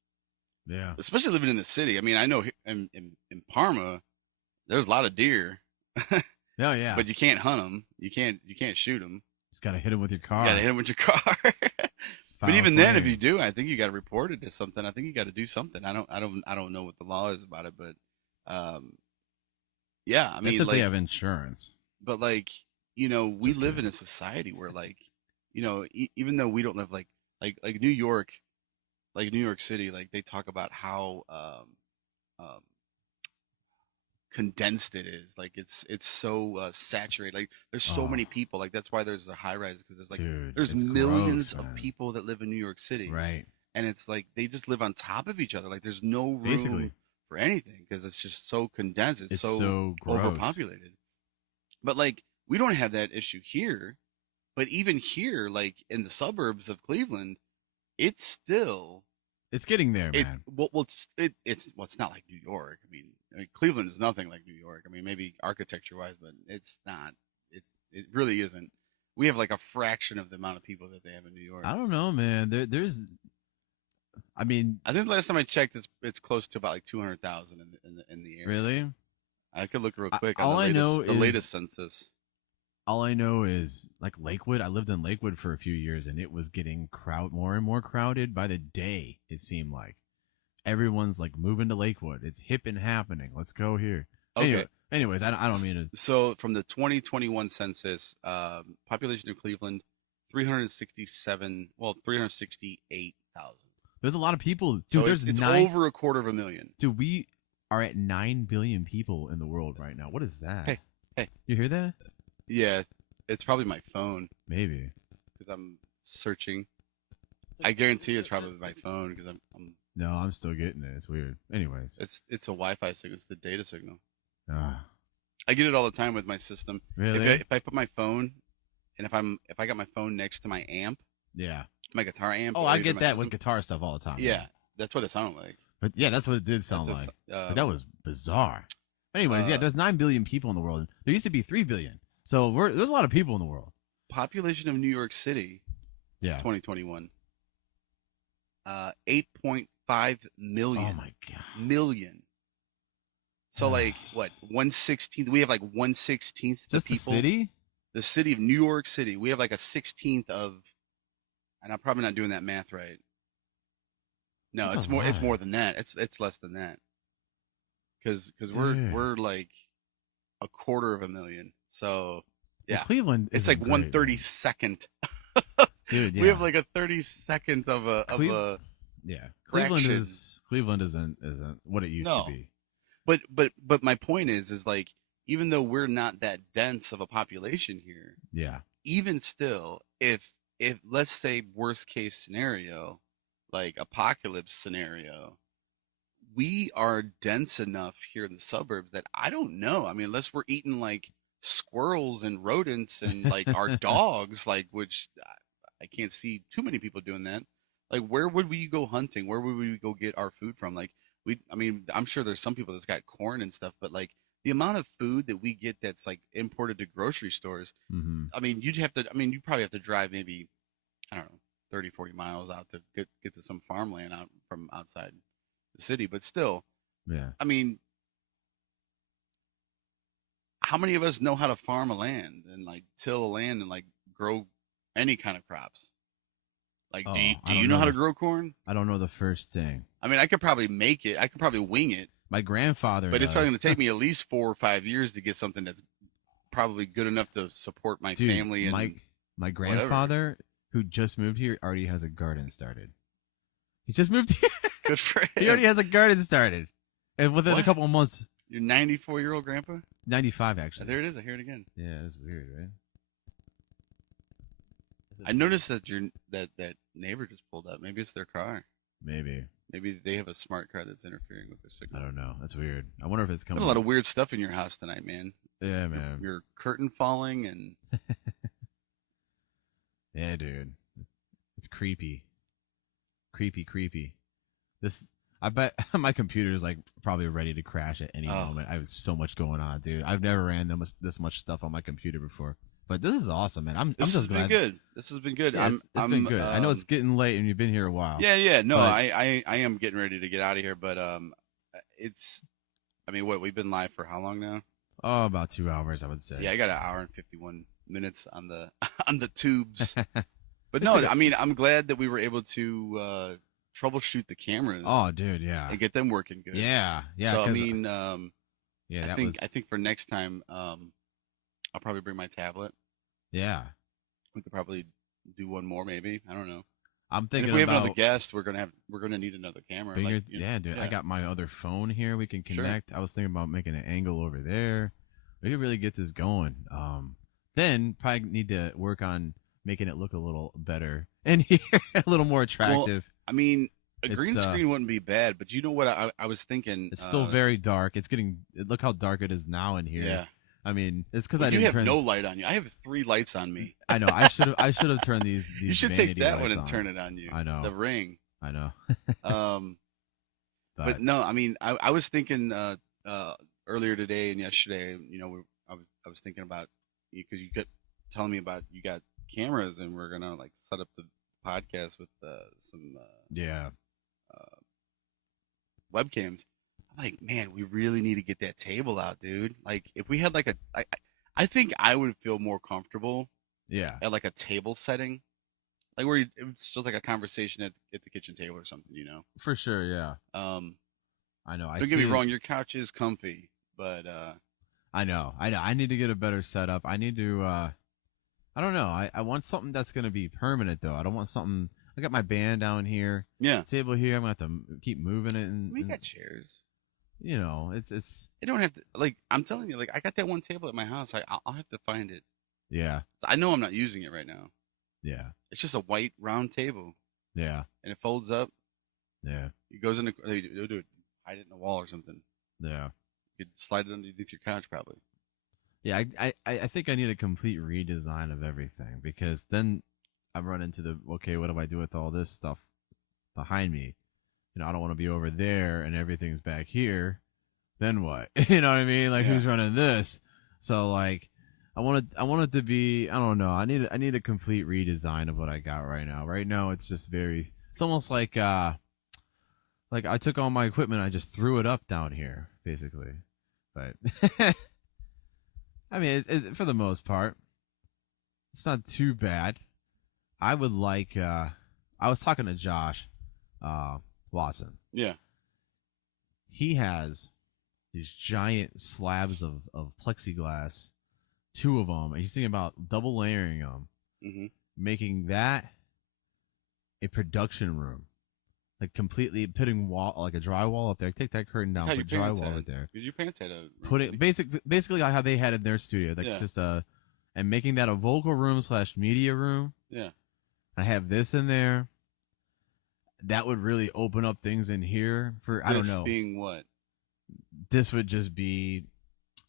yeah, especially living in the city. I mean, I know in Parma, there's a lot of deer. Oh yeah, but you can't hunt them. You can't shoot them. Just gotta hit them with your car. You gotta hit them with your car. But even then, if you do, I think you got to report it to something. I think you got to do something. I don't know what the law is about it, but yeah, I mean, like, they have insurance. But like, you know, we live in a society where, like, you know, even though we don't live like New York, like New York City, like they talk about how condensed it is. Like it's so saturated. Like there's so many people. Like that's why there's a high rise, because there's like there's millions of people that live in New York City, right? And it's like they just live on top of each other. Like there's no room for anything because it's just so condensed. It's so overpopulated. But like we don't have that issue here. But even here, like in the suburbs of Cleveland, it's getting there, man. It's not like New York. I mean, Cleveland is nothing like New York. I mean, maybe architecture wise, but it's not. It really isn't. We have like a fraction of the amount of people that they have in New York. I don't know, man. There's. I mean, I think the last time I checked, it's close to about like 200,000 in the area. Really? I could look real quick. All I know is the latest census. All I know is like Lakewood. I lived in Lakewood for a few years, and it was getting more and more crowded by the day. It seemed like everyone's like moving to Lakewood. It's hip and happening. Let's go here. Okay. Anyways, I don't mean to. So from the 2021 census, population of Cleveland, 368,000. There's a lot of people, dude. So it's over 250,000. Dude, we are at 9 billion people in the world right now. What is that? Hey, you hear that? Yeah, it's probably my phone. Maybe because I'm searching. I guarantee it's probably my phone because I'm. No, I'm still getting it. It's weird. Anyways, it's a Wi-Fi signal. It's the data signal. Ah. I get it all the time with my system. Really? If I put my phone, and if I got my phone next to my amp. Yeah. My guitar amp. Oh, I get that with guitar stuff all the time. Yeah, that's what it sounded like. But yeah, that's what it did sound like. But that was bizarre. Anyways, yeah, there's 9 billion people in the world. There used to be 3 billion. So there's a lot of people in the world. Population of New York City, 2021, 8.5 million. Oh my god, million. So like what 1/16? We have like 1/16 the people. The city? The city of New York City. We have like a 16th of, and I'm probably not doing that math right. No, That's it's a more. lot. It's more than that. It's less than that. Because we're like 250,000. So yeah, well, Cleveland. It's like 1/32nd. Dude, yeah. We have like a 32nd of a yeah. Correction. Cleveland isn't what it used to be. But my point is like even though we're not that dense of a population here, yeah. Even still, if let's say worst case scenario, like apocalypse scenario, we are dense enough here in the suburbs that I don't know. I mean, unless we're eating like squirrels and rodents and like our dogs, like which I can't see too many people doing that. Like, where would we go hunting? Where would we go get our food from? Like, I mean, I'm sure there's some people that's got corn and stuff, but like the amount of food that we get that's like imported to grocery stores, I mean, you probably have to drive maybe, I don't know, 30, 40 miles out to get to some farmland out from outside the city. But still, yeah. I mean, how many of us know how to farm a land and like till a land and like grow any kind of crops? Like, Oh, do you know how to grow corn? I don't know the first thing. I mean, I could probably make it. I could probably wing it. My grandfather But it's probably does. going to take me at least 4 or 5 years to get something that's probably good enough to support my Dude, family. And my grandfather, who just moved here, already has a garden started. He just moved here. Good for him. He already has a garden started. And within a couple of months. Your 94-year-old grandpa? 95, actually. There it is. I hear it again. Yeah, it's weird, right? I noticed that that neighbor just pulled up. Maybe it's their car. Maybe they have a smart car that's interfering with their signal. I don't know. That's weird. I wonder if it's coming. Got a lot of weird stuff in your house tonight, man. Yeah, man. Your curtain falling and. Yeah, dude. It's creepy. Creepy. I bet my computer is like probably ready to crash at any moment. I have so much going on, dude. I've never ran this much stuff on my computer before. But this is awesome, man. I'm just glad. This has been good. Yeah, it's been good. I know it's getting late and you've been here a while. Yeah. No, but, I am getting ready to get out of here, but it's. I mean, we've been live for how long now? Oh, about 2 hours, I would say. Yeah, I got 1 hour and 51 minutes on the on the tubes. But no, I mean, I'm glad that we were able to troubleshoot the cameras. Oh, dude, yeah, and get them working good. Yeah. So I mean, yeah, I think for next time, I'll probably bring my tablet. Yeah, we could probably do one more, maybe. I don't know. I'm thinking and if we have another guest, we're gonna need another camera. Like, yeah, dude. Yeah. I got my other phone here. We can connect. Sure. I was thinking about making an angle over there. We could really get this going. Then probably need to work on making it look a little better and here a little more attractive. Well, I mean, a green screen wouldn't be bad, but you know what I was thinking? It's still very dark. It's getting. Look how dark it is now in here. Yeah. I mean, it's because I didn't. You have no light on you. I have 3 lights on me. I know. I should have turned these. You should take that one and turn it on you. I know. The ring. I know. But no, I mean, I was thinking earlier today and yesterday. You know, I was thinking about because you kept telling me about you got cameras and we're gonna like set up the podcast with some webcams. I'm like, man, we really need to get that table out, dude. Like, if we had like I think I would feel more comfortable. Yeah. At like a table setting, like where it's just like a conversation at the kitchen table or something, you know. For sure, yeah. I know. Don't get me wrong, your couch is comfy, but I know. I need to get a better setup. I need to. I don't know. I want something that's gonna be permanent though. I don't want something. I got my band down here. Yeah. Table here. I'm gonna have to keep moving it. And we got chairs. You know, it's. You don't have to like. I'm telling you, like I got that one table at my house. I'll have to find it. Yeah. I know I'm not using it right now. Yeah. It's just a white round table. Yeah. And it folds up. Yeah. It goes in the. You'll do it. Hide it in the wall or something. Yeah. You could slide it underneath your couch probably. Yeah, I think I need a complete redesign of everything because then I run into what do I do with all this stuff behind me? You know, I don't want to be over there and everything's back here. Then what? You know what I mean? Like who's running this? So like I want it to be, I don't know. I need a complete redesign of what I got right now. Right now it's just it's almost like I took all my equipment, I just threw it up down here basically. But I mean, for the most part, it's not too bad. I would like. I was talking to Josh Watson. Yeah. He has these giant slabs of plexiglass, 2 of them, and he's thinking about double layering them, making that a production room. Like completely putting like a drywall up there. Take that curtain down. Put drywall up there. Did your parents had a put it basically like how they had in their studio, like just and making that a vocal room / media room. Yeah. I have this in there. That would really open up things in here for I don't know. This being what? This would just be.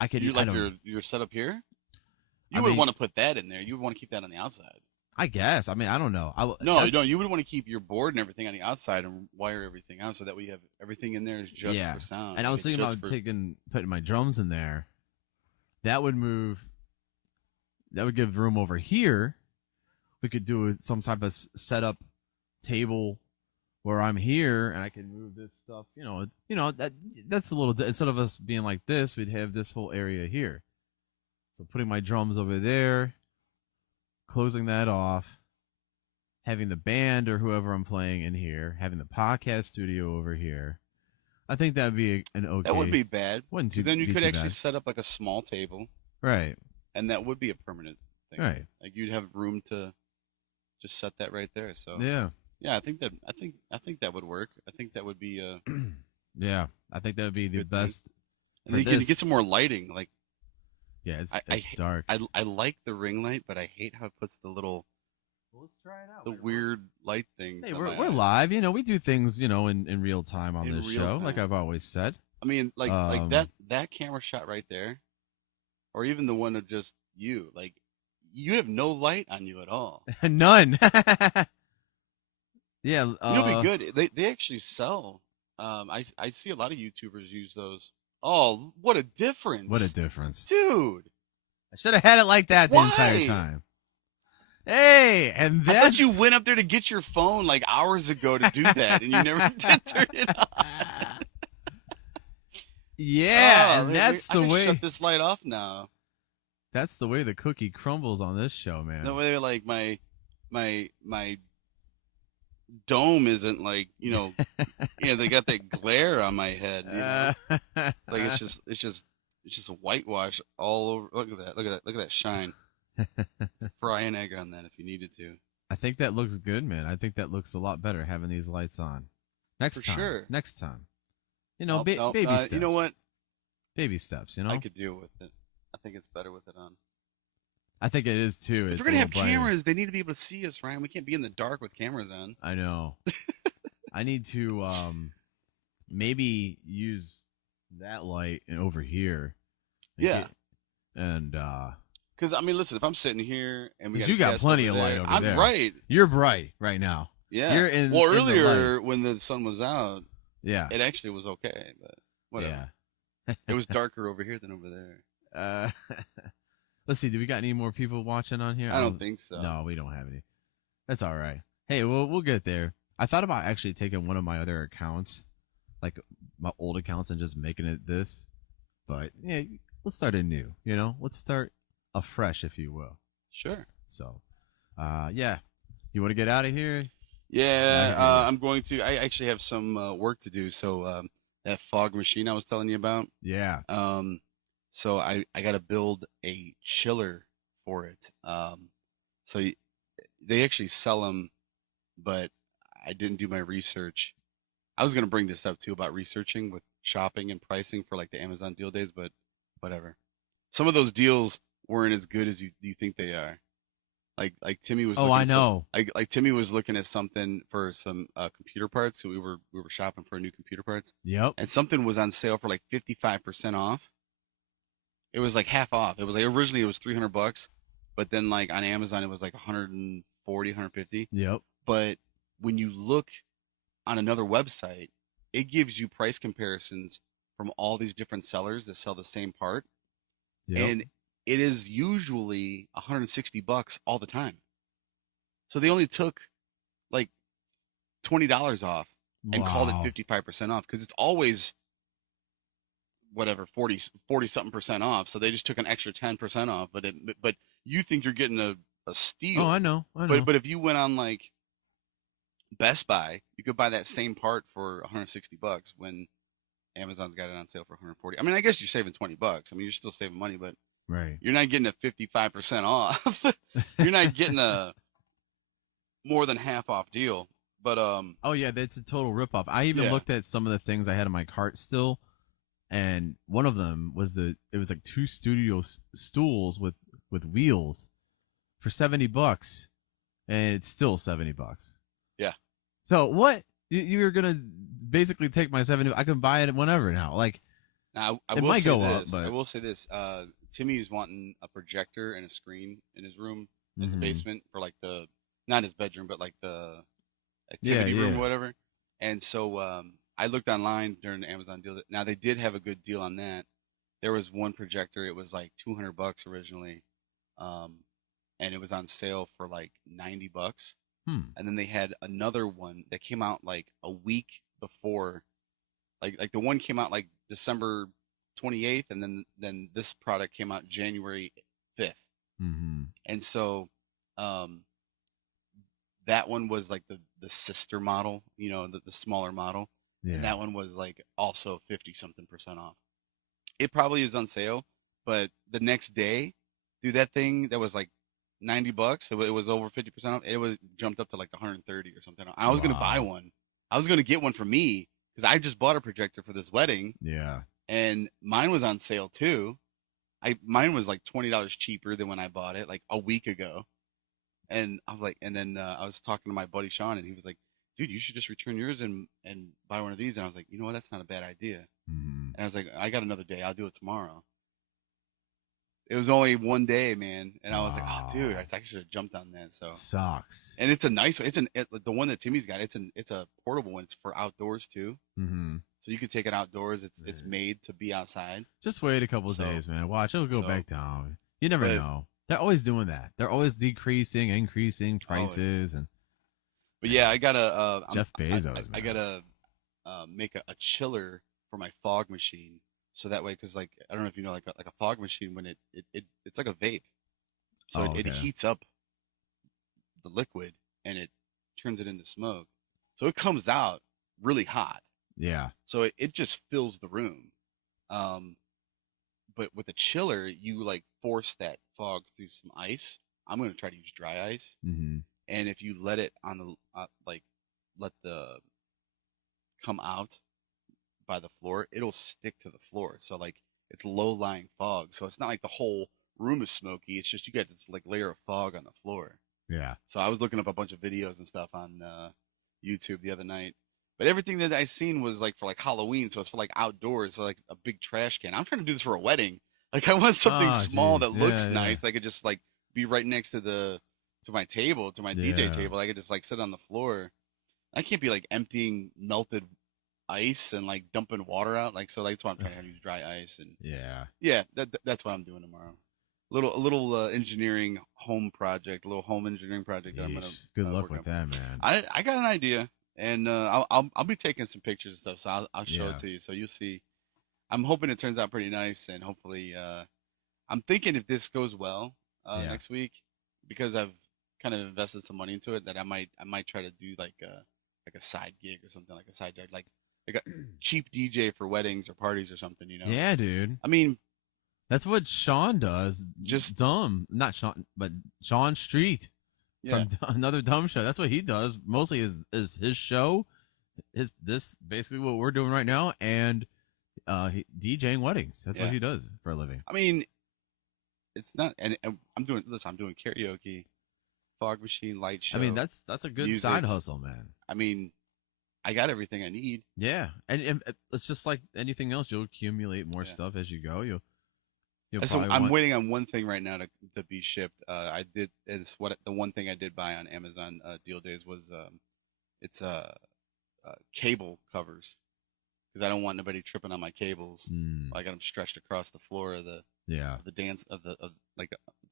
I could. You like your setup here? You would want to put that in there. You would want to keep that on the outside. I guess. I mean, I don't know. No. You would want to keep your board and everything on the outside and wire everything out so that we have everything in there is just for sound. And I was thinking about putting my drums in there. That would give room over here. We could do some type of setup table where I'm here and I can move this stuff. You know that's a little. Instead of us being like this, we'd have this whole area here. So putting my drums over there. Closing that off, having the band or whoever I'm playing in here, having the podcast studio over here. I think that'd be an okay. That wouldn't be bad. Wouldn't too, then you be could too actually bad. set up like a small table, right? And that would be a permanent thing, right? Like you'd have room to just set that right there. So yeah, I think that would work. I think that would be yeah, I think that would be the best. And then you can get some more lighting. Like, yeah, it's dark. I like the ring light, but I hate how it puts the little. Let's try it out. The weird light thing. Hey, we're live. You know, we do things, you know, in real time on this show, time. like I've always said. I mean, like that camera shot right there, or even the one of just you. Like, you have no light on you at all. None. Yeah, it'll be good. They actually sell. I see a lot of YouTubers use those. Oh, what a difference! What a difference, dude! I should have had it like that the entire time. Hey, and I thought you went up there to get your phone like hours ago to do that, and you never did turn it on. Yeah, and that's the way. Shut this light off now. That's the way the cookie crumbles on this show, man. The way like my dome isn't like, you know, they got that glare on my head. You know? Like it's just a whitewash all over. Look at that shine. Fry an egg on that if you needed to. I think that looks good, man. I think that looks a lot better having these lights on. Next time. You know, baby steps. You know what? Baby steps, you know? I could deal with it. I think it's better with it on. I think it is, too. If we're going to have cameras, they need to be able to see us, Ryan. We can't be in the dark with cameras on. I know. I need to maybe use that light over here. Yeah. Because, I mean, listen, if I'm sitting here and we got you got plenty of light over there. I'm bright. You're bright right now. Yeah. You're in, earlier when the sun was out, yeah, it actually was okay, but whatever. Yeah. It was darker over here than over there. Let's see. Do we got any more people watching on here? I don't think so. No, we don't have any. That's all right. Hey, we'll get there. I thought about actually taking one of my other accounts, like my old accounts, and just making it this. But yeah, let's start anew. You know, let's start afresh, if you will. Sure. So, yeah. You want to get out of here? Yeah, I'm going to. I actually have some work to do. So that fog machine I was telling you about. Yeah. So I got to build a chiller for it. So they actually sell them, but I didn't do my research. I was going to bring this up too about researching with shopping and pricing for like the Amazon deal days, but whatever. Some of those deals weren't as good as you think they are. Like Timmy was. Oh, I know. Like Timmy was looking at something for some computer parts. So we were shopping for new computer parts. Yep. And something was on sale for like 55% off. It was like half off. It was like originally it was $300, but then like on Amazon it was like 140, 150. Yep. But when you look on another website, it gives you price comparisons from all these different sellers that sell the same part. Yep. And it is usually $160 all the time. So they only took like $20 off and called it 55% off because it's always whatever 40 something percent off. So they just took an extra 10% off, but you think you're getting a steal. Oh, I know. But if you went on like Best Buy, you could buy that same part for $160 when Amazon's got it on sale for $140. I mean, I guess you're saving $20. I mean, you're still saving money, but right. You're not getting a 55% off. You're not getting a more than half off deal. But oh yeah, that's a total ripoff. I even looked at some of the things I had in my cart still, and one of them was it was like 2 studio stools with wheels for $70, and it's still $70. Yeah. So what you're gonna basically take my 70? I can buy it whenever now. Like now, it might go up, but I will say this: Timmy's wanting a projector and a screen in his room in the basement for like not his bedroom, but like the activity room or whatever. And so I looked online during the Amazon deal. Now they did have a good deal on that. There was one projector. It was like $200 originally. And it was on sale for like $90. And then they had another one that came out like a week before, like the one came out like December 28th, and then this product came out January 5th. And so that one was like the sister model, you know, the smaller model. Yeah. And that one was like also 50-something% off. It probably is on sale, but the next day, dude, that thing that was like $90, it was over 50% off. It was jumped up to like 130 or something. I was gonna buy one. I was gonna get one for me because I just bought a projector for this wedding. Yeah. And mine was on sale too. Mine was like $20 cheaper than when I bought it like a week ago. And I was like, and then I was talking to my buddy Sean, and he was like, "Dude, you should just return yours and buy one of these." And I was like, "You know what? That's not a bad idea." And I was like, "I got another day. I'll do it tomorrow." It was only one day, man, and I was like, "Oh, dude, I should have jumped on that." So sucks. And it's a nice one. The one that Timmy's got. It's a portable one. It's for outdoors too. Mm-hmm. So you could take it outdoors. It's made to be outside. Just wait a couple days, man. Watch, it'll go back down. You never know. They're always doing that. They're always decreasing, increasing prices, But yeah, I gotta Jeff Bezos. I gotta make a chiller for my fog machine, so that way, because like I don't know if you know, like a fog machine, when it's like a vape, so it heats up the liquid and it turns it into smoke, so it comes out really hot. Yeah. So it just fills the room. But with a chiller, you like force that fog through some ice. I'm going to try to use dry ice. Mm-hmm. And if you let it on the, let the come out by the floor, it'll stick to the floor. So like it's low lying fog. So it's not like the whole room is smoky. It's just you get this like layer of fog on the floor. Yeah. So I was looking up a bunch of videos and stuff on YouTube the other night. But everything that I seen was like for like Halloween, so it's for like outdoors, so like a big trash can. I'm trying to do this for a wedding. Like I want something small that looks nice. That could just like be right next to my table, to my DJ table. I could just like sit on the floor. I can't be like emptying melted ice and like dumping water out. Like so, that's why I'm trying to use dry ice and that's what I'm doing tomorrow. A little engineering home project, a little home engineering project that I'm gonna. Good luck with that, man. I got an idea. And I'll be taking some pictures and stuff, so I'll show it to you, so you'll see. I'm hoping it turns out pretty nice, and hopefully, I'm thinking if this goes well next week, because I've kind of invested some money into it, that I might try to do like a side gig or something, like a side gig, like a cheap DJ for weddings or parties or something, you know? Yeah, dude. I mean, that's what Sean does. Just dumb, not Sean, but Sean Street. From another dumb show. That's what he does. Mostly is his show. This basically what we're doing right now, and DJing weddings. That's what he does for a living. I mean, it's not, and I'm doing karaoke, fog machine, light show. I mean, that's a good music. Side hustle, man. I mean, I got everything I need. Yeah, and it's just like anything else. You'll accumulate more stuff as you go. So I'm waiting on one thing right now to be shipped. The one thing I did buy on Amazon Deal Days was it's cable covers, because I don't want nobody tripping on my cables. I got them stretched across the floor of the dance of the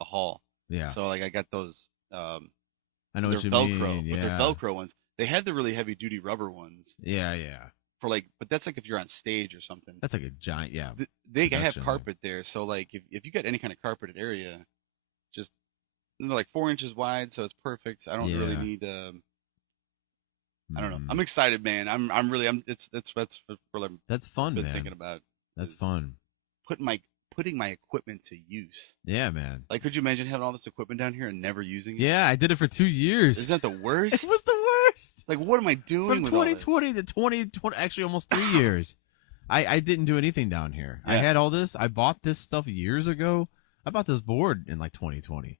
hall. Yeah. So like I got those. I know what you Velcro, mean. But they're Velcro ones. They have the really heavy duty rubber ones. Yeah. For like, but that's like if you're on stage or something. That's like a giant, They have carpet there, so like if you got any kind of carpeted area, just they're like 4 inches wide, so it's perfect. I don't really need. I don't know. I'm excited, man. I'm really. That's for that's fun, been man. Thinking about. That's fun. Putting my equipment to use. Yeah, man. Like, could you imagine having all this equipment down here and never using it? Yeah, I did it for 2 years. Isn't that the worst? It was the worst. Like, what am I doing? From 2020 to 2020, actually almost 3 years. I didn't do anything down here. Yeah. I had all this. I bought this stuff years ago. I bought this board in like 2020. I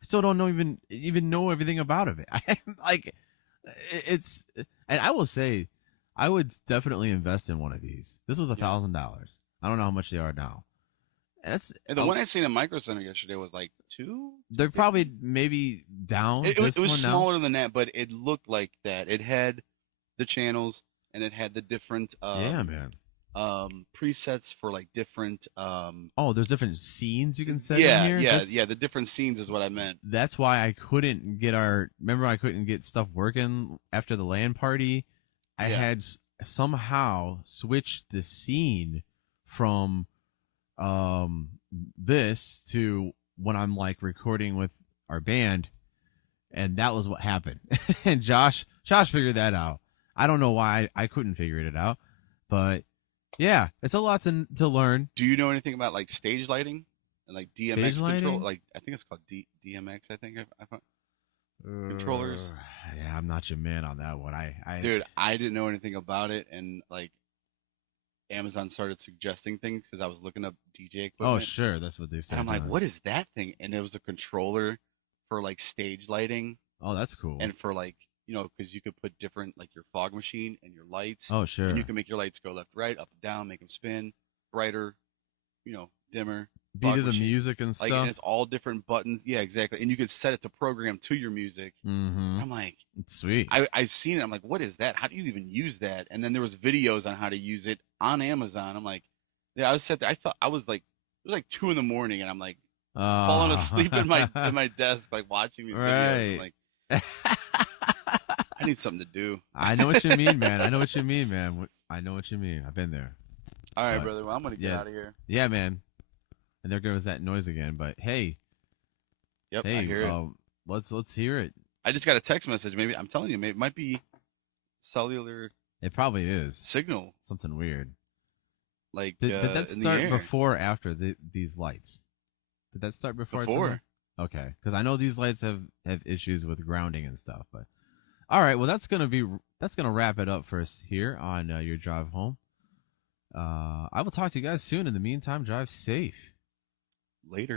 still don't know even know everything about it. It's, and I will say, I would definitely invest in one of these. This was $1,000. I don't know how much they are now. And the one I seen in Micro Center yesterday was like $250. They're probably maybe down. It was smaller than that, but it looked like that. It had the channels and it had the different presets for like different there's different scenes you can set in here. The different scenes is what I meant. That's why I couldn't get I couldn't get stuff working after the LAN party. I had somehow switched the scene from this to when I'm like recording with our band, And that was what happened. And Josh figured that out. I don't know why I couldn't figure it out, but yeah, it's a lot to learn. Do you know anything about like stage lighting and like DMX Stage lighting? control? Like I think it's called DMX. I think I found controllers. Yeah, I'm not your man on that one. Dude, I didn't know anything about it, and like Amazon started suggesting things because I was looking up DJ equipment. Oh, sure, that's what they said. And I'm like, what is that thing? And it was a controller for like stage lighting. Oh, that's cool. And for like, you know, because you could put different, like your fog machine and your lights. Oh, sure. And you can make your lights go left, right, up, down, make them spin, brighter, you know, dimmer. Beat of the music and stuff. Like, and it's all different buttons. Yeah, exactly. And you could set it to program to your music. Mm-hmm. I'm like, it's sweet. I've seen it. I'm like, what is that? How do you even use that? And then there was videos on how to use it on Amazon. I'm like, yeah, I was set there. I thought I was like, it was like 2 a.m. and I'm like falling asleep in my desk, like watching these videos. I'm like, I need something to do. I know what you mean, man. I know what you mean. I've been there. All right, brother. Well, I'm gonna get out of here. Yeah, man. And there goes that noise again. But hey, I hear it. Let's hear it. I just got a text message. Maybe I'm telling you, maybe it might be cellular. It probably is signal. Something weird. Like did that start before or after these lights? Did that start before? Before. Okay, because I know these lights have issues with grounding and stuff. But all right, well that's gonna wrap it up for us here on your drive home. I will talk to you guys soon. In the meantime, drive safe. Later.